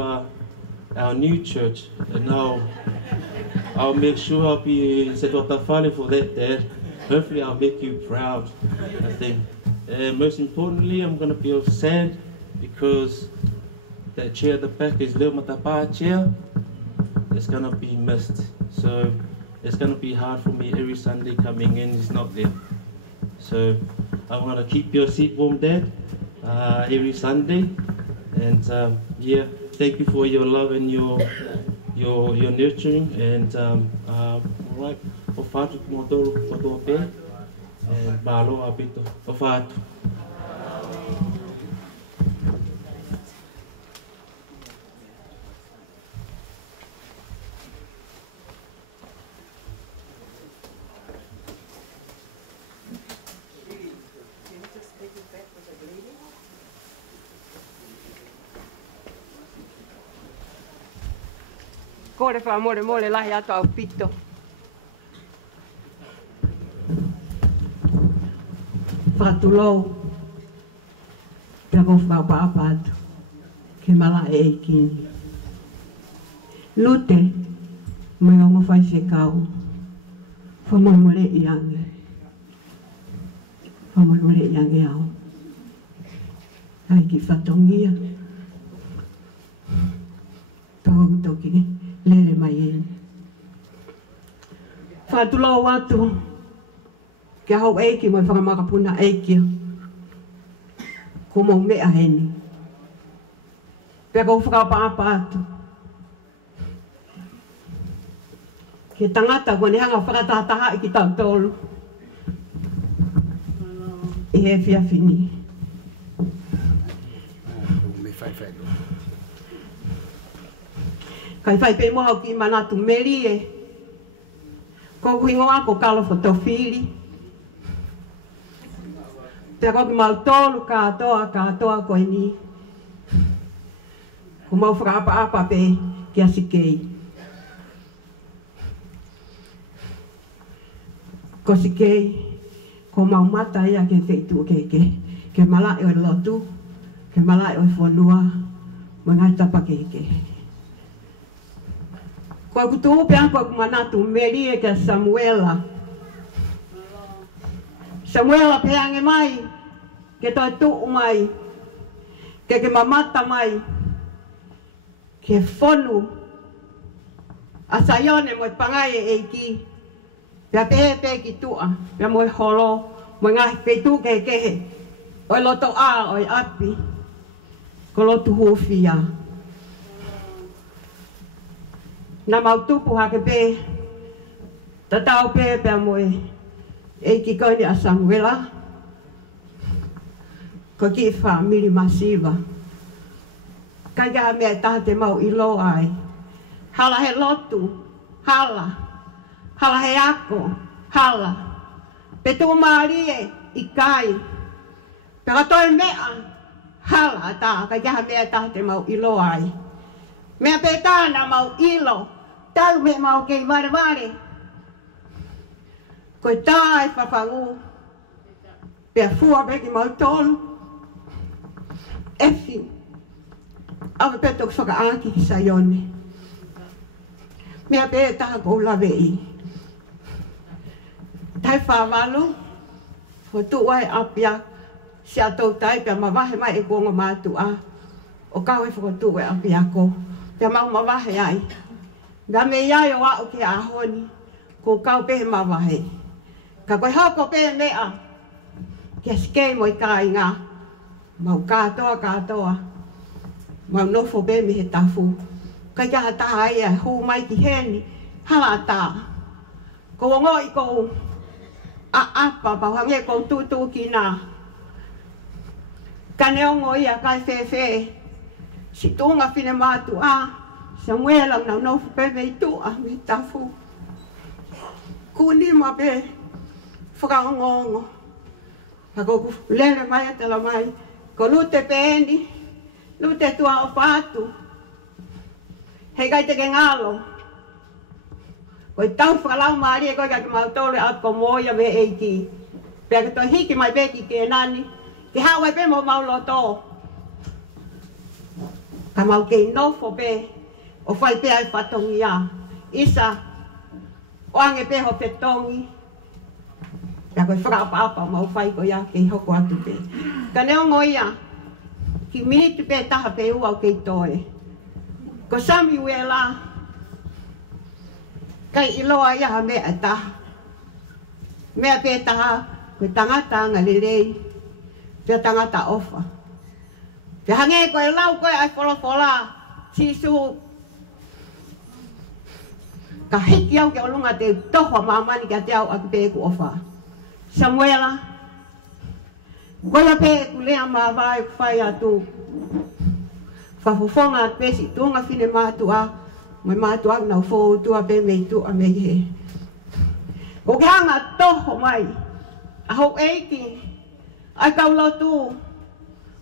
our new church, and I'll make sure I'll be Setwata Whale for that, Dad. Hopefully I'll make you proud, I think. And most importantly, I'm going to feel sad because that chair at the back is Leo Matapa chair. It's going to be missed. So it's going to be hard for me every Sunday coming in, he's not there. So I want to keep your seat warm, Dad, every Sunday. And yeah, thank you for your love and your nurturing. And all right, o fatu motor pe, and balo apito o fatu. kore wha more more lahi ato au pito. Whatulou. Pia ko whakapa atu. Ke mala e kini. Lute. Mai ongo whai whekau. Whamoremore i ange. Whamoremore i ange au. Ai ki whatongia. Tau toki lele mai e. Whatulou atu. Ke hau eiki mai whakamakapuna eikia. Ko mau mea heni. Pea kou whakapapa atu. Ke tangata kone hanga whakatataha i ki tau tolu. I he fia fini. Kai whai pe moha ki manatu meri e. Ko hingoa ko kalo fotofili. Pea koki mau tolu katoa koe ni. Ko mau whakaapa pe ki asikei. Ko sikei, ko mau mata ia ke wheitu ke malai o lotu, ke malai o whanua, mo ngai tapa ke. Ko kutu upe anko ku manatu meri e ke Samiuela. Samiuela peange mai, ke toi tuu mai, ke mamata mai, ke whonu, a sayone mo pangai e ki. Pea pehe ki tua, pea moe holo, moe ngahi peitu kehe. Oi loto a, oi api, ko lotu huwhia. Nā mau tupu hake pe, tatau pe pea moe, ki koini a Samiuela, ko ki whamiri masiva. Kai kaha mea taha te mau ilo ai. Hala he lotu, hala. Hala he ako, hala. Petu maarie i kai. Peka toi mea, hala ta, kai kaha mea taha te mau ilo ai. Mea pe tāna mau ilo, tau me mau kei vare. Koe tā e whawhangu, pea fua peki mau tolu. Efi, awe petok whakaaki ki sayone. Mea pe taha kou lawe i. Tai whawalo, ho tuai apia, si atou tai pia mawahe mai e kuongo mātu a. O kau e whakotue apia ko, pia mau mawahe ai. Ga me iai o au ke ahoni, ko kau pehe mawahe. Ka koe hoko pehe mea, kia skei moi ka i ngā. Mau kātoa, mau nofo pehe me he tafu. Kai kia taha ia, hu mai ki heni, hala tā. Ko ongo i kou, a apa pahange ko tutu kina. Kane ongo ia kai fefe. Si tunga fine matu a. Samiuela na nofu pe me tu a me tafu. Kuni ma pe. Whakaongo. Hako lele mai atala mai. Ko lute peeni. Lute tua o patu. Hei kai teke ngalo. Koi tau whakalau maari e koi ka mau tole at ko moia me eiki. Pea ka toi hiki mai peki ke nani. Ke hawai pe mo mau loto. Ka mau kei nofo pe. O whai pe ai whatongi a. Isa. O ange pe ho petongi. Pea koi whakaapa mau whai ko ia kei hoko atu pe. Ka neongo ia. Ki minitu pe taha pe ua kei toe. Ko Samiuela. Kai iloa ia ha mea taha. Mea pe taha, koe tangata ngalelei. Pea tangata ofa. Te hange koe lau koe ai wholofola. Sisu. Ka hiki au ke olunga te tohua mamani kia te au aki pe ku ofa. Samiuela. Koe pe ku lea maa vai ku whai atu. Whafufonga at pesi tunga fine mātu a. Mai mātua nau fōu tua pe mei tua mei he. O ke hanga toho mai. A hou eiki. Ai kau lotu.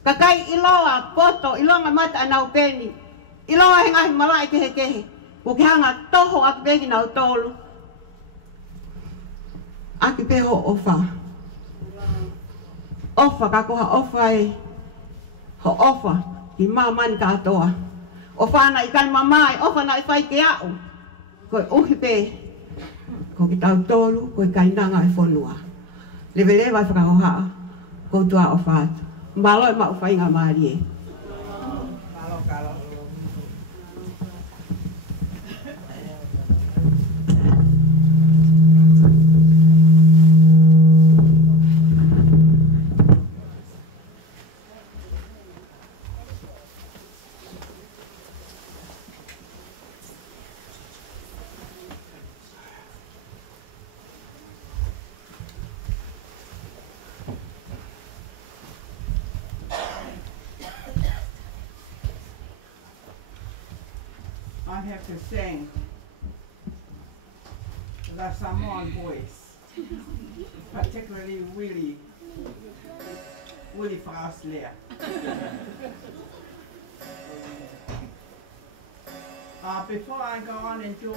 Ka kai iloa poto. Ilonga mata anau peni. Iloa he ngahi malai kehe kehe. Ko ke hanga toho aki pe ki nau tolu. Aki pe ho ofa. Ofa ka koha ofa e. Ho ofa ki mamani katoa. Ofa na ikan mamai, ofa na ifai ke au. Ko uhi pe. Ko ki tau tolu, ko i kainanga e whonua. Lewe vai whakahoha. Ko tua ofa atu. Malo e ma ufai ngā maari e. I have to sing the Samoan voice, particularly Willie Faka'osilea. Before I go on into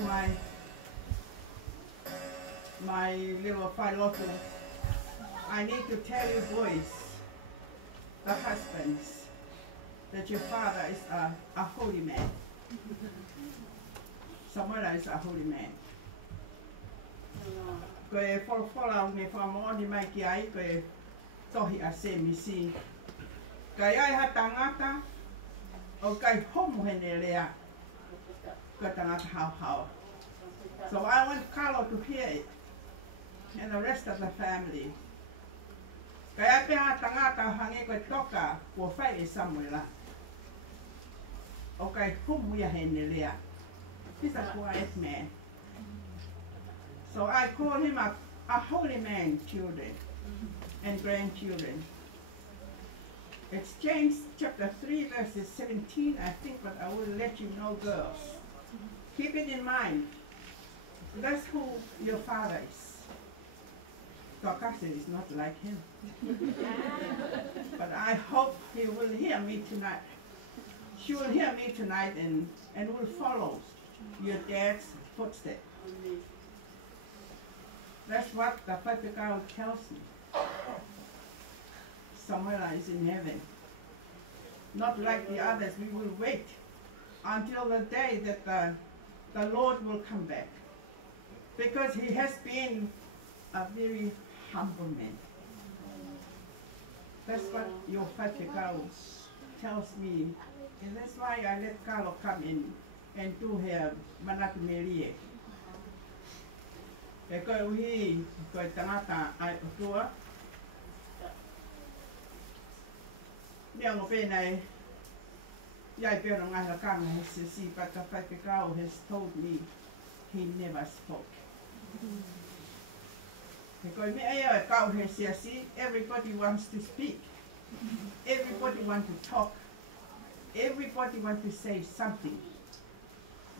my little Fai'aho, I need to tell you boys, the husbands, that your father is a holy man. Samiuela is a holy man. Ko e wholofola me whamoni mai ki ai, ko e tohi a se misi. Kai ai ha tangata, o kai homo hene lea, ko tangata hau. So I want Carlo to hear it, and the rest of the family. Kai ai peha tangata hange ko e toka, ko whai e Samiuela. O kai homo ia hene lea. He's a quiet man. So I call him a holy man, children and grandchildren. It's James chapter 3 verses 17, I think, but I will let you know, girls. Keep it in mind. That's who your father is. Kakase is not like him. But I hope he will hear me tonight. She will hear me tonight and will follow your dad's footsteps. That's what the Fai'aho tells me. Samiuela is in heaven. Not like the others, we will wait until the day that the Lord will come back. Because he has been a very humble man. That's what your Fai'aho tells me. And that's why I let Carlo come in and do her manatu merie. E koe uhi, koe tangata ai otua. Nea ngo pēnei, iai pēro ngai lakanga he sisi, but the Fai'aho has told me he never spoke. E koe me ea e kau he siasi, everybody wants to speak. Everybody wants to talk. Everybody wants to say something.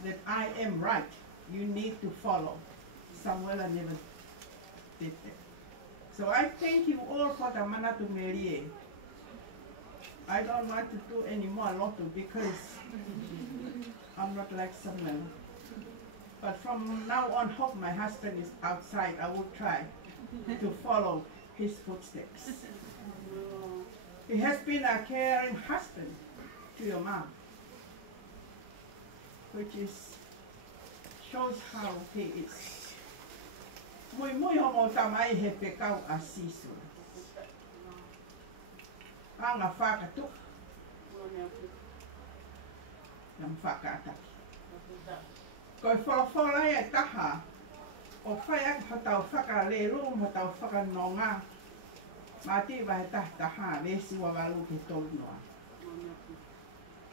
That I am right, you need to follow. Samiuela never did that. So I thank you all for the manatu merie. I don't want to do any more lotu because I'm not like Samiuela. But from now on, hope my husband is outside, I will try to follow his footsteps. He has been a caring husband to your mom, which shows how he is. Mui homo tamai he pekau a sisu. Anga whakatu. Nam whakataki. Koe wholofola e taha. O whaiak hatau whakalelu, hatau whakanonga. Mati wahe tahtaha, lesi wawalu ke tolu noa.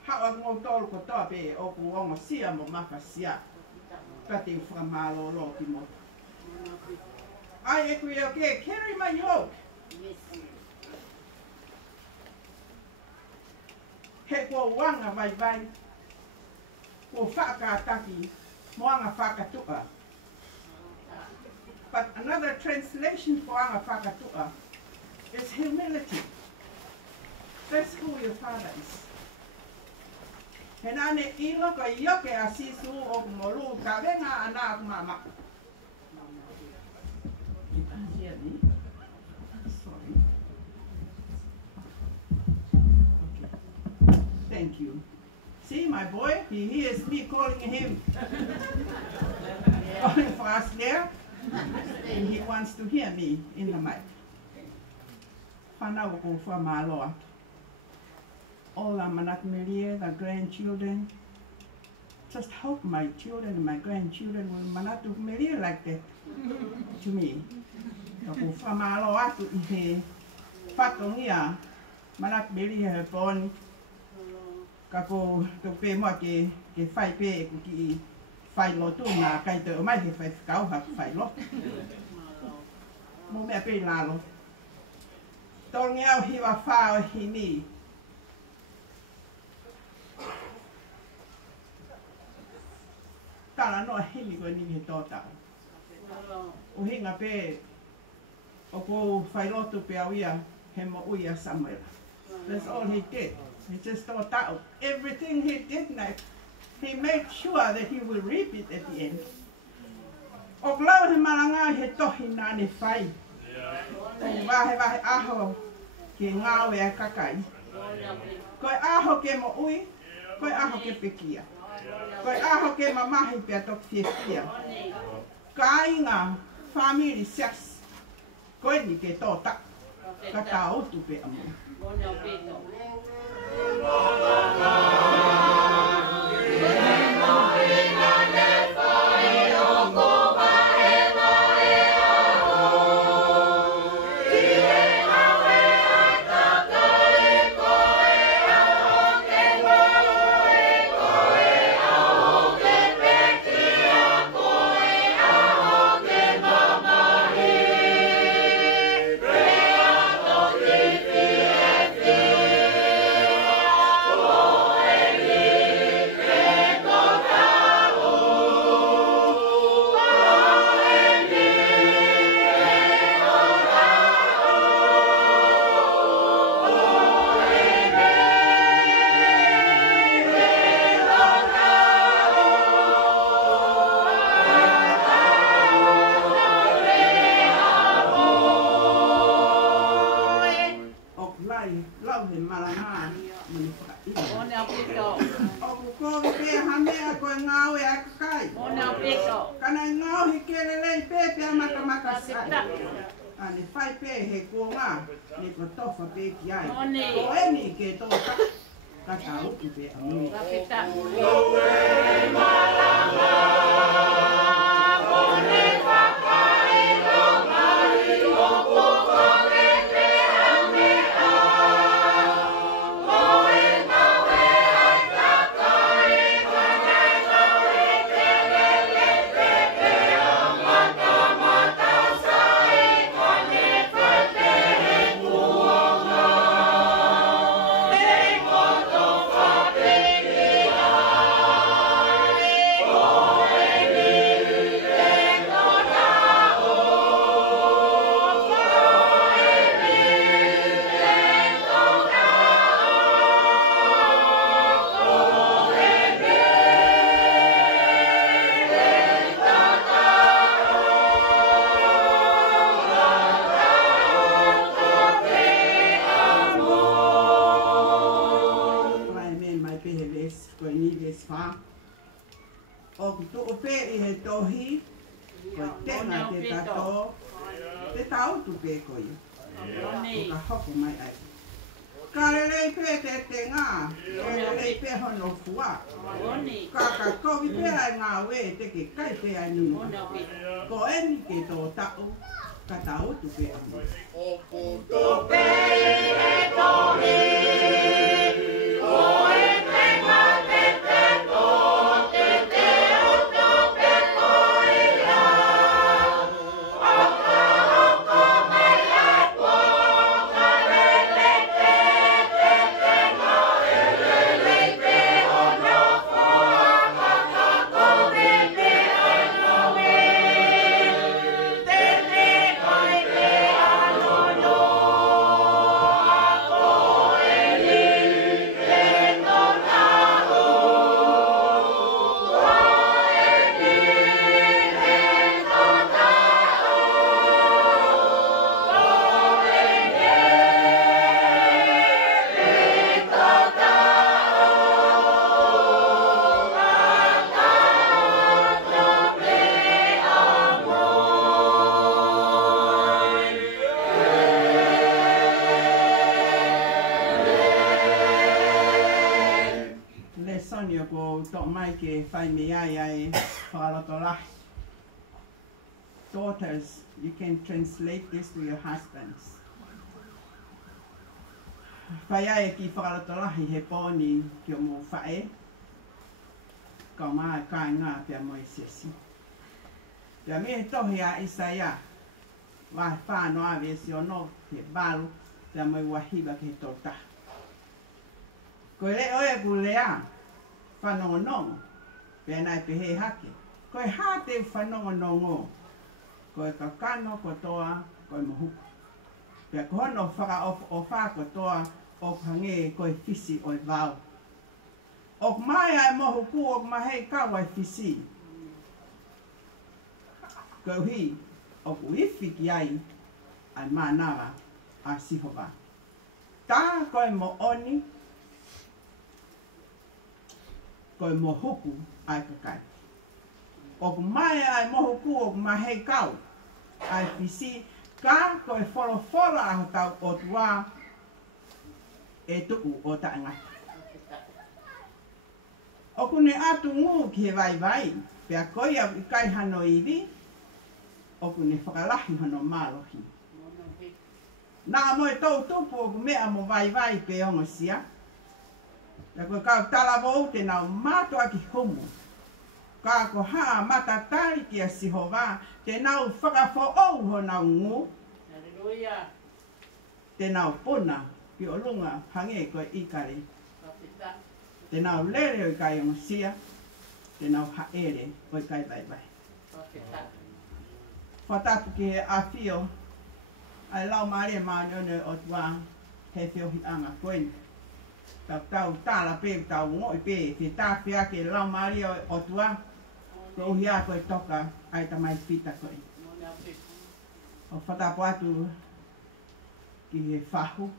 Hawa ngō tolu ko toa pe o ku ongo sia mo mawhasia. Pati whakamalo lo ki mo. Ai e kui okay, carry my yoke. He ko wanga vai vai. Ko whakataki, moanga whakatua. But another translation for anga whakatua is humility. That's who your father is. He nane ilo ka ioke a sisu o molu ka venga ana mama. Sorry. Okay. Thank you. See my boy, he hears me calling him. Calling for us there. And he wants to hear me in the mic. Whanau ko whamaloa. All the manatmelia, the grandchildren. Just hope my children and my grandchildren will manatu melia like that to me. Ko whamaloa tu I he whatongia manatmelia he poni. Kako to pe mo ke whai pe ko ki whai lotu na kai te o mai he whai whakau ha whai lo. Mo mea pe lalo. Tongi au hiwa whao hi ni. Tala noa himi koe ni he tōtau. O hinga pe o ko whai lotu pe au ia he mo uia Samiuela. That's all he did. He just thought out everything he did next. He made sure that he will reap it at the end. O klau he maranga he tohi nā ne whai. O wahe aho ke ngāwe a kakai. Koe aho ke mo ui, koe aho ke pekia. Koe aho ke mamahi pia tok fiefia. Ka inga family sex. Koe ni ke tōta. Ka tā otu pe amu. Ani whai pe he kuonga, ni ko tofa pe ki ai. Ko e ni ke tōta, ka tā uki pe amu. Ko e ni ke tō tau, ka tau tu pe amu. O puto pe e tohi, o e te ma te te tō, te te o tō pe koia. Oko mai ai po, ka lele te ngā e lele pe o no fua, ka koe pe ano e. Te kai pe ano no, a koe ke whai me ai whakaloto lahi. Daughters, you can translate this to your husbands. Whai ki whakaloto lahi he pōni ki o mō whae. Kau maa kai ngā pia mo i siasi. Pia me he tohi a Isaia. Wahe whānoa we si ono he balu. Pia mo i wahiba ke he tōta. Koe le oe ku lea. Whanongonongo. Pia nai pe he hake. Koe hā te whanongonongo. Koe kakano kotoa. Koe mohuku. Pia kohono whaka o wha kotoa. O hange koe fisi o i vau. O mai ai mohuku o mahei kawa i fisi. Koe hi. O ku ifi ki ai. Ai manawa a sihova. Tā koe mo oni. Koe mohuku ai kakai. O ku mai ai mohuku o mahei kau. Ai fisi. Ka koe wholofola aho tau o tua. E tuku o taengata. O kune atu ngū ki he vai. Pea koe au i kai hano iwi. O kune whakalahi hano mālohi. Nā moe tau tupu o ku mea mo vai pe ongo sia. Pea koe kau talavo te nau mātua ki humu. Ka ko haa matatari ki a sihova. Te nau whakafo au ho nau ngū. Te nau puna. Ki o lunga hange koe ikari. Te nau lere o i kai ongo sia. Te nau haere o i kai vai. Whatapu ki he awhio. Ai lau maare maone o tua he whio hi anga koeni. Tau tāla pe, tau ngoi pe. Te tāwhia ke lau maare o tua. Ko uhi a koe toka ai tamai pita koeni. O whatapu atu ki he whahu.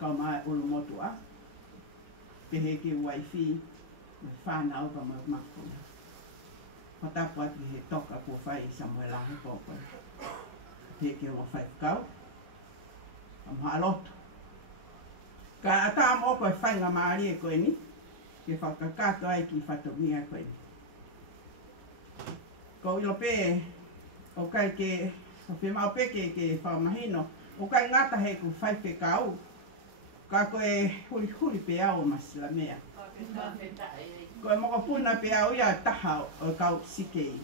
Kau mai ulu motua. Pehe ki waifi. Me whanau ka mai makuna. Whatapu atu he toka ko whai Samiuela Faka'osilea. He ki o Fai'aho. Am halotu. Ka ata mo koe whainga maari e koe ni. Ke whakakato ai ki whatomia koe ni. Ko ilo pe. O kai ke. O Fiema'u peke ke whamahino. O kai ngata he ku Fai'aho. Ka koe huri pe au masila mea. Koe moko puna pe au ia taha o kau sikei.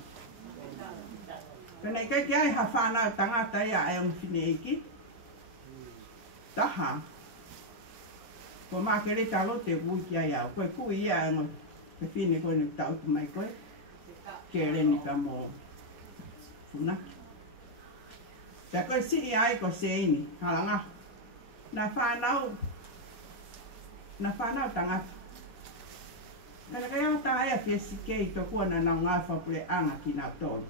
Pena i kai ai ha whanau tangata ia ai on whine eki. Taha. Ko maa ke reta lote kui ki ai au. Koe kui ia ai on te whine koe ni tautu mai koe. Ke reni ka mo funaki. Pea koe siri ai ko se ini. Halanga. Na whanau tangata. Kaya kaya ta ia fia sikei to kuana na ngā whapure anga ki nā tolu.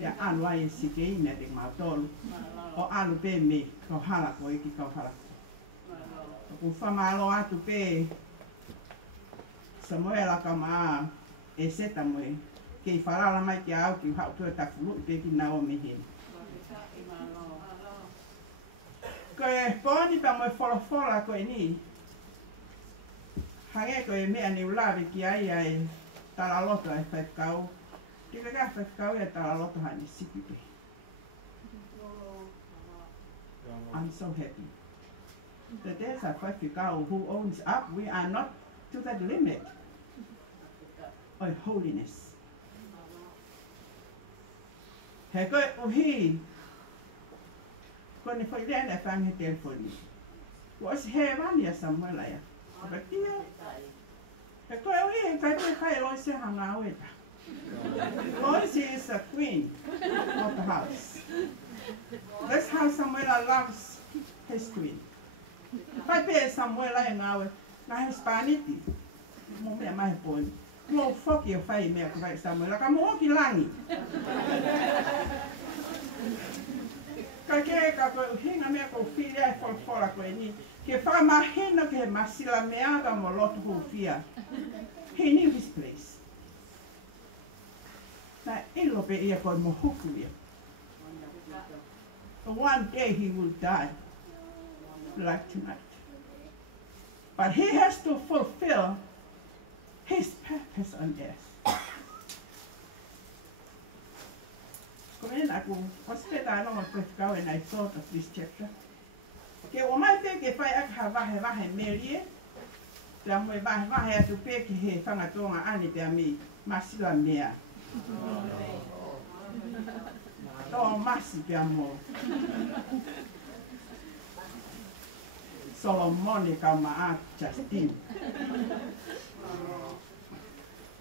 Ia anu ai e sikei me te ngā tolu. O anu pe me kau hala ko e ki kau hala. Ku whamalo atu pe Samiuela ka maa e seta moe. Kei wharala mai ki au ki hau tua tafulu pe ki nā o mehina. Ko e pōni pa moe wholofola ko e ni. Hange ko e mea ni ulawe ki ai tala loto ai Fai'aho. Ki ka Fai'aho e tala loto hani sipipe. I'm so happy. That there's a Fai'aho who owns up. We are not to that limit of holiness. He koe uhi. Ko ni whailea na whange telefoni. Ko si he wani a Samiuela ia. Katia. He koe ui e kai te kai Loisi hanga oeta. Loisi is a queen of the house. That's how Samiuela loves his queen. Pai pe Samiuela e ngawe na Hispaniti. Mo mea mai poni. Mo foki o whai mea ka vai Samiuela. Ka mo ki langi. Ka ke ka koe uhinga mea ko whiri ai wholfora koe ni. Ke whamahina ke masila mea ka mo lotu hufia. He knew his place. Na ilo pe ia koe mo huku ia. One day he will die. Like tonight. But he has to fulfill his purpose on earth. When I thought of this chapter, okay, well, my thing if I have a Mary, then we have to pay he Fangatonga and it me, Masila Mea. Oh, Massi Piamo. Solomon, come out, Justin.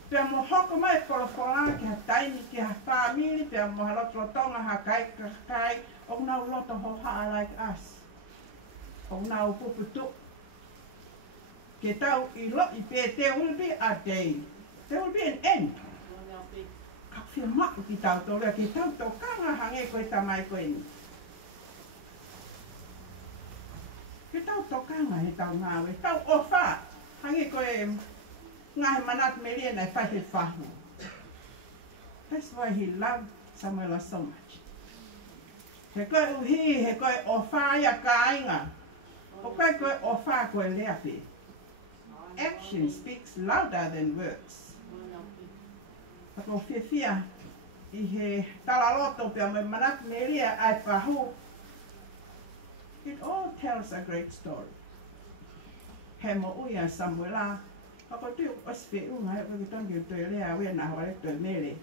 Piamo hoko mai kolokola ki ha taimi ki ha family piamo halotro tonga ha kai o na lot of hoha like us. O na upuputu. Ke tau I lo I pe there will be a day. There will be an end. Ka Fiema'u ki tau tole ki tau to kanga hange koe tamai koe ni. Ke tau to kanga he tau ngawe. Tau ofa hange koe Ngai manat Mary and I Fai'aho. That's why he loved Samiuela so much. He koe uhi, he koe ofa ia kainga. O koe ofa koe leapi. Action speaks louder than words. Ako fia I he talaloto pia me manat Mary ai Fai'aho. It all tells a great story. He mo uia Samiuela. Ako tu ospe ngai ko kitong yu to le awe na hore to mele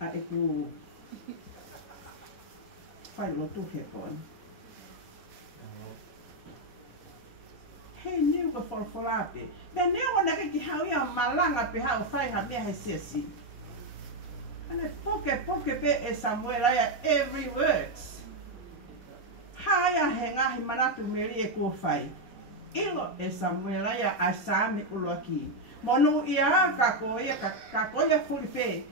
a eku fai lo tu he kon he new ko for ape then ne ona ke hau ya malanga pe hau fai ha me he sesi ana poke pe e Samiuela ya every words haya henga hi manatu meri e ko fai Ilo e Samiuela ya asami uloki. Monu ia kakoia fulipe.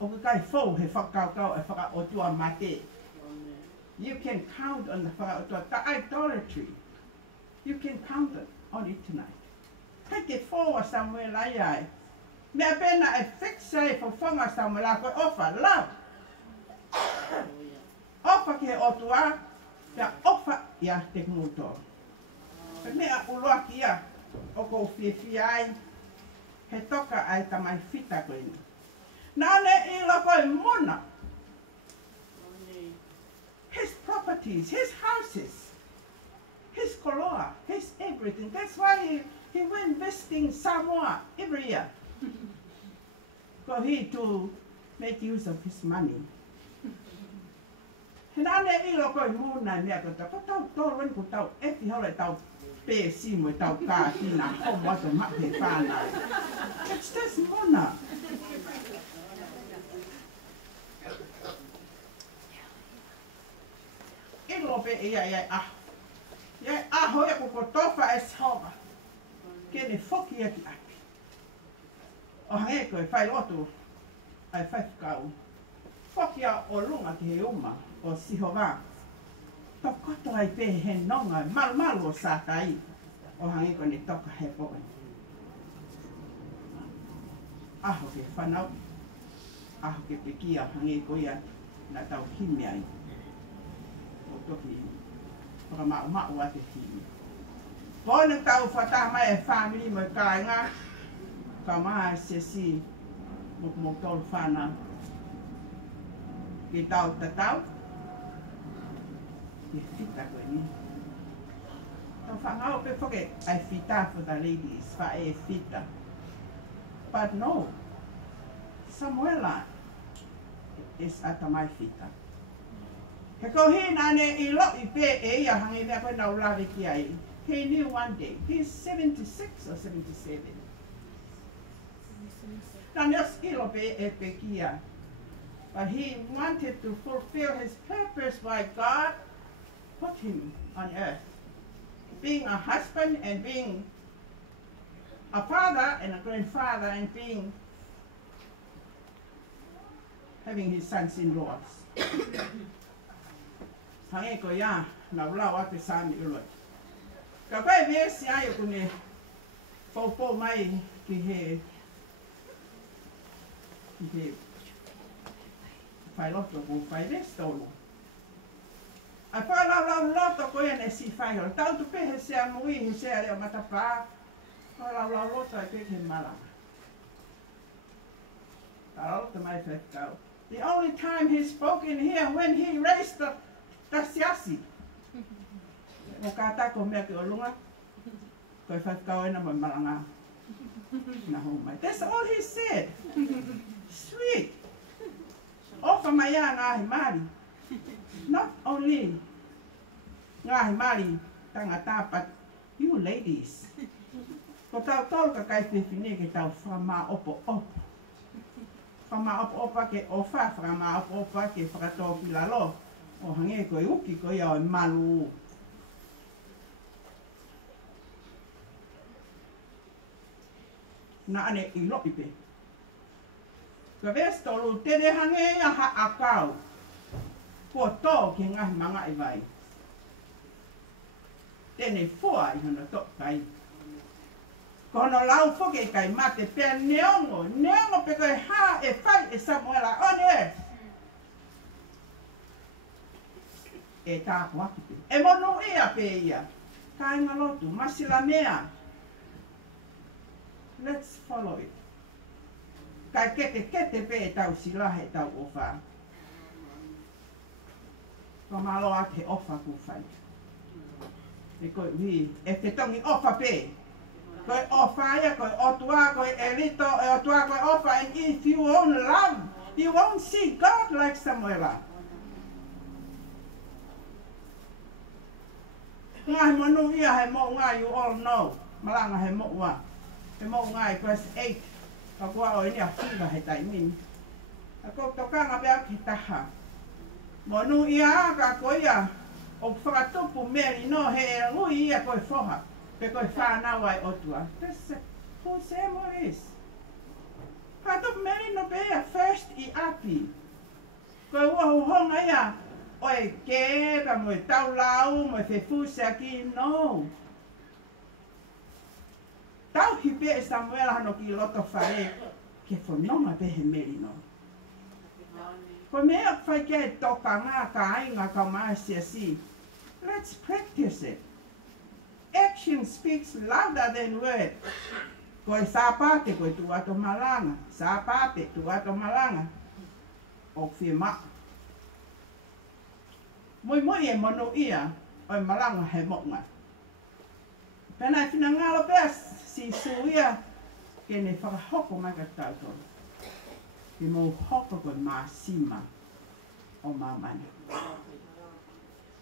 O kai fo he whakakau e whakaotua mate. You can count on the whakaotua. The idolatry. You can count on it tonight. Take it for Samiuela ya. Mea pena e fixe for whanga Samiuela koe offer love. Offer ke otua. Mea offer ia te muto. Mea uloa kia o ko whiwhi ai he toka ai tamai whita koe ni. Nane I loko e mona. His properties, his houses, his koloa, his everything. That's why he went visiting Samoa every year. For he to make use of his money. Nane I loko e mona mea kota. Ko tau tōren ko tau efi hore tau pe si mo tau ka tina ho mo to ma pe pana. It's just mona. Ilo pe ia ah. Ia ho ia ko tofa e soba. Ke ne foki ia ki aki. O hange ko e fai lotu. Ai fai kau. Foki a o lunga ki he uma o sihova. Tokoto ai pe he nonga mal o sa kai o hangi ko ni toka he po. Aho ke whanau, aho ke pekia hangi ko ia na tau hime ai. O toki whakamau a te hime. Pōne tau whatah mai e family mo kāinga, ka maa se si mo tolu whana ki tau tatau. Fita koe ni. Tau whangau pe whake ai fita for the ladies, whae fita. But no, Samiuela is ata mai fita. He ko he nane I lo I pe e ia hangi mea koe nau lawe ki ai. He knew one day, he's 76 or 77. Nane os ilo pe e pe kia. But he wanted to fulfill his purpose why God put him on earth. Being a husband and being a father and a grandfather and being having his sons-in-laws. Hange ko ya na ula ate sami ulo. Ka pai me si ai ko ne po mai ki he fai loto ko fai resto. A whala loto ko e si fai ho. Tau tu pe he se amui he se ale matapa. The only time he spoke in here when he raised the siasi. That's all he said. Sweet. Offer my young Mari. Not only Mari, Tangata, but you ladies. But I'll talk a guy from my oppo up. From my oppa ke offer from my oppa ke frato pilalo. O hange ko yuki ko ya malu. Na ane ilopipe. Kavesto lu tere hange ya ha akau. Ko to ki ngah manga iwai. Tene foa I hana to kai. Kono lau foke kai mate pe neongo pe kai ha e fai e Samiuela on earth. E tā kuakipe. E monu ia pe ia. Kai ngalotu masila mea. Let's follow it. Kai kete pe tau silahe tau ofa. Ko malo ake ofa ku fai. E koi vi, e te tongi ofa pe. Koi ofa ia, koi otua, koi elito, e otua, koi ofa. And if you won't love, you won't see God like Samiuela. Ngai manu ia he mo ngai, you all know. Malanga he mo wa. He mo ngai, verse 8. Ka kua o inia whiga he taimini. A ko tokanga bea ki taha. Monu ia ka koia. O whakatupu meri no he e ngui ia koe whoha. Pe koe whanau ai otua. That's who Samuel is. Whakatupu meri no bea first I api. Koe wahu honga ia. Oe kēra moe tau lau, moe whewhusa ki, no. Tau hi pe e Samiuela hano ki loto whare, ke whanonga pe he meri no. Ko mea whai kia e toka ngā ka ainga ka maasia si. Let's practice it. Action speaks louder than word. Ko e sāpate koe tu ato malanga. Sāpate tu ato malanga. O Fiema'u. Moi e mono ia, oi malanga he mo'nga. Pena whina ngalo pēr si suia, ke ne whakahoko mai ka tātou. Ke mō hoko koe māsima o māmani.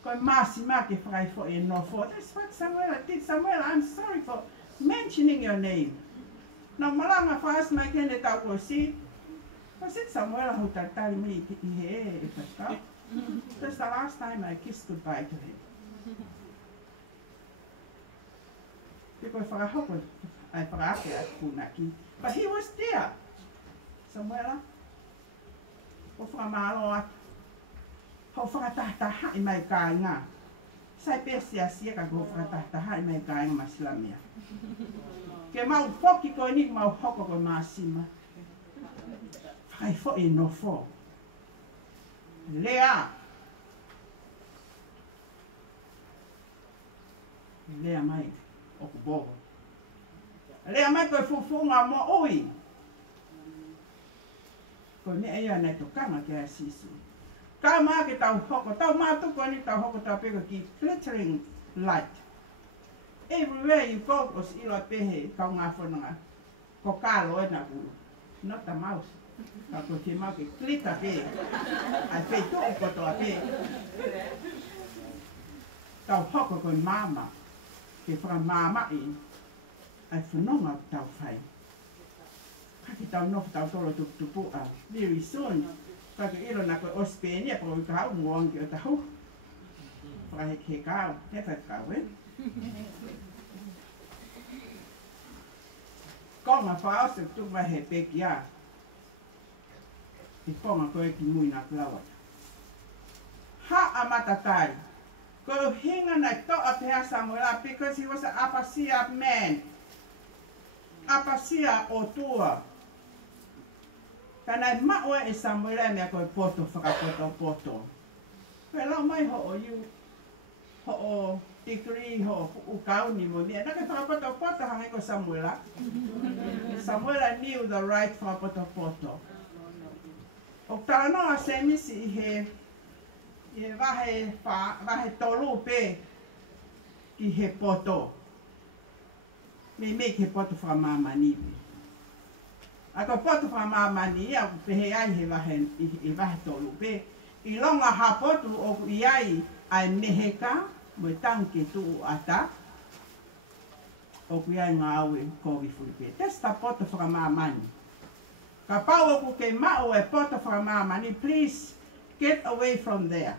Koe māsima ke whakaifo e no fo. That's what Samiuela did. Samiuela, I'm sorry for mentioning your name. Nā malanga whaas mai kene tau koe si. Ko sit Samiuela hau tatari mi I he e patau. That's the last time I kissed goodbye to him. Because whakahoko, ai whakaake a punaki. But he was there. Samiuela. Ko whakamalo atu. Ho whakatahtaha I mai kāinga. Sai pēsia sia ka ko whakatahtaha I mai kāinga masilamia. Ke mau poki koe ni mau hoko koe māsima. Whakai fo e no fo. Lea. Lea mai o ku boho. Lea mai koe fufunga mo oi. Koe mea ia nei tokanga ke a sisu. Ka maa ke tau hoko. Tau maa tuko ni tau hoko tau peko ki glittering light. Everywhere you go os ilo pehe kau ngā whananga. Ko kālo e nā kuru. Not the mouse. Ka ko te mau ke klita pe. Ai pei tō koto a pe. Tau hoko koe māma. Ke whaka māma I. Ai whanonga tau whai. Kaki tau nofu tau tolo tupu a. Very soon. Kaki ilo na koe ospenia po I ka hau muongi o tahu. Whaka he ke kāo. He whai kāo e. Konga whao se tupa he peki a. Te ponga koe ki mui nā klawa. Ha a matatai. Ko hinga nai toa pēa Samiuela because he was an apasia man. Apasia o tua. Kanai maue e Samiuela mea koe poto whakapoto poto. Koe lau mai ho o you. Ho o degree ho ukau ni mo ni na ke whakapoto hangi ko Samiuela. Samiuela knew the right whakapoto. O tāna se misi i wahe tolu pe ki he poto. Me ke poto whamamani. Ako poto whamamani ia pehe ai he wahe tolu pe. I longa hapotu o iai ai meheka mo tanke tu ata. O iai ngā aue kovi fulipe. Testa poto whamamani. Ka pau oku ke mao e poto whamamani, please get away from there.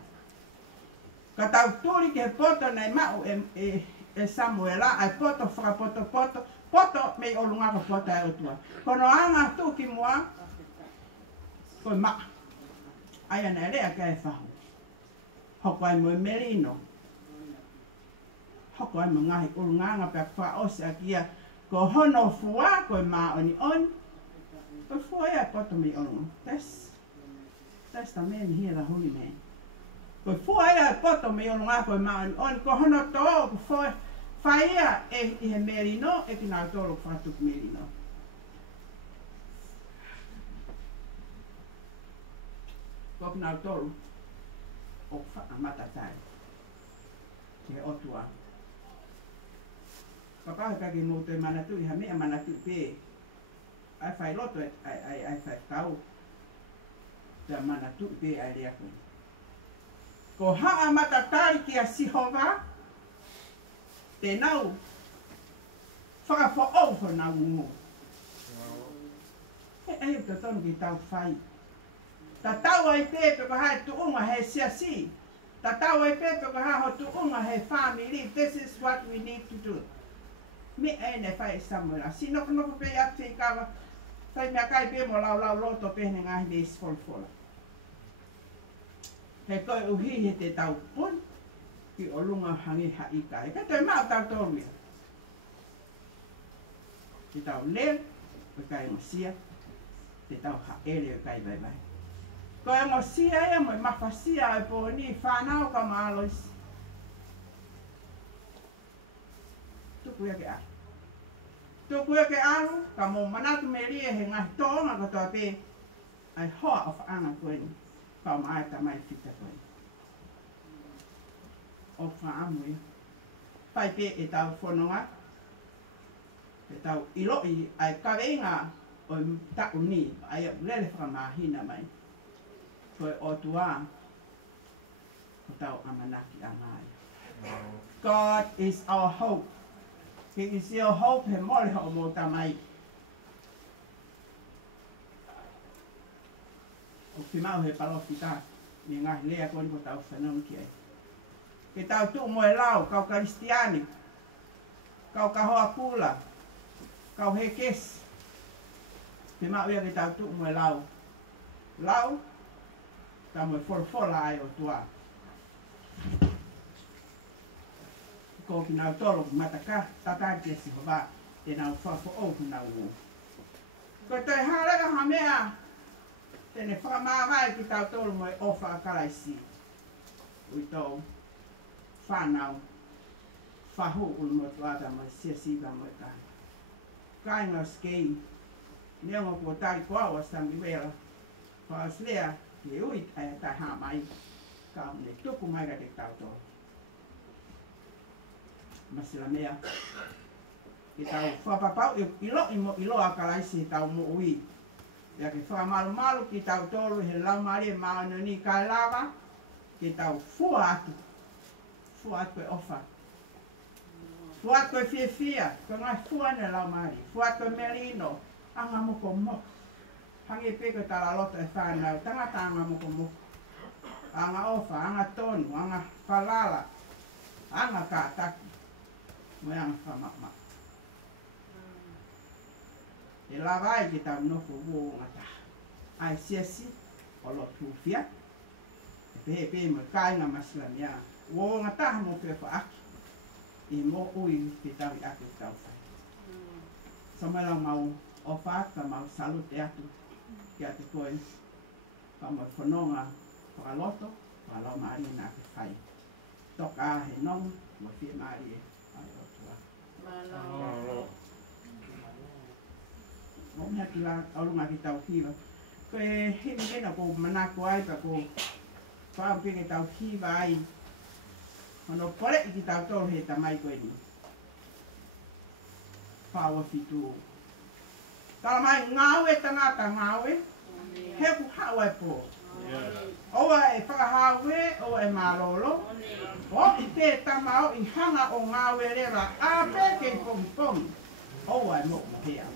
Ka tau turi ke poto nei mao e Samiuela, ai poto poto me olunga ka poto e otua. Kono anga tu ki mua, koe maa. Ai ana rea ka e whahu. Hoko ai mo e merino. Hoko ai mo ngahi olunganga pe kwa ose a kia. Ko hono fua koe maa oni on. Ko fua ia poto me olunga. That's the man here, the holy man. Ko fua ia poto me olunga koe maa oni on. Ko hono toa ko fua. Fai'aho e he merino e ki nā tolo whatuk merino. Ko ki nā tolo o whaamatatai. Ke otua. Ka kahe kake mō te manatu i ha mea manatu pe. Ai whai loto ai whai kau. Te manatu pe ai rea koe. Ko haa matatai ki a sihova. Te nau, whakapo'o ho nau ngō. E te tonu ki tau whai. Ta tau ai pepe ko hai tuunga he siasi. Ta tau ai pepe ko hai ho tuunga he family. This is what we need to do. Me e ne whai Samiuela. Si noko pe atu i kawa. Whai mea kai pe mo lau loto pehne ngahi me isfolfola. He koe uhi he te tau pun. Ki o lunga hangi haika. E ka te mao tau tōruia. Te tau lel, o kai ngosia. Te tau haere o kai vai. Ko e ngosia e mo i mawhasia e po ni whanau ka maalois. Tuku ia ke alu. Tuku ia ke alu, ka mo manatu me rie he ngahi tōnga katoa pe. Ai hoa o whaanga koe ni. Ka o maai tamai fita koe. O whaamui. Pai pe e tau whanonga. E tau iloi ai kaweinga o tau ni. Ai lele whakamahina mai. Koe o tua. O tau amanaki a ngai. God is our hope. He is your hope. He mole ho mo tamai. O Fiema'u he palofi tā. Ni ngahi lea koni ko tau whanong ki ai. Ke tau tu mo e lau, kau kristiani, kau kahoa kula, kau he kes. Fiema'u ia ke tau tu mo e lau. Lau, tau mo e folfola ai o tua. Ko ki nau tolo mataka, tatai ke si hova, te nau whafo o ki nau o. Ko te hārega ha mea, tene whakamāwai ki tau tolo mo e ofa a karaisi. Ui tau. Whanau, whahu ulu mo tuata mo siasiba mo e kai. Kai ngā skei, neongo kua tari kua o Samiuela Faka'osilea, ke ui ai tai haa mai, ka une tuku mai ka te tauto. Masila mea, ke tau whapapau ilo a karaisi tau mo ui. Ia ke whamalu ki tau tolu he laumari e maano ni kai lava, ke tau fua atu. Fuat koe ofa. Fuat koe fia. Koe ngai fuane lau mari. Fuat koe merino. Anga moko mo. Hangi peko tala loto e whanau. Tangata anga moko mo. Anga ofa, anga tonu, anga falala. Anga kātaki. Moi anga whamama. E lawai ki tau nofo uo ngata. Ai siasi. Olo tūwhia. E pehe mo kāinga maslamia. Wo ngata mo pe fa aki. I mo ui te tawi atu tau whai. Samala mau o whata mau salute atu. Ki atu koe. Ka mo whanonga whakaloto. Whalau maari nā ke whai. toka he nong ma Fiema'u ai o tua. Mo me kila au lunga ki tau kiwa. Ko e hini hena ko manako ai pa ko wha penge tau kiwa ai. Ono pole i ki tau tolu he tamai koe ni. Whaua fitu. Tala mai ngawe tangata ngawe. He ku hawa e po. Oa e whakahawe, oa e marolo. O i te tamao i hanga o ngawe rewa. A pe kei pongi pongi. Oa e moko hea.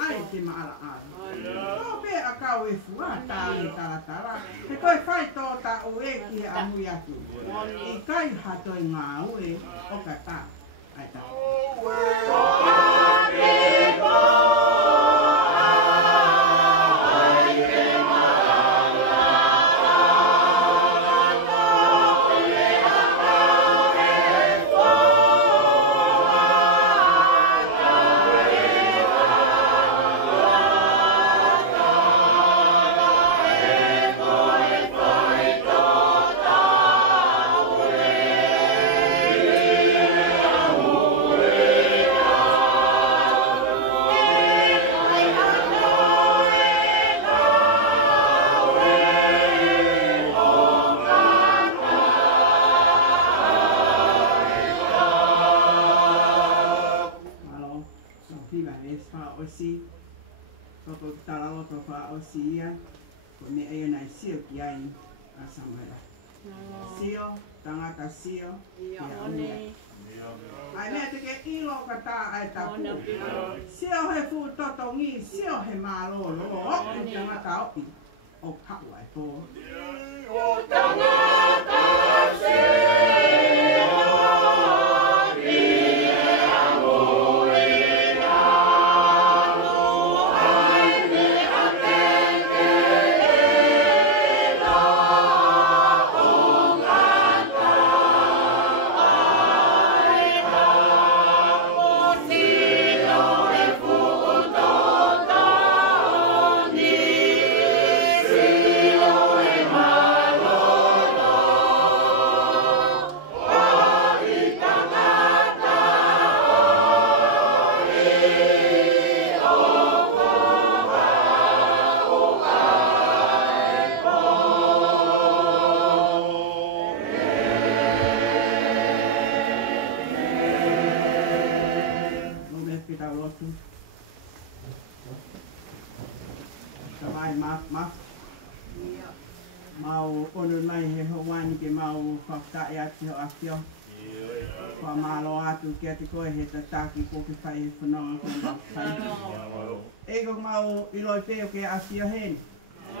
Ai te maara ai. Tō pe a kau e fua, tāre taratara. He koe whai tō ta ue ki he amui atu. I kai hato i ngā ue o ka tā. Ai tā. Fai'aho ko me ai nai sio ki ai a Samiuela. Sio, tangata sio, ia one. Ai mea te ke ilo ka tā ai tapu. Sio he fu totongi, sio he malolo. O i tangata opi, o kau ai po. O tangata sio, i e amore. Mau ono mai he hoani ke mau whaktae ati ho akio. Wha malo atu kia te koe he tataki ko ke whai he whanonga ko mau whai. Ego mau iloi peo ke akio hen.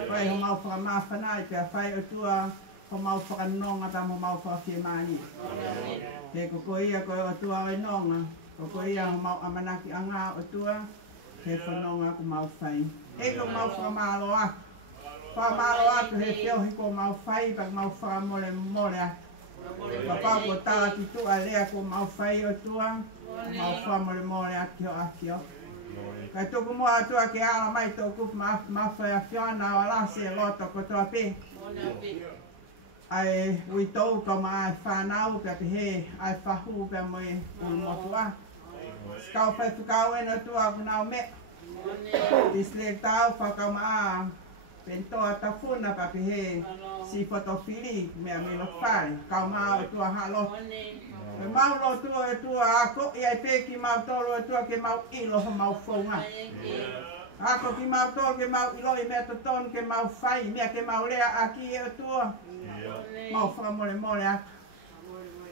Koe ho mau whakamawhanai pia whai o tua ho mau whakanonga ta mo mau whawhiemani. He ko ia koe o tua o inonga. Ko ia ho mau amanaki anga o tua he whanonga ko mau whai. Ego mau whakamalo atu. Whamalo atu he teo hiko mau whai pa mau whamole mole atu. Papa ko tāti tu a lea ko mau whai o tua, mau whamole mole atu o akio. Kai tuku mua atua ke ala mai tōku ma whai a whiana o alasi e loto ko toa pe. Ai ui tau ka ma ai whanau ka te he, ai whahu ka moe ulu motua. Skau whai whakau ena tua kunau me. Tislek tau whakau ma a. Pentoa tafuna pa he si fotofili me amelo fai kau mau tua halo me mau lo tua ako ia peki mau tolo tua ke mau ilo mau fonga Ako ki mau tol ke mau iloi mea toton ke mau fai mea ke mau lea aki e o tua. Mau whamole mole aku.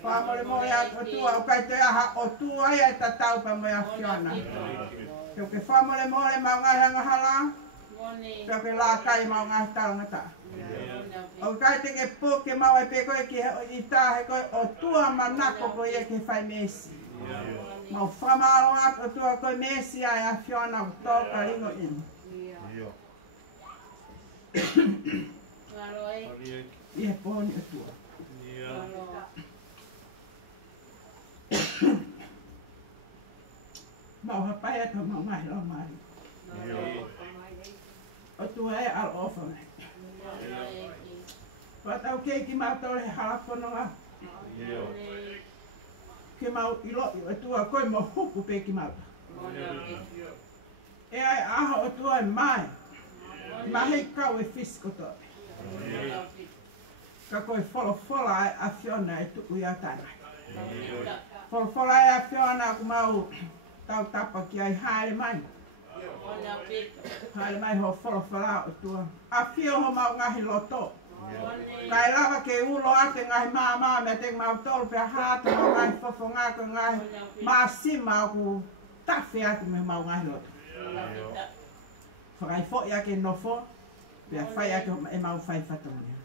Whamole mole aku o tua o kai te aha o tua ia e tatau pa moe a whiona. Teo ke whamole mole mau ngai hanga hala. Teo ke la kai mau ngai tau ngata. O kai te ke pō ke mau e pe koe ki i tā he koe o tua manako koe e ke whai mesi. Mau whamalo atu o tua koe mesi ai a whiona o tō ka ringo inu. Ie pōni o tua. Mau hapai atu mau mai lo mai. O tua e al ofa mai. Patau keiki mau tole halapono a. Ke mau ilo o tua koe mo huku pe ki mau. E ai aho o tua e mai. Mahi kau e fisko to. Ka koe wholofola ai a whiona e tuku i a tāna. Wholofola ai a whiona ku mau tau tapa ki ai haere mai. Haere mai ho wholofola o tua. A whio ho mau ngahi loto. Kai lava ke ulo ate ngahi maa me te mau tolu pe hata mau ngahi fofo ngako ngahi maa sima ku tafi ate me mau ngahi loto. Whakai fo ia ke nofo, pia whai ake e mau whai whatongia.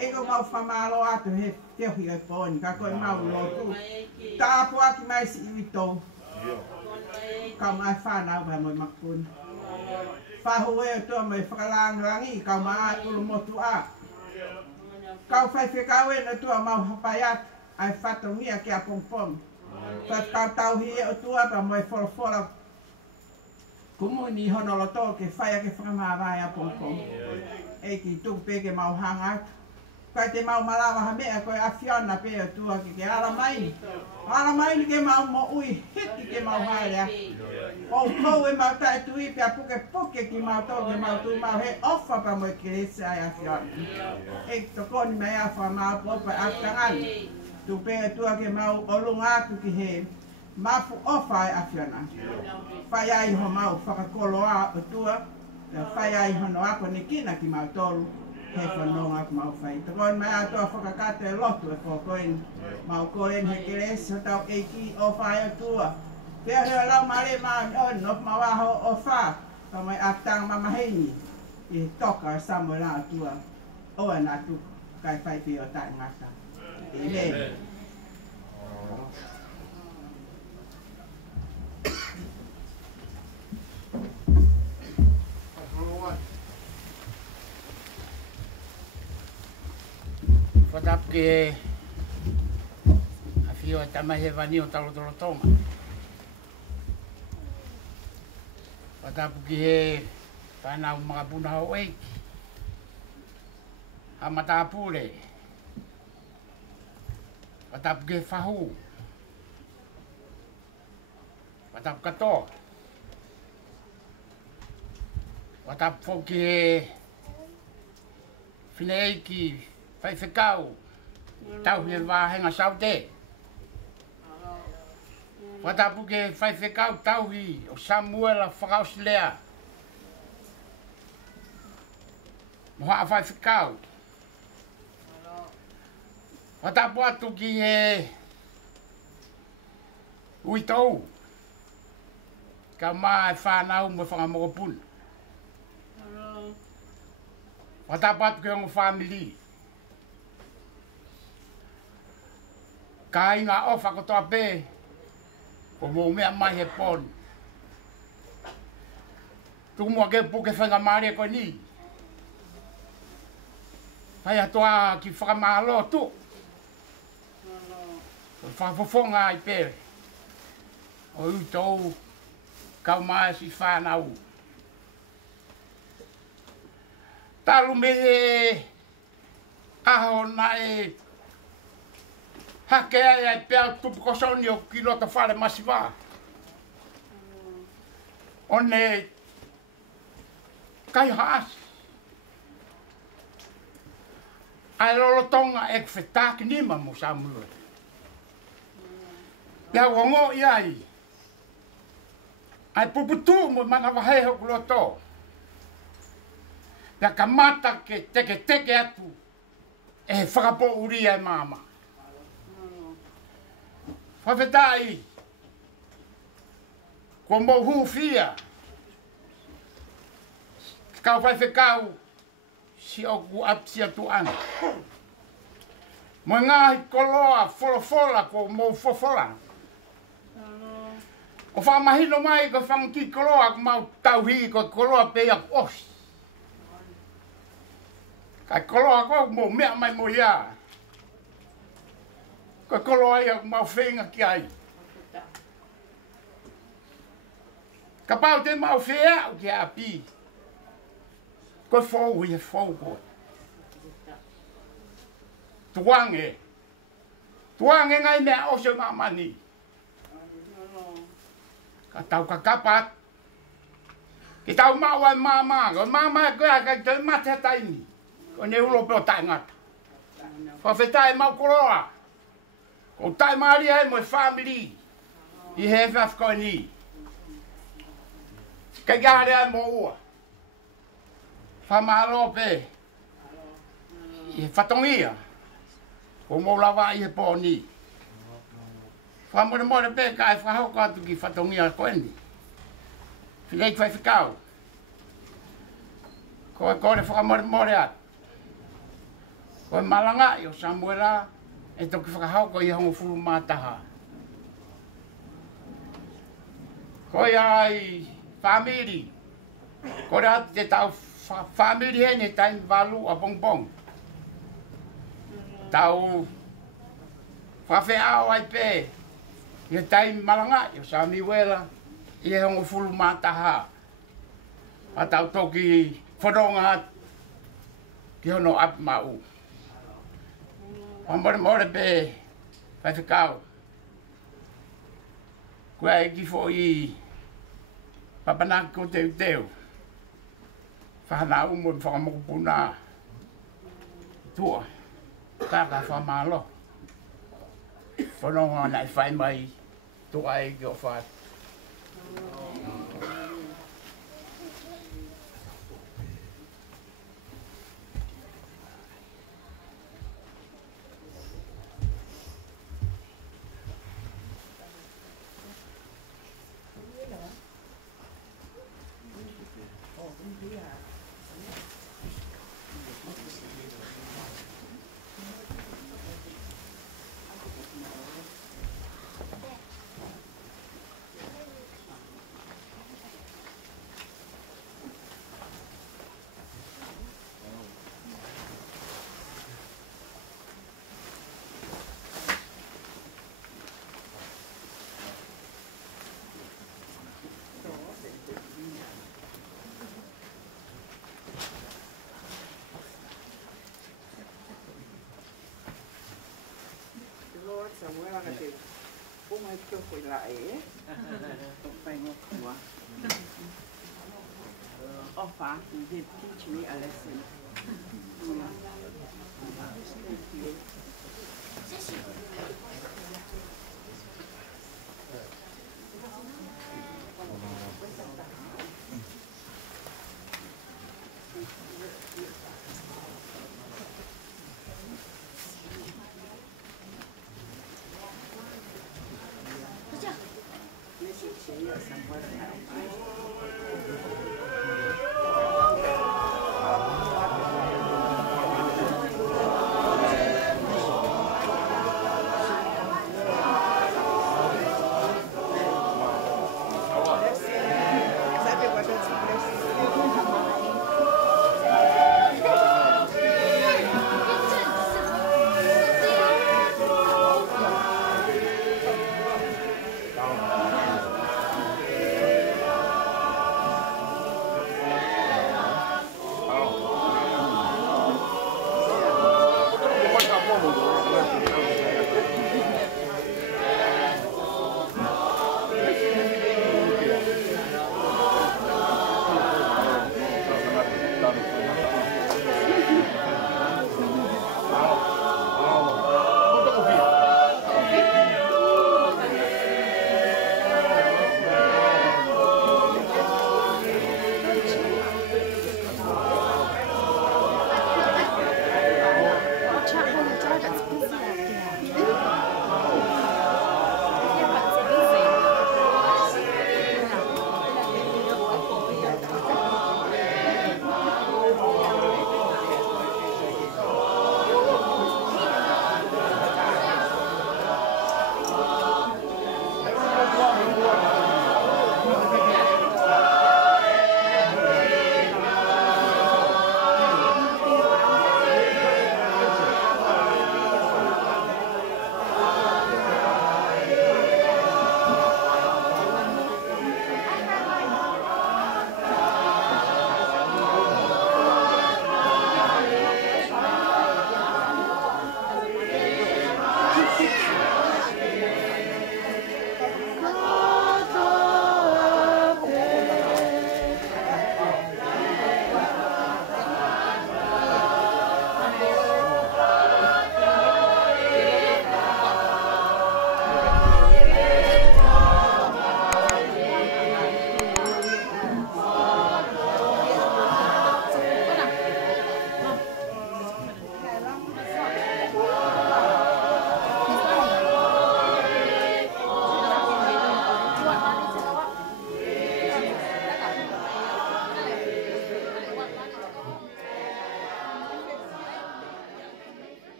Ego mau whamalo atu he teohi e pōni, ka koe mau lotu. Tāpu aki mai si iwi tō. Kau mai whanau pai moi makun. Whahu e o tō mai whakalangarangi, kau mai ulu motu a. Kau whai whekau e na tua mau hapai atu, ai whatongia ki a pongpong. Kau tauhi e o tua pa moi wholofola. Kumu ni honolo tō ke whai ake whakamawai a pongpong. E ki tuku pe ke mau hanga atu. Kai te mau malawa ha mea koe a whiona pe o tua ki ke ala maini. Ala maini ke mau mo ui hiti ke mau haere a. O kou e mau tae tui pe a puke ki mau tō ke mau tū mau he ofa pa mo ki rese ai a whiona. E to koni mei a wha mau popa a tangani. Tu pe o tua ke mau olunga atu ki he mafu ofa ai a whiona. Whai ai ho mau whakakolo a o tua. Whai ai hono ako ne kina ki mau tolu. He whanonga ku mau whai. Te koen mai atua whakakate e lotu e koen. Mau koen he keresi ho tau eiki o whai o tua. Pea heo lau mare maa on of mawaho o wha. Tau mai atang mamaheini. I toka e Samiuela o tua. O e nā tuku. Kai whai pi o tai ngata. Amen. Whatap ke a whio e tamahe wani o talotoro tonga. Whatap ke he whanau mga puna ho eiki. Ha matapure. Whatap ke whahu. Whatap kato. Whatap fo ke whine eiki. Fai'aho, tau he wāhenga saute. Whatapu ke Fai'aho tauhi o Samiuela Faka'osilea. Moha Fai'aho. Whatapu atu ki he uitou. Ka maa e whanau mo whangamokopuna. Whatapu atu ke ongo family. Ka inga ofa ko toa pe, ko mo mea mai he pon. Tuku mua ke puke whenga maare koe ni. Pai atoa ki whakamalo tu. Whafofonga ai pere. O utou, kau mai si whanau. Taru me he aho na e hake ai ai pea tupu kosoni o ki lota whare masiwa. One kai haas. Ai lolo tonga e kwhetaki nima mo Samiuela. Pea wongo iai. Ai puputu mo mana wahe ho kuloto. Ya kamata ke teke atu. E whakapo uria e mama. Whawhetai. Ko mo hufia. Kau whai whekau. Si oku apsi atu ana. Mo ngahi koloa folofola ko mo fofola. O whamahino mai ko whamki koloa ko mau tauhi ko koloa pea osi. Kai koloa ko mo mea mai mo ia. Ko koloa ia mau whenga ki ai. Ka pau te mau Fiema'u ki a pi. Ko fōu ia fōu ko. Tuange. Tuange ngai mea oso mamani. Ka tau ka kapat. Ki tau mau ai mama. Ko mama ko a ka te mate taini. Ko ne ulo peo tai ngata. Ko whetai mau koroa. Ko tai maari ai mo family. I hefaf ko ni. Ka gare ai mo ua. Whamaro pe. I whatongia. Ko mo lawa i he po ni. Whamore more pe ka e whahau katu ki whatongia ko ni. Whilei kwai whikau. Ko e kore whakamore more atu. Ko e malanga i o Samiuela e toki whakahau ko i hongo furu mātaha. Ko i ai family. Ko re atu te tau family hene taimi walu a bongbong. Tau Fai'aho ai pe. I taimi malanga i o Samiuela i hongo furu mātaha. A tau toki wharonga atu ki hono Fiema'u. More pe whaiwhikau. Kua e ki fo i papanaki ko teu teu. Whahana umo i whakamokupuna. Tua. Taka whamalo. Whanonga nai whai mai. Tua e ki o whai. Samiuela ka te punga i toko I la e. Topai ngō kua. Ofa, you did teach me a lesson. Thank you.